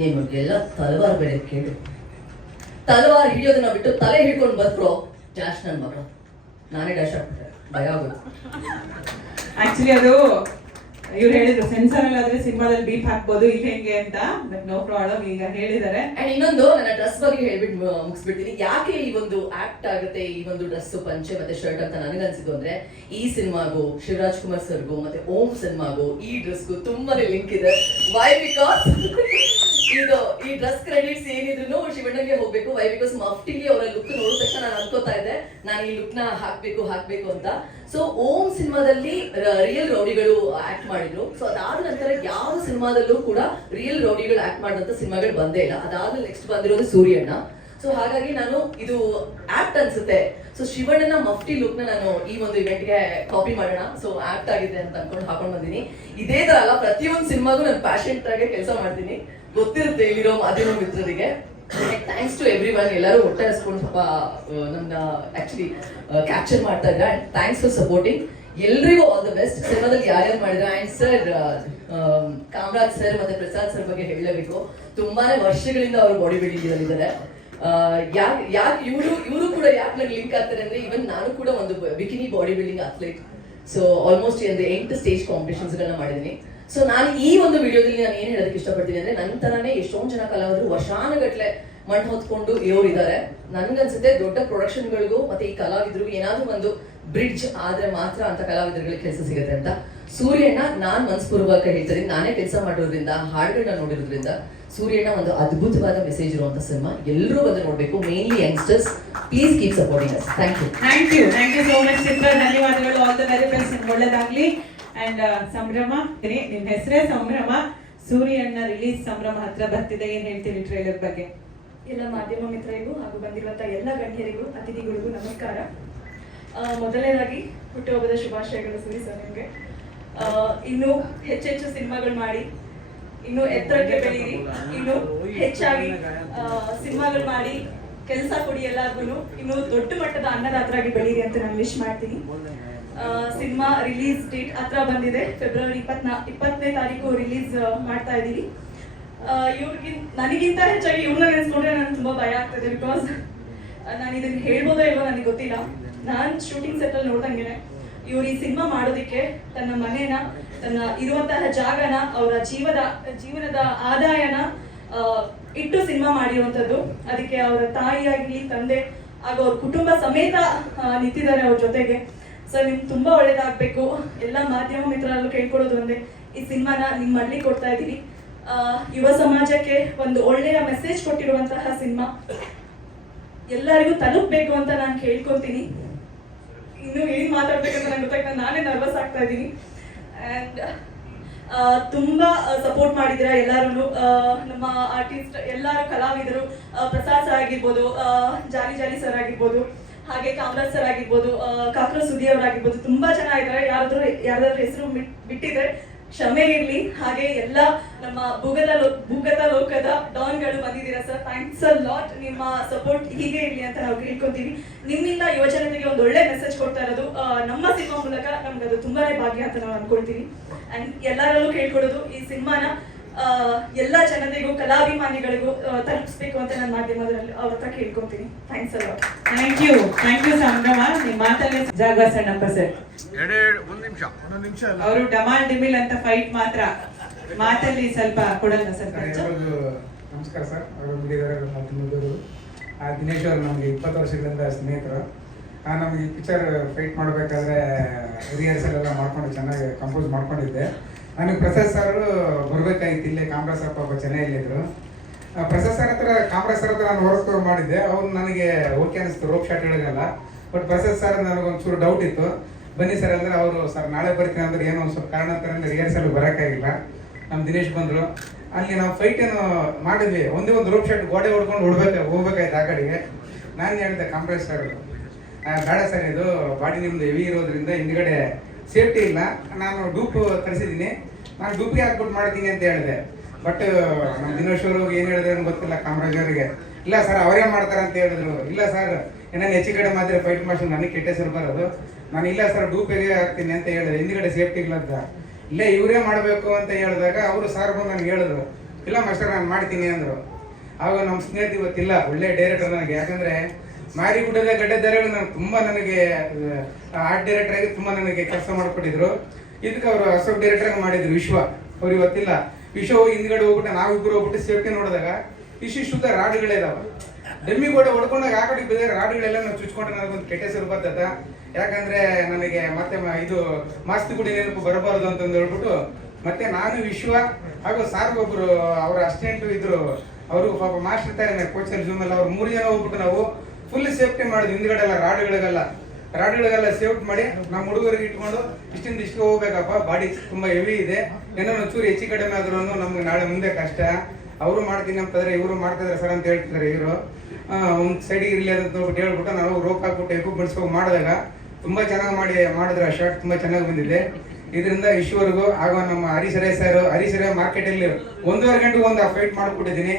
ನಿಮಗೆಲ್ಲ ತಲವಾರ್ ಬೇರೆ ಕೇಳು, ತಲವಾರ್ ಹಿಡಿಯೋದನ್ನ ಬಿಟ್ಟು ತಲೆ ಹಿಡ್ಕೊಂಡು ಬದುಕೋ ಡ್ಯಾಶ್ ನನ್ ಮಗ. ನಾನೇ ಡ್ಯಾಶ್ ಆಗ್ಬಿಟ್ಟೆ, ಭಯ ಆಗೋದು. ಆಕ್ಚುಲಿ ಅದು ಇವ್ರು ಹೇಳಿದ್ರು ಸೆನ್ಸರ್ ಅಲ್ಲಾದ್ರೆ ಸಿನಿಮಾದಲ್ಲಿ ಬೀಪ್ ಹಾಕ್ಬೋದು, ಈಗ ಹೆಂಗೆ ಅಂತ. ಬಟ್ ನೋ ಪ್ರಾಬ್ಲಮ್, ಈಗ ಹೇಳಿದ್ದಾರೆ. ಅಂಡ್ ಇನ್ನೊಂದು ನನ್ನ ಡ್ರೆಸ್ ಬಗ್ಗೆ ಹೇಳ್ಬಿಟ್ಟು ಮುಗಿಸ್ಬಿಡ್ತೀನಿ. ಯಾಕೆ ಈ ಒಂದು ಆಕ್ಟ್ ಆಗುತ್ತೆ ಈ ಒಂದು ಡ್ರೆಸ್, ಪಂಚೆ ಮತ್ತೆ ಶರ್ಟ್ ಅಂತ ನನಗನ್ಸಿದ್ದು ಅಂದ್ರೆ, ಈ ಸಿನಿಮಾಗೂ ಶಿವರಾಜ್ ಕುಮಾರ್ ಸರ್ಗೂ ಮತ್ತೆ ಓಂ ಸಿನಿಮಾಗೂ ಈ ಡ್ರೆಸ್ಗೂ ತುಂಬಾನೇ ಲಿಂಕ್ ಇದೆ. ವೈ ಬಿಕಾಸ್ ಇದು ಈ ಡ್ರೆಸ್ ಕ್ರೆಡಿಟ್ಸ್ ಏನಿದ್ರು ಶಿವಣ್ಣಗೆ ಹೋಗ್ಬೇಕು. ವೈ ಬಿಕಾಸ್ ಮಫ್ಟಿಲಿ ಅವರ ಲುಕ್ ನೋಡಿದ ತಕ್ಷಣ ನಾನು ಅನ್ಕೋತಾ ಇದ್ದೆ ನಾನು ಈ ಲುಕ್ ನ ಹಾಕ್ಬೇಕು ಅಂತ. ಸೊ ಓಂ ಸಿನಿಮಾದಲ್ಲಿ ರಿಯಲ್ ರೌಡಿಗಳು ಆಕ್ಟ್ ಮಾಡಿದ್ರು. ಸೊ ಅದಾದ ನಂತರ ಯಾವ ಸಿನಿಮಾದಲ್ಲೂ ಕೂಡ ರಿಯಲ್ ರೌಡಿಗಳು ಆಕ್ಟ್ ಮಾಡಿದಂತ ಸಿನಿಮಾಗಳು ಬಂದೇ ಇಲ್ಲ. ಅದಾದ್ಮೇಲೆ ನೆಕ್ಸ್ಟ್ ಬಂದಿರೋದು ಸೂರ್ಯಣ್ಣ. ಸೊ ಹಾಗಾಗಿ ನಾನು ಇದು ಆಕ್ಟ್ ಅನ್ಸುತ್ತೆ. ಸೊ ಶಿವಣ್ಣನ ಮಫ್ಟಿ ಲುಕ್ ನ ನಾನು ಈ ಒಂದು ಇವೆಂಟ್ ಗೆ ಕಾಪಿ ಮಾಡೋಣ, ಸೊ ಆಕ್ಟ್ ಆಗಿದೆ ಅಂತ ಅನ್ಕೊಂಡು ಹಾಕೊಂಡ್ ಬಂದಿನಿ. ಇದೇ ತರ ಅಲ್ಲ, ಪ್ರತಿಯೊಂದು ಸಿನಿಮಾಗೂ ನಾನು ಪ್ಯಾಷನ್ ಆಗಿ ಕೆಲಸ ಮಾಡ್ತೀನಿ, ಗೊತ್ತಿರುತ್ತೆ ಇಲ್ಲಿರೋ ಮಾಧ್ಯಮ ಮಿತ್ರರಿಗೆ. ಥ್ಯಾಂಕ್ಸ್ ಟು ಎವ್ರಿ ಒನ್, ಎಲ್ಲರೂ ಹೊಟ್ಟೆ ಹಸ್ಕೊಂಡು ಸ್ವಲ್ಪ ನನ್ನ ಆಕ್ಚುಲಿ ಕ್ಯಾಪ್ಚರ್ ಮಾಡ್ತಾ ಇದ್ದಾರೆ. And thanks for supporting. ಎಲ್ರಿಗೂ ಆಲ್ ದ ಬೆಸ್ಟ್. ಸಿನಿಮಾದಲ್ಲಿ ಯಾರ್ಯಾರು ಮಾಡಿದ್ರು, ಅಂಡ್ ಸರ್ ಕಾಮರಾಜ್ ಸರ್ ಮತ್ತೆ ಪ್ರಸಾದ್ ಸರ್ ಬಗ್ಗೆ ಹೇಳಲೇಬೇಕು. ತುಂಬಾನೇ ವರ್ಷಗಳಿಂದ ಅವರು ಬಾಡಿ ಬಿಲ್ಡಿಂಗ್ ಇದ್ದಾರೆ. ಯಾಕೆ ಇವರು ಕೂಡ ಯಾಕೆ ನನಗೆ ಲಿಂಕ್ ಆಗ್ತಾರೆ ಅಂದ್ರೆ, ಇವನ್ ನಾನು ಕೂಡ ಒಂದು bikini body building athlete. So almost 8 stage competitions ಗಳನ್ನ ಮಾಡಿದ್ದೀನಿ. ಸೊ ನಾನು ಈ ಒಂದು ವಿಡಿಯೋದಲ್ಲಿ ನಾನು ಏನ್ ಹೇಳೋದಕ್ಕೆ ಇಷ್ಟಪಡ್ತೀನಿ ಅಂದ್ರೆ, ನಂತರನೇ ಎಷ್ಟೊಂದು ಜನ ಕಲಾವಿದರು ವರ್ಷಾನುಗಟ್ಲೆ ಮಣ್ಣು ಹೊತ್ಕೊಂಡು ಇರೋರಿದ್ದಾರೆ. ನನ್ಗನ್ಸುತ್ತೆ ದೊಡ್ಡ ಪ್ರೊಡಕ್ಷನ್ಗಳಿಗೂ ಮತ್ತೆ ಈ ಕಲಾವಿದರಿಗೂ ಏನಾದ್ರೂ ಒಂದು ಬ್ರಿಡ್ಜ್ ಆದ್ರೆ ಮಾತ್ರ ಅಂತ ಕಲಾವಿದರುಗಳಿಗೆ ಕೆಲಸ ಸಿಗುತ್ತೆ ಅಂತ. ಸೂರ್ಯಣ್ಣ ನಾನ್ ಮನಸ್ಪೂರ್ವಕ ಹೇಳ್ತೀನಿ, ನಾನೇ ಕೆಲಸ ಮಾಡಿರೋದ್ರಿಂದ, ಹಾಡುಗಳನ್ನ ನೋಡಿರೋದ್ರಿಂದ, ಸೂರ್ಯಣ್ಣ ಒಂದು ಅದ್ಭುತವಾದ ಮೆಸೇಜ್ ಇರುವಂತ ಸಿನಿಮಾ. ಎಲ್ಲರೂ ಬಂದು ನೋಡ್ಬೇಕು, mainly youngsters. Please keep supporting us. Thank you so much Chitra, ಧನ್ಯವಾದಗಳು. ಆಲ್ ದ ವೆರಿ ಬೆಸ್ಟ್, ಒಳ್ಳೆದಾಗ್ಲಿ. ಅಂಡ್ ಸಂಭ್ರಮ, ನಿಮ್ ಹೆಸರೇ ಸಂಭ್ರಮ. ಸೂರ್ಯಣ್ಣ ರಿಲೀಸ್ ಸಂಭ್ರಮ ಹತ್ರ ಬರ್ತಿದೆ, ಏನ್ ಹೇಳ್ತೀವಿ ಟ್ರೈಲರ್ ಬಗ್ಗೆ? ಎಲ್ಲ ಮಾಧ್ಯಮ ಮಿತ್ರರಿಗೂ ಹಾಗೂ ಬಂದಿರುವಂಥ ಎಲ್ಲ ಗಣ್ಯರಿಗೂ ಅತಿಥಿಗಳಿಗೂ ನಮಸ್ಕಾರ. ಮೊದಲನೇದಾಗಿ ಹುಟ್ಟುಹಬ್ಬದ ಶುಭಾಶಯಗಳು ಸೂರಿ ಸರ್ ನಿಮಗೆ. ಇನ್ನೂ ಹೆಚ್ಚೆಚ್ಚು ಸಿನಿಮಾಗಳು ಮಾಡಿ, ಇನ್ನೂ ಎತ್ತರಕ್ಕೆ ಬೆಳೀರಿ, ಇನ್ನೂ ಹೆಚ್ಚಾಗಿ ಸಿನಿಮಾಗಳು ಮಾಡಿ ಕೆಲಸ ಕೊಡಿ ಎಲ್ಲರಿಗೂ, ಇನ್ನೂ ದೊಡ್ಡ ಮಟ್ಟದ ಅನ್ನದಾತರಾಗಿ ಬೆಳೀರಿ ಅಂತ ನಾನು ವಿಶ್ ಮಾಡ್ತೀನಿ. ಸಿನಿಮಾ ರಿಲೀಸ್ ಡೇಟ್ ಹತ್ರ ಬಂದಿದೆ. ಫೆಬ್ರವರಿ 20ನೇ ತಾರೀಕು ರಿಲೀಸ್ ಮಾಡ್ತಾ ಇದ್ದೀವಿ. ನನಗಿಂತ ಹೆಚ್ಚಾಗಿ ಇವ್ರನ್ನ ನೆನೆಸ್ಕೊಂಡ್ರೆ ನನಗೆ ತುಂಬಾ ಭಯ ಆಗ್ತದೆ. ಬಿಕಾಸ್ ನಾನು ಇದನ್ನ ಹೇಳ್ಬೋದೋ ಇಲ್ವೋ ನನಗೆ ಗೊತ್ತಿಲ್ಲ. ನಾನು ಶೂಟಿಂಗ್ ಸೆಟ್ ಅಲ್ಲಿ ನೋಡ್ದಂಗೆನೆ ಇವ್ರು ಈ ಸಿನಿಮಾ ಮಾಡೋದಕ್ಕೆ ತನ್ನ ಮನೇನ, ತನ್ನ ಇರುವಂತಹ ಜಾಗನ, ಅವರ ಜೀವನದ ಆದಾಯನ ಇಟ್ಟು ಸಿನಿಮಾ ಮಾಡಿರುವಂಥದ್ದು. ಅದಕ್ಕೆ ಅವರ ತಾಯಿಯಾಗಲಿ, ತಂದೆ ಹಾಗೂ ಅವ್ರ ಕುಟುಂಬ ಸಮೇತ ನಿಂತಿದ್ದಾರೆ ಅವ್ರ ಜೊತೆಗೆ. ಸೊ ನಿಮ್ಗೆ ತುಂಬಾ ಒಳ್ಳೇದಾಗಬೇಕು. ಎಲ್ಲ ಮಾಧ್ಯಮ ಮಿತ್ರರಲ್ಲೂ ಕೇಳ್ಕೊಳ್ಳೋದು ಒಂದೇ, ಈ ಸಿನಿಮಾನ ನಿಮ್ಮ ಮಳ್ಳಿ ಕೊಡ್ತಾ ಇದ್ದೀವಿ. ಯುವ ಸಮಾಜಕ್ಕೆ ಒಂದು ಒಳ್ಳೆಯ ಮೆಸೇಜ್ ಕೊಟ್ಟಿರುವಂತಹ ಸಿನಿಮಾ ಎಲ್ಲರಿಗೂ ತಲುಪಬೇಕು ಅಂತ ನಾನು ಕೇಳ್ಕೊತೀನಿ. ಇನ್ನು ಏನ್ ಮಾತಾಡ್ಬೇಕಂತ ನಂಗೆ ಗೊತ್ತಾಗ್ತದೆ, ನಾನೇ ನರ್ವಸ್ ಆಗ್ತಾ ಇದ್ದೀನಿ. ಆ್ಯಂಡ್ ತುಂಬಾ ಸಪೋರ್ಟ್ ಮಾಡಿದ್ದೀರಾ ಎಲ್ಲರೂ. ನಮ್ಮ ಆರ್ಟಿಸ್ಟ್ ಎಲ್ಲರೂ, ಕಲಾವಿದರು, ಪ್ರಸಾದ್ ಸರ್ ಆಗಿರ್ಬೋದು, ಜಾಲಿ ಸರ್ ಆಗಿರ್ಬೋದು, ಹಾಗೆ ಕಾಮರಾಜ್ ಸರ್ ಆಗಿರ್ಬೋದು, ಕಾಕ್ರ ಸುದ್ದಿ ಅವರಾಗಿರ್ಬೋದು, ತುಂಬಾ ಜನ ಇದ್ದಾರೆ. ಯಾರಾದ್ರೂ ಹೆಸರು ಬಿಟ್ಟಿದ್ರೆ ಕ್ಷಮೆ ಇರ್ಲಿ. ಹಾಗೆ ಎಲ್ಲ ನಮ್ಮ ಭೂಗತ ಲೋಕದ ಡಾನ್ಗಳು ಬಂದಿದ್ದೀರಾ ಸರ್, ಥ್ಯಾಂಕ್ಸ್ ಅ ಲಾಟ್. ನಿಮ್ಮ ಸಪೋರ್ಟ್ ಹೀಗೆ ಇರ್ಲಿ ಅಂತ ನಾವು ಕೇಳ್ಕೊತೀವಿ. ನಿಮ್ಮಿಂದ ಯುವಜನತೆಗೆ ಒಂದು ಒಳ್ಳೆ ಮೆಸೇಜ್ ಕೊಡ್ತಾ ಇರೋದು ನಮ್ಮ ಸಿನಿಮಾ ಮೂಲಕ ನಮ್ಗೆ ಅದು ತುಂಬಾನೇ ಭಾಗ್ಯ ಅಂತ ನಾವು ಅನ್ಕೊಳ್ತೀವಿ. ಅಂಡ್ ಎಲ್ಲರಲ್ಲೂ ಕೇಳ್ಕೊಳ್ಳೋದು, ಈ ಸಿನಿಮಾನ ಎಲ್ಲ ಜನತೆಗೂ, ಕಲಾಭಿಮಾನಿಗಳಿಗೂ ತಲುಪಿಸ್ಬೇಕು ಅಂತ ನಾನು ಮಾಧ್ಯಮದಲ್ಲಿ ಅವ್ರ ಹತ್ರ ಕೇಳ್ಕೊತೀನಿ. Thanks a lot. Thank you Sangama. ನಿಮ್ಮ ಮಾತಲ್ಲಿ ಜಾಗವಾ ಸಣ್ಣಪ್ಪ ಸರ್, ಒಂದು ನಿಮಿಷ ಅವರು ಡಮಾಲ್ ಡಿಮಿಲ್ ಅಂತ ಫೈಟ್ ಮಾತ್ರ, ಮಾತಲ್ಲಿ ಸ್ವಲ್ಪ ಕೊಡಲ್ಲ ಸರ್. ನಮಸ್ಕಾರ ಸರ್. ಅವರು ಮುಗಿದವರು ದಿನೇಶ್ ಅವರು ನಮಗೆ 20 ವರ್ಷಗಳಿಂದ ಸ್ನೇಹಿತರು. ನಮಗೆ ಈ ಪಿಕ್ಚರ್ ಫೈಟ್ ಮಾಡಬೇಕಾದ್ರೆ ರಿಹರ್ಸಲ್ ಎಲ್ಲ ಮಾಡ್ಕೊಂಡು ಚೆನ್ನಾಗಿ ಕಂಪೋಸ್ ಮಾಡ್ಕೊಂಡಿದ್ದೆ. ನನಗೆ ಪ್ರಸಾದ್ ಸರ್ ಬರ್ಬೇಕಾಗಿತ್ತು, ಇಲ್ಲೇ ಕಾಮರಾಜ್ ಸರ್ ಪಾಪ ಚೆನ್ನೈಯಲ್ಲಿದ್ದರು. ಪ್ರಸಾದ್ ಸರ್ ಕಾಮರಾಜ್ ಸರ್ ಹತ್ರ ನಾನು ವರ್ಕ್ ಮಾಡಿದ್ದೆ. ಅವ್ರು ನನಗೆ ಓಕೆ ಅನಿಸ್ತು, ರೋಪ್ ಶಾಟ್ ಹೇಳಿದಲ್ಲ. ಬಟ್ ಪ್ರಸಾದ್ ಸರ್ ನನಗೊಂಚೂರು ಡೌಟ್ ಇತ್ತು. ಬನ್ನಿ ಸರ್ ಅಂದರೆ ಅವರು, ಸರ್ ನಾಳೆ ಬರ್ತೀನಿ ಅಂದ್ರೆ ಏನೋ ಒಂದು ಸ್ವಲ್ಪ ಕಾರಣಾಂತರದಿಂದ ರಿಹರ್ಸಲ್ ಬರೋಕ್ಕಾಗಿಲ್ಲ. ನಮ್ಮ ದಿನೇಶ್ ಬಂದರು. ಅಲ್ಲಿ ನಾವು ಫೈಟ್ ಏನು ಮಾಡಿದ್ವಿ, ಒಂದು ರೋಪ್ ಶಾಟ್ ಗೋಡೆ ಹೊಡ್ಕೊಂಡು ಹೋಗ್ಬೇಕಾಯ್ತು ಆ ಕಡೆಗೆ. ನಾನು ಹೇಳಿದೆ ಕಾಮರಾಜ್ ಸರ್, ಬೇಡ ಸರ್, ಇದು ಬಾಡಿ ನಿಮ್ದು ಹೆವಿ ಇರೋದ್ರಿಂದ ಹಿಂದ್ಗಡೆ ಸೇಫ್ಟಿ ಇಲ್ಲ, ನಾನು ಡೂಪ್ ತರಿಸಿದ್ದೀನಿ, ನಾನು ಡೂಪ್ಗೆ ಹಾಕ್ಬಿಟ್ಟು ಮಾಡ್ತೀನಿ ಅಂತ ಹೇಳಿದೆ. ಬಟ್ ನಮ್ಮ ದಿನೇಶ್ ಅವರು ಏನು ಹೇಳಿದ್ರೆ ಗೊತ್ತಿಲ್ಲ ಕಾಮರಾಜ್ ಅವರಿಗೆ. ಇಲ್ಲ ಸರ್ ಅವರೇ ಮಾಡ್ತಾರೆ ಅಂತ ಹೇಳಿದ್ರು. ಇಲ್ಲ ಸರ್ ಏನೇನು ಹೆಚ್ಚು ಕಡೆ ಮಾತ್ರ ಫೈಟ್ ಮಾಡ್ಕೊಂಡು ನನಗೆ ಕೆಟ್ಟ ಹೆಸರು ಬರೋದು. ನಾನು ಇಲ್ಲ ಸರ್ ಡೂಪಿಗೆ ಹಾಕ್ತೀನಿ ಅಂತ ಹೇಳಿದೆ, ಹಿಂದ್ಗಡೆ ಸೇಫ್ಟಿ ಇಲ್ಲ ಅಂತ. ಇಲ್ಲೇ ಇವರೇ ಮಾಡಬೇಕು ಅಂತ ಹೇಳಿದಾಗ ಅವರು ಸಾರ್ ಬಂದು ನನಗೆ ಹೇಳಿದ್ರು, ಇಲ್ಲ ಮಾಸ್ಟರ್ ನಾನು ಮಾಡ್ತೀನಿ ಅಂದರು. ಆವಾಗ ನಮ್ಮ ಸ್ನೇಹಿತ ಇವತ್ತಿಲ್ಲ, ಒಳ್ಳೆ ಡೈರೆಕ್ಟರ್ ನನಗೆ. ಯಾಕಂದರೆ ಮಾರಿಗುಡ್ಡದ ಗಡ್ಡೆದಾರಿಗಳು ನನಗೆ ಆರ್ಟ್ ಡೈರೆಕ್ಟರ್ ಆಗಿ ತುಂಬ ನನಗೆ ಕೆಲಸ ಮಾಡಿಕೊಟ್ಟಿದ್ರು. ಇದಕ್ಕೆ ಅವರು ಅಸೋಕ್ ಡೈರೆಕ್ಟರ್ ಆಗಿ ಮಾಡಿದ್ರು ವಿಶ್ವ. ಅವ್ರು ಇವತ್ತಿಲ್ಲ. ವಿಶ್ವ ಹೋಗಿ ಹಿಂದ್ಗಡೆ ಹೋಗ್ಬಿಟ್ಟು ನಾವಿಬ್ಬರು ಹೋಗ್ಬಿಟ್ಟು ಸೇಫ್ಟಿ ನೋಡಿದಾಗ ಶುದ್ಧ ರಾಡುಗಳೇ ಇದಾವೆ. ಡಮ್ಮಿ ಗೋಡೆ ಹೊಡ್ಕೊಂಡಾಗ ಆ ಕಡೆ ಬಿದ್ದರೆ ರಾಡುಗಳೆಲ್ಲ ನಾವು ಚುಚ್ಕೊಂಡ್ರೆ ನನಗೊಂದು ಕೆಟ್ಟ ಹೆಸರು ಬರ್ತದ. ಯಾಕಂದರೆ ನನಗೆ ಮತ್ತೆ ಇದು ಮಾಸ್ತಿ ಗುಡಿ ನೆನಪು ಬರಬಾರ್ದು ಅಂತಂದು ಹೇಳ್ಬಿಟ್ಟು ಮತ್ತೆ ನಾನು ವಿಶ್ವ ಹಾಗೂ ಸಾರ್ಗೊಬ್ಬರು ಅವರ ಅಸಿಸ್ಟೆಂಟು ಇದ್ರು, ಅವರು ಪಾಪ ಮಾಸ್ಟರ್ ಇರ್ತಾರೆ ಕೋಚರ್ ಜೂಮಲ್ಲಿ, ಅವ್ರು 3 ಜನ ಹೋಗ್ಬಿಟ್ಟು ನಾವು ಫುಲ್ ಸೇಫ್ಟಿ ಮಾಡಿದ್ವಿ. ಹಿಂದ್ಗಡೆಲ್ಲ ರಾಡುಗಳಿಗೆಲ್ಲ ಸೇಫ್ಟಿ ಮಾಡಿ ನಮ್ಮ ಹುಡುಗರಿಗೆ ಇಟ್ಕೊಂಡು ಇಷ್ಟಿಂದ ಇಷ್ಟು ಹೋಗ್ಬೇಕಪ್ಪ, ಬಾಡಿ ತುಂಬ ಹೆವಿ ಇದೆ, ಏನೋ ಒಂಚೂರು ಹೆಚ್ಚು ಕಡಿಮೆ ಆದ್ರೂ ನಮ್ಗೆ ನಾಳೆ ಮುಂದೆ ಕಷ್ಟ. ಅವರು ಮಾಡ್ತೀನಿ ಅಂತಂದ್ರೆ ಇವರು ಮಾಡ್ತಿದ್ದಾರೆ ಸರ್ ಅಂತ ಹೇಳ್ತಿದ್ದಾರೆ. ಇವರು ಒಂದು ಸೈಡಿಗೆ ಇರಲಿ ಅಂತ ಹೇಳ್ಬಿಟ್ಟು ನಾವು ರೋಪ್ ಹಾಕ್ಬಿಟ್ಟು ಎಕ್ವಿಪ್ಮೆಂಟ್ಸ್ ಹೋಗಿ ಮಾಡಿದಾಗ ತುಂಬ ಚೆನ್ನಾಗಿ ಮಾಡಿದ್ರೆ ಆ ಶಾರ್ಟ್ ತುಂಬ ಚೆನ್ನಾಗಿ ಬಂದಿದೆ. ಇದರಿಂದ ಇಶ್ವರ್ಗೂ ಆಗ ನಮ್ಮ ಹರಿಸರೇ ಮಾರ್ಕೆಟಲ್ಲಿ 1.5 ಗಂಟೆಗೆ ಒಂದು ಫೈಟ್ ಮಾಡಿಬಿಟ್ಟಿದ್ದೀನಿ.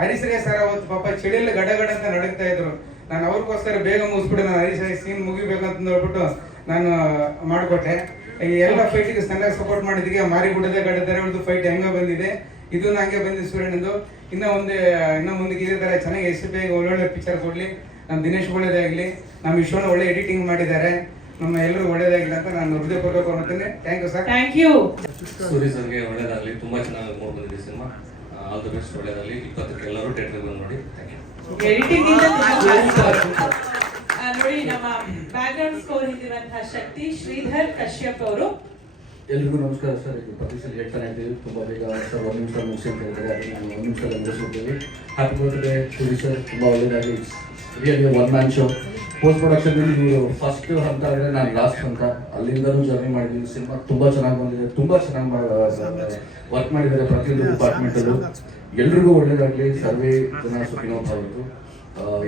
ಹರಿಸರೇ ಸರ್ ಅವತ್ತು ಪಾಪ ಚಳಿಯಲ್ಲಿ ಗಡ ಅಂತ ನಡೀತಾ ಇದ್ರು. ನಾನು ಅವ್ರಿಗೋಸ್ಕರ ಬೇಗ ಮುಗಿಸ್ಬಿಟ್ಟು ನಾನು ಹರಿಸರೇ ಸೀನ್ ಮುಗಿಬೇಕಂತ ಹೇಳ್ಬಿಟ್ಟು ನಾನು ಮಾಡಿಕೊಟ್ಟೆ. ಈ ಎಲ್ಲ ಫೈಟಿಗೆ ಚೆನ್ನಾಗಿ ಸಪೋರ್ಟ್ ಮಾಡಿದ್ದಕ್ಕೆ ಮಾರಿಗುಡ್ಡದ ಗಡ್ಡೆದಾರಿಗಳದ್ದು ಫೈಟ್ ಹೆಂಗೆ ಬಂದಿದೆ, ಇದು ನಂಗೆ ಬಂದಿದ್ದು ಸೂರ್ಯನದು. ಇನ್ನೂ ಮುಂದಕ್ಕೆ ಇದೇ ಥರ ಚೆನ್ನಾಗಿ SP ಒಳ್ಳೊಳ್ಳೆ ಪಿಕ್ಚರ್ ಕೊಡಲಿ. ನಮ್ಮ ದಿನೇಶ್ ಒಳ್ಳೇದಾಗಲಿ, ನಮ್ಮ ವಿಶ್ವನ ಒಳ್ಳೆ ಎಡಿಟಿಂಗ್ ಮಾಡಿದ್ದಾರೆ, ನಮ್ಮ ಎಲ್ಲರೂ ಒಳ್ಳೇದಾಗಿಲ್ಲ ಅಂತ ನಾನು ಹೃದಯಪೂರ್ವಕ ಮಾಡ್ತೇನೆ. Thank you sir. Thank you. Suri ಸರ್ಗೆ ಒಳ್ಳೇದಾಗಲಿ, ತುಂಬ ಚೆನ್ನಾಗಿ ಮೂಡ್ ಬಂದಿದೆ ಸಿನಿಮಾ. ಆಲ್ ದ ಬೆಸ್ಟ್, ಒಳ್ಳೇದಾಗಲಿ. 20ಕ್ಕೆ ಎಲ್ಲರೂ ಥಿಯೇಟರ್ಗೆ ಬಂದು ನೋಡಿ. Thank you. ಎಡಿಟಿಂಗ್ ನೋಡಿ, ನಮ್ಮ ಬ್ಯಾಕ್ ಗ್ರೌಂಡ್ ಸ್ಕೋರ್ ಇದ್ದಿರುವಂತಹ ಶಕ್ತಿ ಶ್ರೀಧರ್ ಕಶ್ಯಪ್ ಅವರು. ಎಲ್ರಿಗೂ ನಮಸ್ಕಾರ ಸರ್. ಇದು ಪಬ್ಲಿಷಲ್ಲಿ ಹೇಳ್ತಾನೆ ಇದ್ದೀವಿ, ತುಂಬ ಬೇಗ ಸರ್ 1 ನಿಮಿಷ ಮುಗಿಸಿ ಅಂತ ಹೇಳಿದರೆ ಅದನ್ನು ನಾವು 1 ನಿಮಿಷದಲ್ಲಿ ಮುಗಿಸ್ಬಿಡ್ತೀವಿ. ಹ್ಯಾಪಿ ಬರ್ತ್ಡೇ ಸೂರಿ ಸರ್, ತುಂಬ ಒಳ್ಳೆಯದಾಗಿ. Really 1 man show. Post production ನೀವು ಫಸ್ಟ್ ಹಂತ ಅಂದರೆ ನಾನು ಲಾಸ್ಟ್ ಹಂತ, ಅಲ್ಲಿಂದನೂ ಜರ್ನಿ ಮಾಡಿದ್ದೀನಿ. ಸಿನಿಮಾ ತುಂಬ ಚೆನ್ನಾಗಿ ಬಂದಿದೆ, ತುಂಬ ಚೆನ್ನಾಗಿ ವರ್ಕ್ ಮಾಡಿದ್ದಾರೆ ಪ್ರತಿಯೊಂದು ಡಿಪಾರ್ಟ್ಮೆಂಟಲ್ಲೂ. ಎಲ್ರಿಗೂ ಒಳ್ಳೇದಾಗಲಿ, ಸರ್ವೇ ಜನ ಸುಖಿನೋ ಭವಂತು.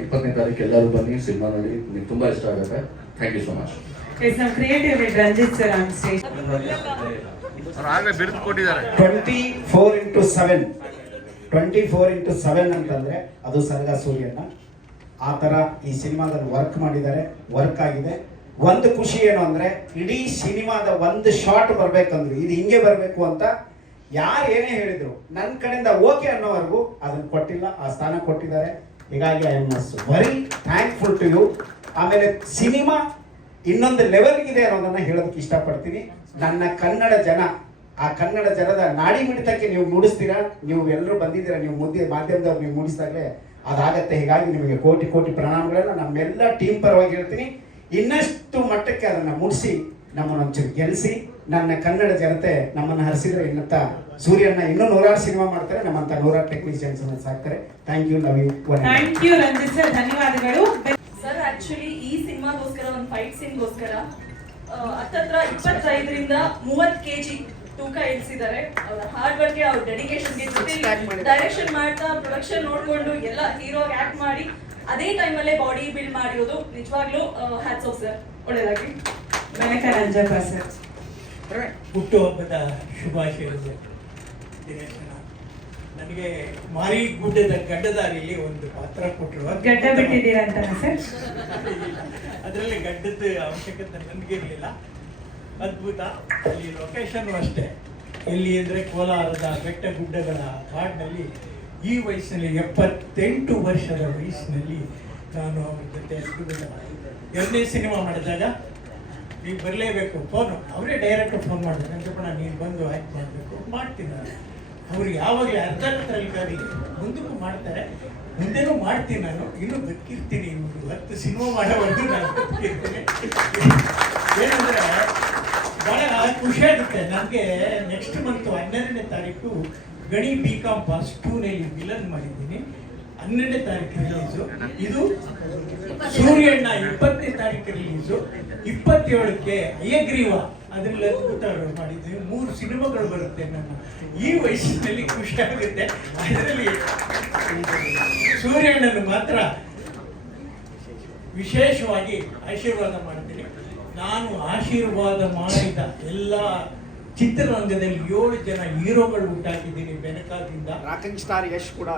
20ನೇ ತಾರೀಕು ಎಲ್ಲರೂ ಬನ್ನಿ, ಸಿನಿಮಾ ನೋಡಿ, ನಿಮ್ಗೆ ತುಂಬ ಇಷ್ಟ ಆಗುತ್ತೆ. Thank you so much. Creative Ranjith sir on stage. ಆಗಲೇ ಬಿರುದು ಕೊಟ್ಟಿದ್ದಾರೆ. 24x7 ಅಂತಂದ್ರೆ ಅದು ಸರ್ಗ ಸೂರ್ಯಣ್ಣ. ಆ ಥರ ಈ ಸಿನಿಮಾದಲ್ಲಿ ವರ್ಕ್ ಮಾಡಿದ್ದಾರೆ, ವರ್ಕ್ ಆಗಿದೆ. ಒಂದು ಖುಷಿ ಏನು ಅಂದರೆ, ಇಡೀ ಸಿನಿಮಾದ ಒಂದು ಶಾಟ್ ಬರಬೇಕಂದ್ರು ಇದು ಹಿಂಗೆ ಬರಬೇಕು ಅಂತ ಯಾರು ಏನೇ ಹೇಳಿದ್ರು ನನ್ನ ಕಡೆಯಿಂದ ಓಕೆ ಅನ್ನೋವರೆಗೂ ಅದನ್ನು ಕೊಟ್ಟಿಲ್ಲ, ಆ ಸ್ಥಾನ ಕೊಟ್ಟಿದ್ದಾರೆ. ಹೀಗಾಗಿ I am very thankful to you. ಆಮೇಲೆ ಸಿನಿಮಾ ಇನ್ನೊಂದು ಲೆವೆಲ್ಗಿದೆ ಅನ್ನೋದನ್ನು ಹೇಳೋದಕ್ಕೆ ಇಷ್ಟಪಡ್ತೀನಿ. ನನ್ನ ಕನ್ನಡ ಜನ, ಆ ಕನ್ನಡ ಜನದ ನಾಡಿ ಮಿಡಿತಕ್ಕೆ ನೀವು ಮೂಡಿಸ್ತೀರಾ. ನೀವು ಎಲ್ಲರೂ ಬಂದಿದ್ದೀರಾ, ನೀವು ಮಾಧ್ಯಮದವ್ರು ನೀವು ಮೂಡಿಸಿದಾಗಲೇ ಅದಾಗತ್ತೆ. ಹೀಗಾಗಿ ನಿಮಗೆ ಕೋಟಿ ಕೋಟಿ ಪ್ರಣಾಮಗಳನ್ನ ನಮ್ಮೆಲ್ಲ ಟೀಮ್ ಪರವಾಗಿ ಹೇಳ್ತೀನಿ. ಇನ್ನಷ್ಟು ಮಟ್ಟಕ್ಕೆ ಅದನ್ನು ಮೂಡಿಸಿ ನಮ್ಮನ್ನು ಒಂಚೂರು ಗೆಲ್ಲಿಸಿ. ನನ್ನ ಕನ್ನಡ ಜನತೆ ನಮ್ಮನ್ನು ಹರಿಸಿದ್ರೆ ಇನ್ನತ್ತ ಸೂರ್ಯನ ಇನ್ನೂ 100 ಸಿನಿಮಾ ಮಾಡ್ತಾರೆ, ನಮ್ಮಂತ 100 ಟೆಕ್ನಿಷಿಯನ್ಸ್ ಸಾಕ್ತಾರೆ. Thank you, love you. Thank you Ranjith sir, ಧನ್ಯವಾದಗಳು. ಸರ್ ಆಕ್ಚುಲಿ ಈ ಸಿನಿಮಾಗೋಸ್ಕರ ಒಂದು ಫೈಟ್ ಸೀನ್ಗೋಸ್ಕರ ಹತ್ತತ್ರ 25ರಿಂದ 30 kg ತೂಕ ಇಳಿಸಿದ್ದಾರೆ. ಅವರ ಹಾರ್ಡ್ ವರ್ಕ್ಗೆ, ಅವ್ರ ಡೆಡಿಕೇಶನ್ಗೆ, ಜೊತೆ ಡೈರೆಕ್ಷನ್ ಮಾಡ್ತಾ ಪ್ರೊಡಕ್ಷನ್ ನೋಡ್ಕೊಂಡು ಎಲ್ಲ ಹೀರೋ ಆಕ್ಟ್ ಮಾಡಿ ಅದೇ ಟೈಮಲ್ಲೇ ಬಾಡಿ ಬಿಲ್ಡ್ ಮಾಡಿರೋದು ನಿಜವಾಗ್ಲೂ ಹ್ಯಾಟ್ಸ್ ಆಫ್ ಸರ್. ಒಳ್ಳೆಯದಾಗಿ. ಮೇನಕಾ ರಂಜಪ್ಪ ಸರ್. ಹುಟ್ಟುಹಬ್ಬದ ಶುಭಾಶಯಗಳು. ದಿನೇಶನ ನನಗೆ ಮಾರಿಗುಡ್ಡದ ಗಡ್ಡದಾರಿಯಲ್ಲಿ ಒಂದು ಪಾತ್ರ ಕೊಟ್ಟರು. ಗಡ್ಡ ಬಿಟ್ಟಿದ್ದೀರಾ ಅಂತ ಸರ್? ಅದರಲ್ಲಿ ಗಡ್ಡದ ಅವಶ್ಯಕತೆ ನನಗಿರಲಿಲ್ಲ. ಅದ್ಭುತ. ಅಲ್ಲಿ ಲೊಕೇಶನ್ ಅಷ್ಟೇ. ಎಲ್ಲಿ ಅಂದರೆ ಕೋಲಾರದ ಬೆಟ್ಟ ಗುಡ್ಡಗಳ ಕಾಡಿನಲ್ಲಿ ಈ ವಯಸ್ಸಿನಲ್ಲಿ 78 ವರ್ಷದ ವಯಸ್ಸಿನಲ್ಲಿ ನಾನು ಅವ್ರ ಜೊತೆ ಎರಡನೇ ಸಿನಿಮಾ ಮಾಡಿದಾಗ ನೀವು ಬರಲೇಬೇಕು, ಅವರೇ ಡೈರೆಕ್ಟ್ ಫೋನ್ ಮಾಡಿದ್ರು, ನಂಜಪ್ಪಣ್ಣ ನೀನು ಬಂದು ಆ್ಯಕ್ಟ್ ಮಾಡಬೇಕು, ಮಾಡ್ತೀನಿ ನಾನು. ಅವ್ರಿಗೆ ಯಾವಾಗಲೇ ಅರ್ಧದಲ್ಲಿ ಮುಂದಕ್ಕೂ ಮಾಡ್ತಾರೆ, ಮುಂದೆನೂ ಮಾಡ್ತೀನಿ ನಾನು, ಇನ್ನೂ ಬದುಕಿರ್ತೀನಿ. ಇವರು 10 ಸಿನಿಮಾ ಮಾಡೋವರೆಗೂ ನಾನು ಬದುಕಿರ್ತೀನಿ. ಏನಂದರೆ ಭಾಳ ಖುಷಿಯಾಗುತ್ತೆ ನನಗೆ. ನೆಕ್ಸ್ಟ್ ಮಂತ್ 12ನೇ ತಾರೀಕು ಗಣಿ BCom ಪಾಸ್ 2ನಲ್ಲಿ ವಿಲನ್ ಮಾಡಿದ್ದೀನಿ. 12ನೇ ತಾರೀಕು ರಿಲೀಸು. ಇದು ಸೂರ್ಯಣ್ಣ 20ನೇ ತಾರೀಕು ರಿಲೀಸು. 27ಕ್ಕೆ ಅಯ್ಯಗ್ರೀವ ಅದರಲ್ಲಿ ಅದ್ಭುತ ಮಾಡಿದ್ದೀನಿ. 3 ಸಿನಿಮಾಗಳು ಬರುತ್ತೆ ನನ್ನ ಈ ವಯಸ್ಸಿನಲ್ಲಿ. ಖುಷಿ ಆಗುತ್ತೆ. ಅದರಲ್ಲಿ ಸೂರ್ಯಣ್ಣನ ಮಾತ್ರ ವಿಶೇಷವಾಗಿ ಆಶೀರ್ವಾದ ಮಾಡ್ತೀನಿ. ನಾನು ಆಶೀರ್ವಾದ ಮಾಡಿದ ಎಲ್ಲ ಚಿತ್ರರಂಗದಲ್ಲಿ 7 ಜನ ಹೀರೋಗಳು ಉಂಟಾಗಿದ್ದೀನಿ ಬೆನಕಾದಿಂದ. ರಾಕಿಂಗ್ ಸ್ಟಾರ್ ಯಶ್ ಕೂಡ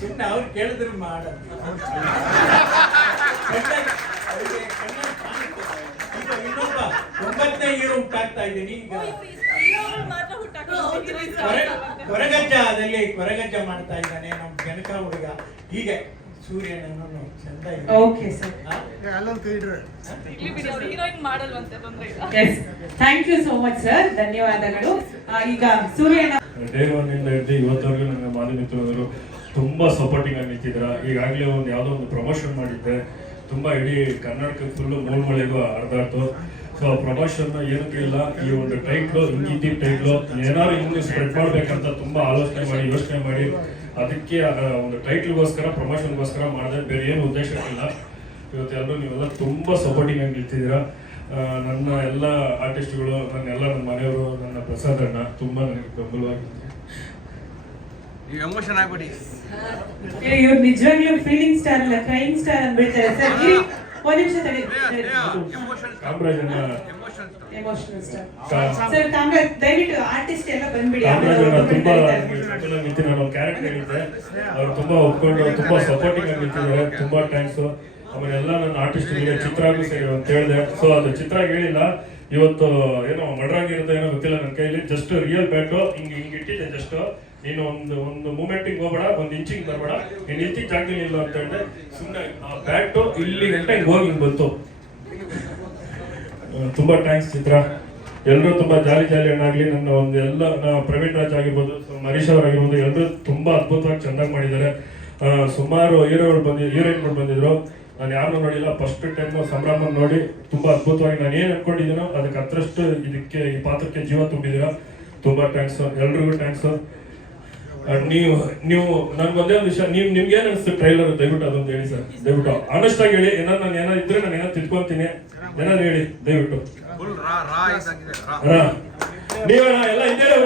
ಸುಮ್ಮನೆ ಅವ್ರು ಕೇಳಿದ್ರು ಮಾಡೋದು. ಈಗ ಇನ್ನೊಬ್ಬ 9ನೇ ಹೀರೋ ಹುಟ್ಟಾಗ್ತಾ ಇದ್ದೀನಿ. ಈಗ ಕೊರಗಜ್ಜ ಮಾಡ್ತಾ ಇದ್ದಾನೆ ನಮ್ಮ ಜನಕ ಹುಡುಗ. ಹೀಗೆ ಸೂರ್ಯನನ್ನು ಚಂದ. Okay sir, thank you so much sir, ಧನ್ಯವಾದಗಳು. ಈಗ ಸೂರ್ಯನ ಡೇ 1 ಇಂದ ಹಿಡಿದು ಇವತ್ತವರೆಗೂ ನನ್ನ ಮಾಧ್ಯಮ ಮಿತ್ರರು ತುಂಬ ಸಪೋರ್ಟಿಂಗ್ ಆಗಿ ನಿಂತಿದ್ರ. ಈಗಾಗಲೇ ಒಂದು ಯಾವುದೋ ಒಂದು ಪ್ರಮೋಷನ್ ಮಾಡಿದ್ದೆ, ತುಂಬ ಇಡೀ ಕರ್ನಾಟಕ ಫುಲ್ಲು ಮೂಲೆಗೂ ಹರಿದಾಡ್ತು. ಸೊ ಪ್ರಮೋಷನ್ ಏನಕ್ಕೆ ಇಲ್ಲ, ಈ ಒಂದು ಟೈಟ್ಲು ಹಿಂಗಿದ್ದ ಟೈಟ್ಲು ಏನಾದ್ರು ಹಿಂಗೆ ಸ್ಪ್ರೆಡ್ ಮಾಡ್ಬೇಕಂತ ತುಂಬ ಯೋಚನೆ ಮಾಡಿ ಅದಕ್ಕೆ ಒಂದು ಟೈಟ್ಲ್ಗೋಸ್ಕರ ಪ್ರಮೋಷನ್ಗೋಸ್ಕರ ಮಾಡಿದೆ, ಬೇರೆ ಏನು ಉದ್ದೇಶ ಇಲ್ಲ. ಇವತ್ತೆಲ್ಲರೂ ನೀವೆಲ್ಲ ತುಂಬ ಸಪೋರ್ಟಿಂಗ್ ಆಗಿ ನಿಲ್ತಿದ್ದೀರಾ. ನನ್ನ ಎಲ್ಲ ಆರ್ಟಿಸ್ಟ್ಗಳು, ನನ್ನ ಮನೆಯವರು, ನನ್ನ ಪ್ರಸಾದ್ ಅಣ್ಣ ತುಂಬ ನನಗೆ ಬೆಂಬಲವಾಗಿದ್ದಾರೆ. ಎಮೋಷನ್ ಆಗ್ಬಿಡಿ. ಇವ್ರು ನಿಜವಾಗ್ಲೂ ಫೀಲಿಂಗ್ ಸ್ಟಾರ್ ಅಲ್ಲ, ಕ್ರೈಮ್ ಸ್ಟಾರ್ ಅಂದ್ಬಿಡ್ತಾರೆ ಸರ್. ಒಂದು ನಿಮಿಷ ತಡಿ. ಕಾಮರಾಜಣ್ಣ ಎಮೋಷನಲ್ ಸ್ಟಾರ್ ಸರ್. ಕಾಮರಾಜ್ ದಯವಿಟ್ಟು ಆರ್ಟಿಸ್ಟ್ ಎಲ್ಲ ಬಂದ್ಬಿಡಿ. ಕಾಮರಾಜಣ್ಣ ತುಂಬ ನಿಂತು ನಾನು ಒಂದು ಕ್ಯಾರೆಕ್ಟರ್ ಹೇಳಿದ್ದೆ, ಅವ್ರು ತುಂಬ ಒಪ್ಕೊಂಡು ತುಂಬ ಸಪೋರ್ಟಿಂಗ್ ಆಗಿ ನಿಂತಿದ್ದಾರೆ. ತುಂಬ ಥ್ಯಾಂಕ್ಸು. ಆಮೇಲೆ ಎಲ್ಲ ನನ್ನ ಆರ್ಟಿಸ್ಟ್ಗಳಿಗೆ ಚಿತ್ರಾಗೂ ಸೇರಿ ಅಂತ ಹೇಳಿದೆ. ಸೊ ಅದು ಚಿತ್ರ ಹೇಳಿಲ್ಲ, ಇವತ್ತು ಏನೋ ಮಡ್ರಾಗಿರುತ್ತೆ ಏನೋ ಗೊತ್ತಿಲ್ಲ ನನ್ನ ಕೈಲಿ. ಜಸ್ಟ್ ರಿಯಲ್ ಬ್ಯಾಟು ಹಿಂಗೆ ಇಟ್ಟಿದ್ದೆ. ಜಸ್ಟ್ ನೀನು ಒಂದು ಮೂಮೆಂಟಿಂಗ್ ಹೋಗ್ಬೇಡ, 1 ಇಂಚಿಗೆ ಬರಬೇಡ, ನೀನು ನಿಂತಿದ್ದ ಜಾಗದಲ್ಲಿ ಇಲ್ಲ ಅಂತ ಹೇಳಿದೆ. ಸುಮ್ಮನೆ ಆ ಬ್ಯಾಟು ಇಲ್ಲಿ ಗಂಟೆ ಹಿಂಗೆ ಹೋಗಿ ಹಿಂಗೆ ಬಂತು. ತುಂಬ ಥ್ಯಾಂಕ್ಸ್ ಚಿತ್ರ. ಎಲ್ಲರೂ ತುಂಬ ಜಾಲಿ ಹಣ್ಣಾಗಲಿ. ನನ್ನ ಒಂದು ಎಲ್ಲ ಪ್ರವೀಣ್ ರಾಜ್ ಆಗಿರ್ಬೋದು, ಹರೀಶ್ ಅವರಾಗಿರ್ಬೋದು, ಎಲ್ಲರೂ ತುಂಬ ಅದ್ಭುತವಾಗಿ ಚೆಂದಾಗಿ ಮಾಡಿದ್ದಾರೆ. ಸುಮಾರು ಹೀರೋಯಿನ್ಗಳು ಬಂದಿದ್ರು. ನಾನು ಯಾರನ್ನೂ ನೋಡಿಲ್ಲ, ಫಸ್ಟ್ ಟೈಮು ಸಂಭ್ರಮ ನೋಡಿ ತುಂಬ ಅದ್ಭುತವಾಗಿ ನಾನು ಏನು ಅನ್ಕೊಂಡಿದ್ದೀನೋ ಅದಕ್ಕೆ ಹತ್ತರಷ್ಟು ಈ ಪಾತ್ರಕ್ಕೆ ಜೀವ ತುಂಬಿದ್ದೀರಾ. ತುಂಬ ಥ್ಯಾಂಕ್ಸ್ ಎಲ್ರಿಗೂ ಥ್ಯಾಂಕ್ಸ್. ನೀವು ನನ್ಗೊಂದೇ ಒಂದು ವಿಷಯ, ನಿಮ್ಗೆ ಏನು ಅನಿಸ್ತು ಟ್ರೈಲರ್ ದಯವಿಟ್ಟು ಅದೊಂದು ಹೇಳಿ ಸರ್, ದಯವಿಟ್ಟು ಆನೆಸ್ಟ್ ಆಗಿ ಹೇಳಿ. ಏನಾದ್ರು ನಾನು ಏನಾದ್ರು ಇದ್ರೆ ನಾನು ಏನಾದ್ರು ತಿಳ್ಕೊಂತೀನಿ, ಏನಾದ್ರು ಹೇಳಿ ದಯವಿಟ್ಟು. ನೀವೇನ ಎಲ್ಲ ಇದ್ದೇವೆ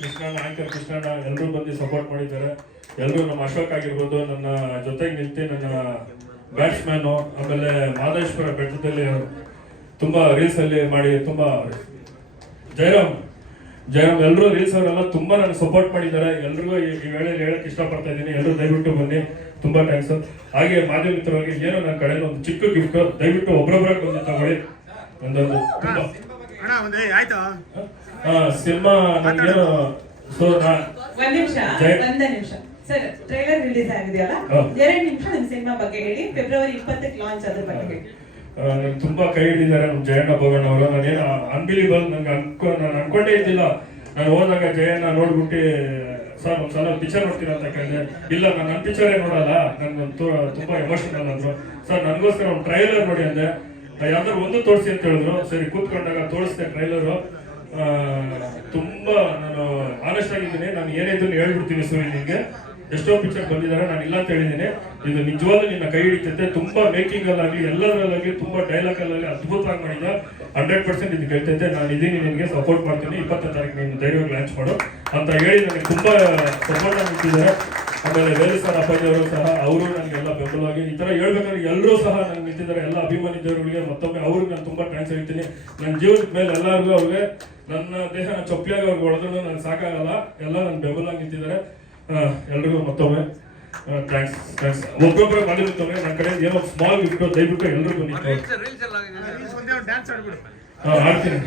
ಕೃಷ್ಣಣ್ಣ, ಆಂಕರ್ ಕೃಷ್ಣಣ್ಣ ಎಲ್ಲರೂ ಬಂದು ಸಪೋರ್ಟ್ ಮಾಡಿದ್ದಾರೆ. ಎಲ್ಲರೂ ನಮ್ಮ ಅಶೋಕ್ ಆಗಿರ್ಬೋದು, ನನ್ನ ಜೊತೆಗೆ ನಿಂತು ನನ್ನ ಬ್ಯಾಟ್ಸ್ಮ್ಯಾನು, ಆಮೇಲೆ ಮಾದೇಶ್ವರ ಬೆಟ್ಟದಲ್ಲಿ ತುಂಬ ರೀಲ್ಸ್ ಅಲ್ಲಿ ಮಾಡಿ, ತುಂಬಾ ಜಯರಾಮ್ ಎಲ್ಲರೂ ರೀಲ್ಸ್ ಅವರೆಲ್ಲ ತುಂಬಾ ನನಗೆ ಸಪೋರ್ಟ್ ಮಾಡಿದ್ದಾರೆ. ಎಲ್ರಿಗೂ ಈ ವೇಳೆಯಲ್ಲಿ ಹೇಳಕ್ ಇಷ್ಟಪಡ್ತಾ ಇದ್ದೀನಿ, ಎಲ್ಲರೂ ದಯವಿಟ್ಟು ಬನ್ನಿ, ತುಂಬಾ ಥ್ಯಾಂಕ್ಸ್. ಹಾಗೆ ಮಾಧ್ಯಮ ಮಿತ್ರರಿಗೆ ಏನೋ ನನ್ನ ಕಡೆಯಿಂದ ಒಂದು ಚಿಕ್ಕ ಗಿಫ್ಟ್, ದಯವಿಟ್ಟು ಒಬ್ಬೊಬ್ಬರಾಗಿ ಬಂದು ತಗೊಳ್ಳಿ. ಒಂದೊಂದು ಸಿನಿಮಾ ನನಗೇನು ಒಂದೇ ನಿಮಿಷ ಸರ್, ಟ್ರೈಲರ್ ರಿಲೀಸ್ ಆಗಿದೆಯಲ್ಲ, 2 ನಿಮಿಷ ನಿಮ್ ಸಿನಿಮಾ ಬಗ್ಗೆ ಹೇಳಿ. ಫೆಬ್ರವರಿ 20ಕ್ಕೆ ಲಾಂಚ್ ಅದ್ರ ಬಗ್ಗೆ ಹೇಳಿ. ನನ್ಗೆ ತುಂಬಾ ಕೈ ಹಿಡಿದಾರೆ ನಮ್ಮ ಜಯಣ್ಣ ಭಗಣ್ಣ ಅವರು. ನಾನೇನು ಅನ್ಬಿಲಿಬಲ್, ನಾನು ಅನ್ಕೊಂಡೇ ಇದ್ದಿಲ್ಲ. ನಾನು ಹೋದಾಗ ಜಯಣ್ಣ ನೋಡ್ಬಿಟ್ಟು ಸರ್ ಒಂದ್ಸಲ ಪಿಕ್ಚರ್ ನೋಡ್ತೀರ ಅಂತ ಕೇಳಿದೆ. ಇಲ್ಲ, ನಾನು ನನ್ನ ಪಿಕ್ಚರೇ ನೋಡಲ್ಲ, ನನ್ಗೆ ತುಂಬಾ ಎಮೋಷನಲ್ ಅಂದ್ರು. ಸರ್ ನನಗೋಸ್ಕರ ಒಂದು ಟ್ರೈಲರ್ ನೋಡಿ ಅಂದೆ. ಯಾವ್ದಾದ್ರು ಒಂದು ತೋರಿಸಿ ಅಂತ ಹೇಳಿದ್ರು. ಸರಿ ಕೂತ್ಕೊಂಡಾಗ ತೋರಿಸ್ದೆ ಟ್ರೈಲರು. ತುಂಬಾ ನಾನು ಆನೆಸ್ಟ್ ಆಗಿದ್ದೀನಿ. ನಾನು ಏನಿದ್ರು ಹೇಳ್ಬಿಡ್ತೀನಿ ಸೂರ್ಯ, ನಿಮಗೆ ಎಷ್ಟೋ ಪಿಕ್ಚರ್ ಬಂದಿದ್ದಾರೆ, ನಾನು ಇಲ್ಲ ಅಂತ ಹೇಳಿದ್ದೀನಿ. ಇದು ನಿಜವಾಗ್ಲೂ ನಿನ್ನ ಕೈ ಹಿಡಿತೈತೆ. ತುಂಬಾ ಮೇಕಿಂಗ್ ಅಲ್ಲಾಗಲಿ ಎಲ್ಲದರಲ್ಲಾಗಲಿ ತುಂಬಾ ಡೈಲಾಗ್ ಅಲ್ಲಾಗಲಿ ಅದ್ಭುತವಾಗಿ ಮಾಡಿದ. 100% ಇದು ಗೆಲ್ತೈತೆ. ನಾನು ಇದೀನಿ, ನಿನಗೆ ಸಪೋರ್ಟ್ ಮಾಡ್ತೀನಿ. 20ನೇ ತಾರೀಕು ನೀನು ಧೈರ್ಯವಾಗಿ ಲಾಂಚ್ ಮಾಡು ಅಂತ ಹೇಳಿ ನನಗೆ ತುಂಬಾ ಸಪೋರ್ಟ್ ಆಗಿಟ್ಟಿದ್ದಾರೆ. ಆಮೇಲೆ ವೇಲು ಸರ್ ಅಪ್ಪಾಜಿ ಅವರು ಸಹ, ಅವರು ನನಗೆಲ್ಲ ಬೆಂಬಲವಾಗಿ ಈ ತರ ಹೇಳ್ಬೇಕಾದ್ರೆ ಎಲ್ಲರೂ ಸಹ ನನಗೆ ನಿಂತಿದ್ದಾರೆ. ಎಲ್ಲ ಅಭಿಮಾನಿ ದೇವರಿಗೆ ಮತ್ತೊಮ್ಮೆ ಅವ್ರಿಗೆ ನಾನು ತುಂಬಾ ಥ್ಯಾಂಕ್ಸ್ ಹೇಳ್ತೀನಿ. ನನ್ನ ಜೀವನದ ಮೇಲೆ ಎಲ್ಲರಿಗೂ ಅವ್ರಿಗೆ ನನ್ನ ದೇಹನ ಚೊಪ್ಪಿಯಾಗಿ ಅವ್ರಿಗೆ ಹೊಡೆದ್ರು ನನಗೆ ಸಾಕಾಗಲ್ಲ. ಎಲ್ಲ ನನ್ನ ಬೆಂಬಲವಾಗಿ ನಿಂತಿದ್ದಾರೆ. ಎಲ್ರಿಗೂ ಮತ್ತೊಮ್ಮೆ ಥ್ಯಾಂಕ್ಸ್. ಒಬ್ಬೊಬ್ಬರು ಮಾಡಿರುತ್ತವ್ರೆ ನನ್ನ ಕಡೆ ಏನೋ ಸ್ಮಾಲ್ ಗಿಫ್ಟ್, ದಯವಿಟ್ಟು ಎಲ್ರಿಗೂ ಆಡ್ತೀನಿ.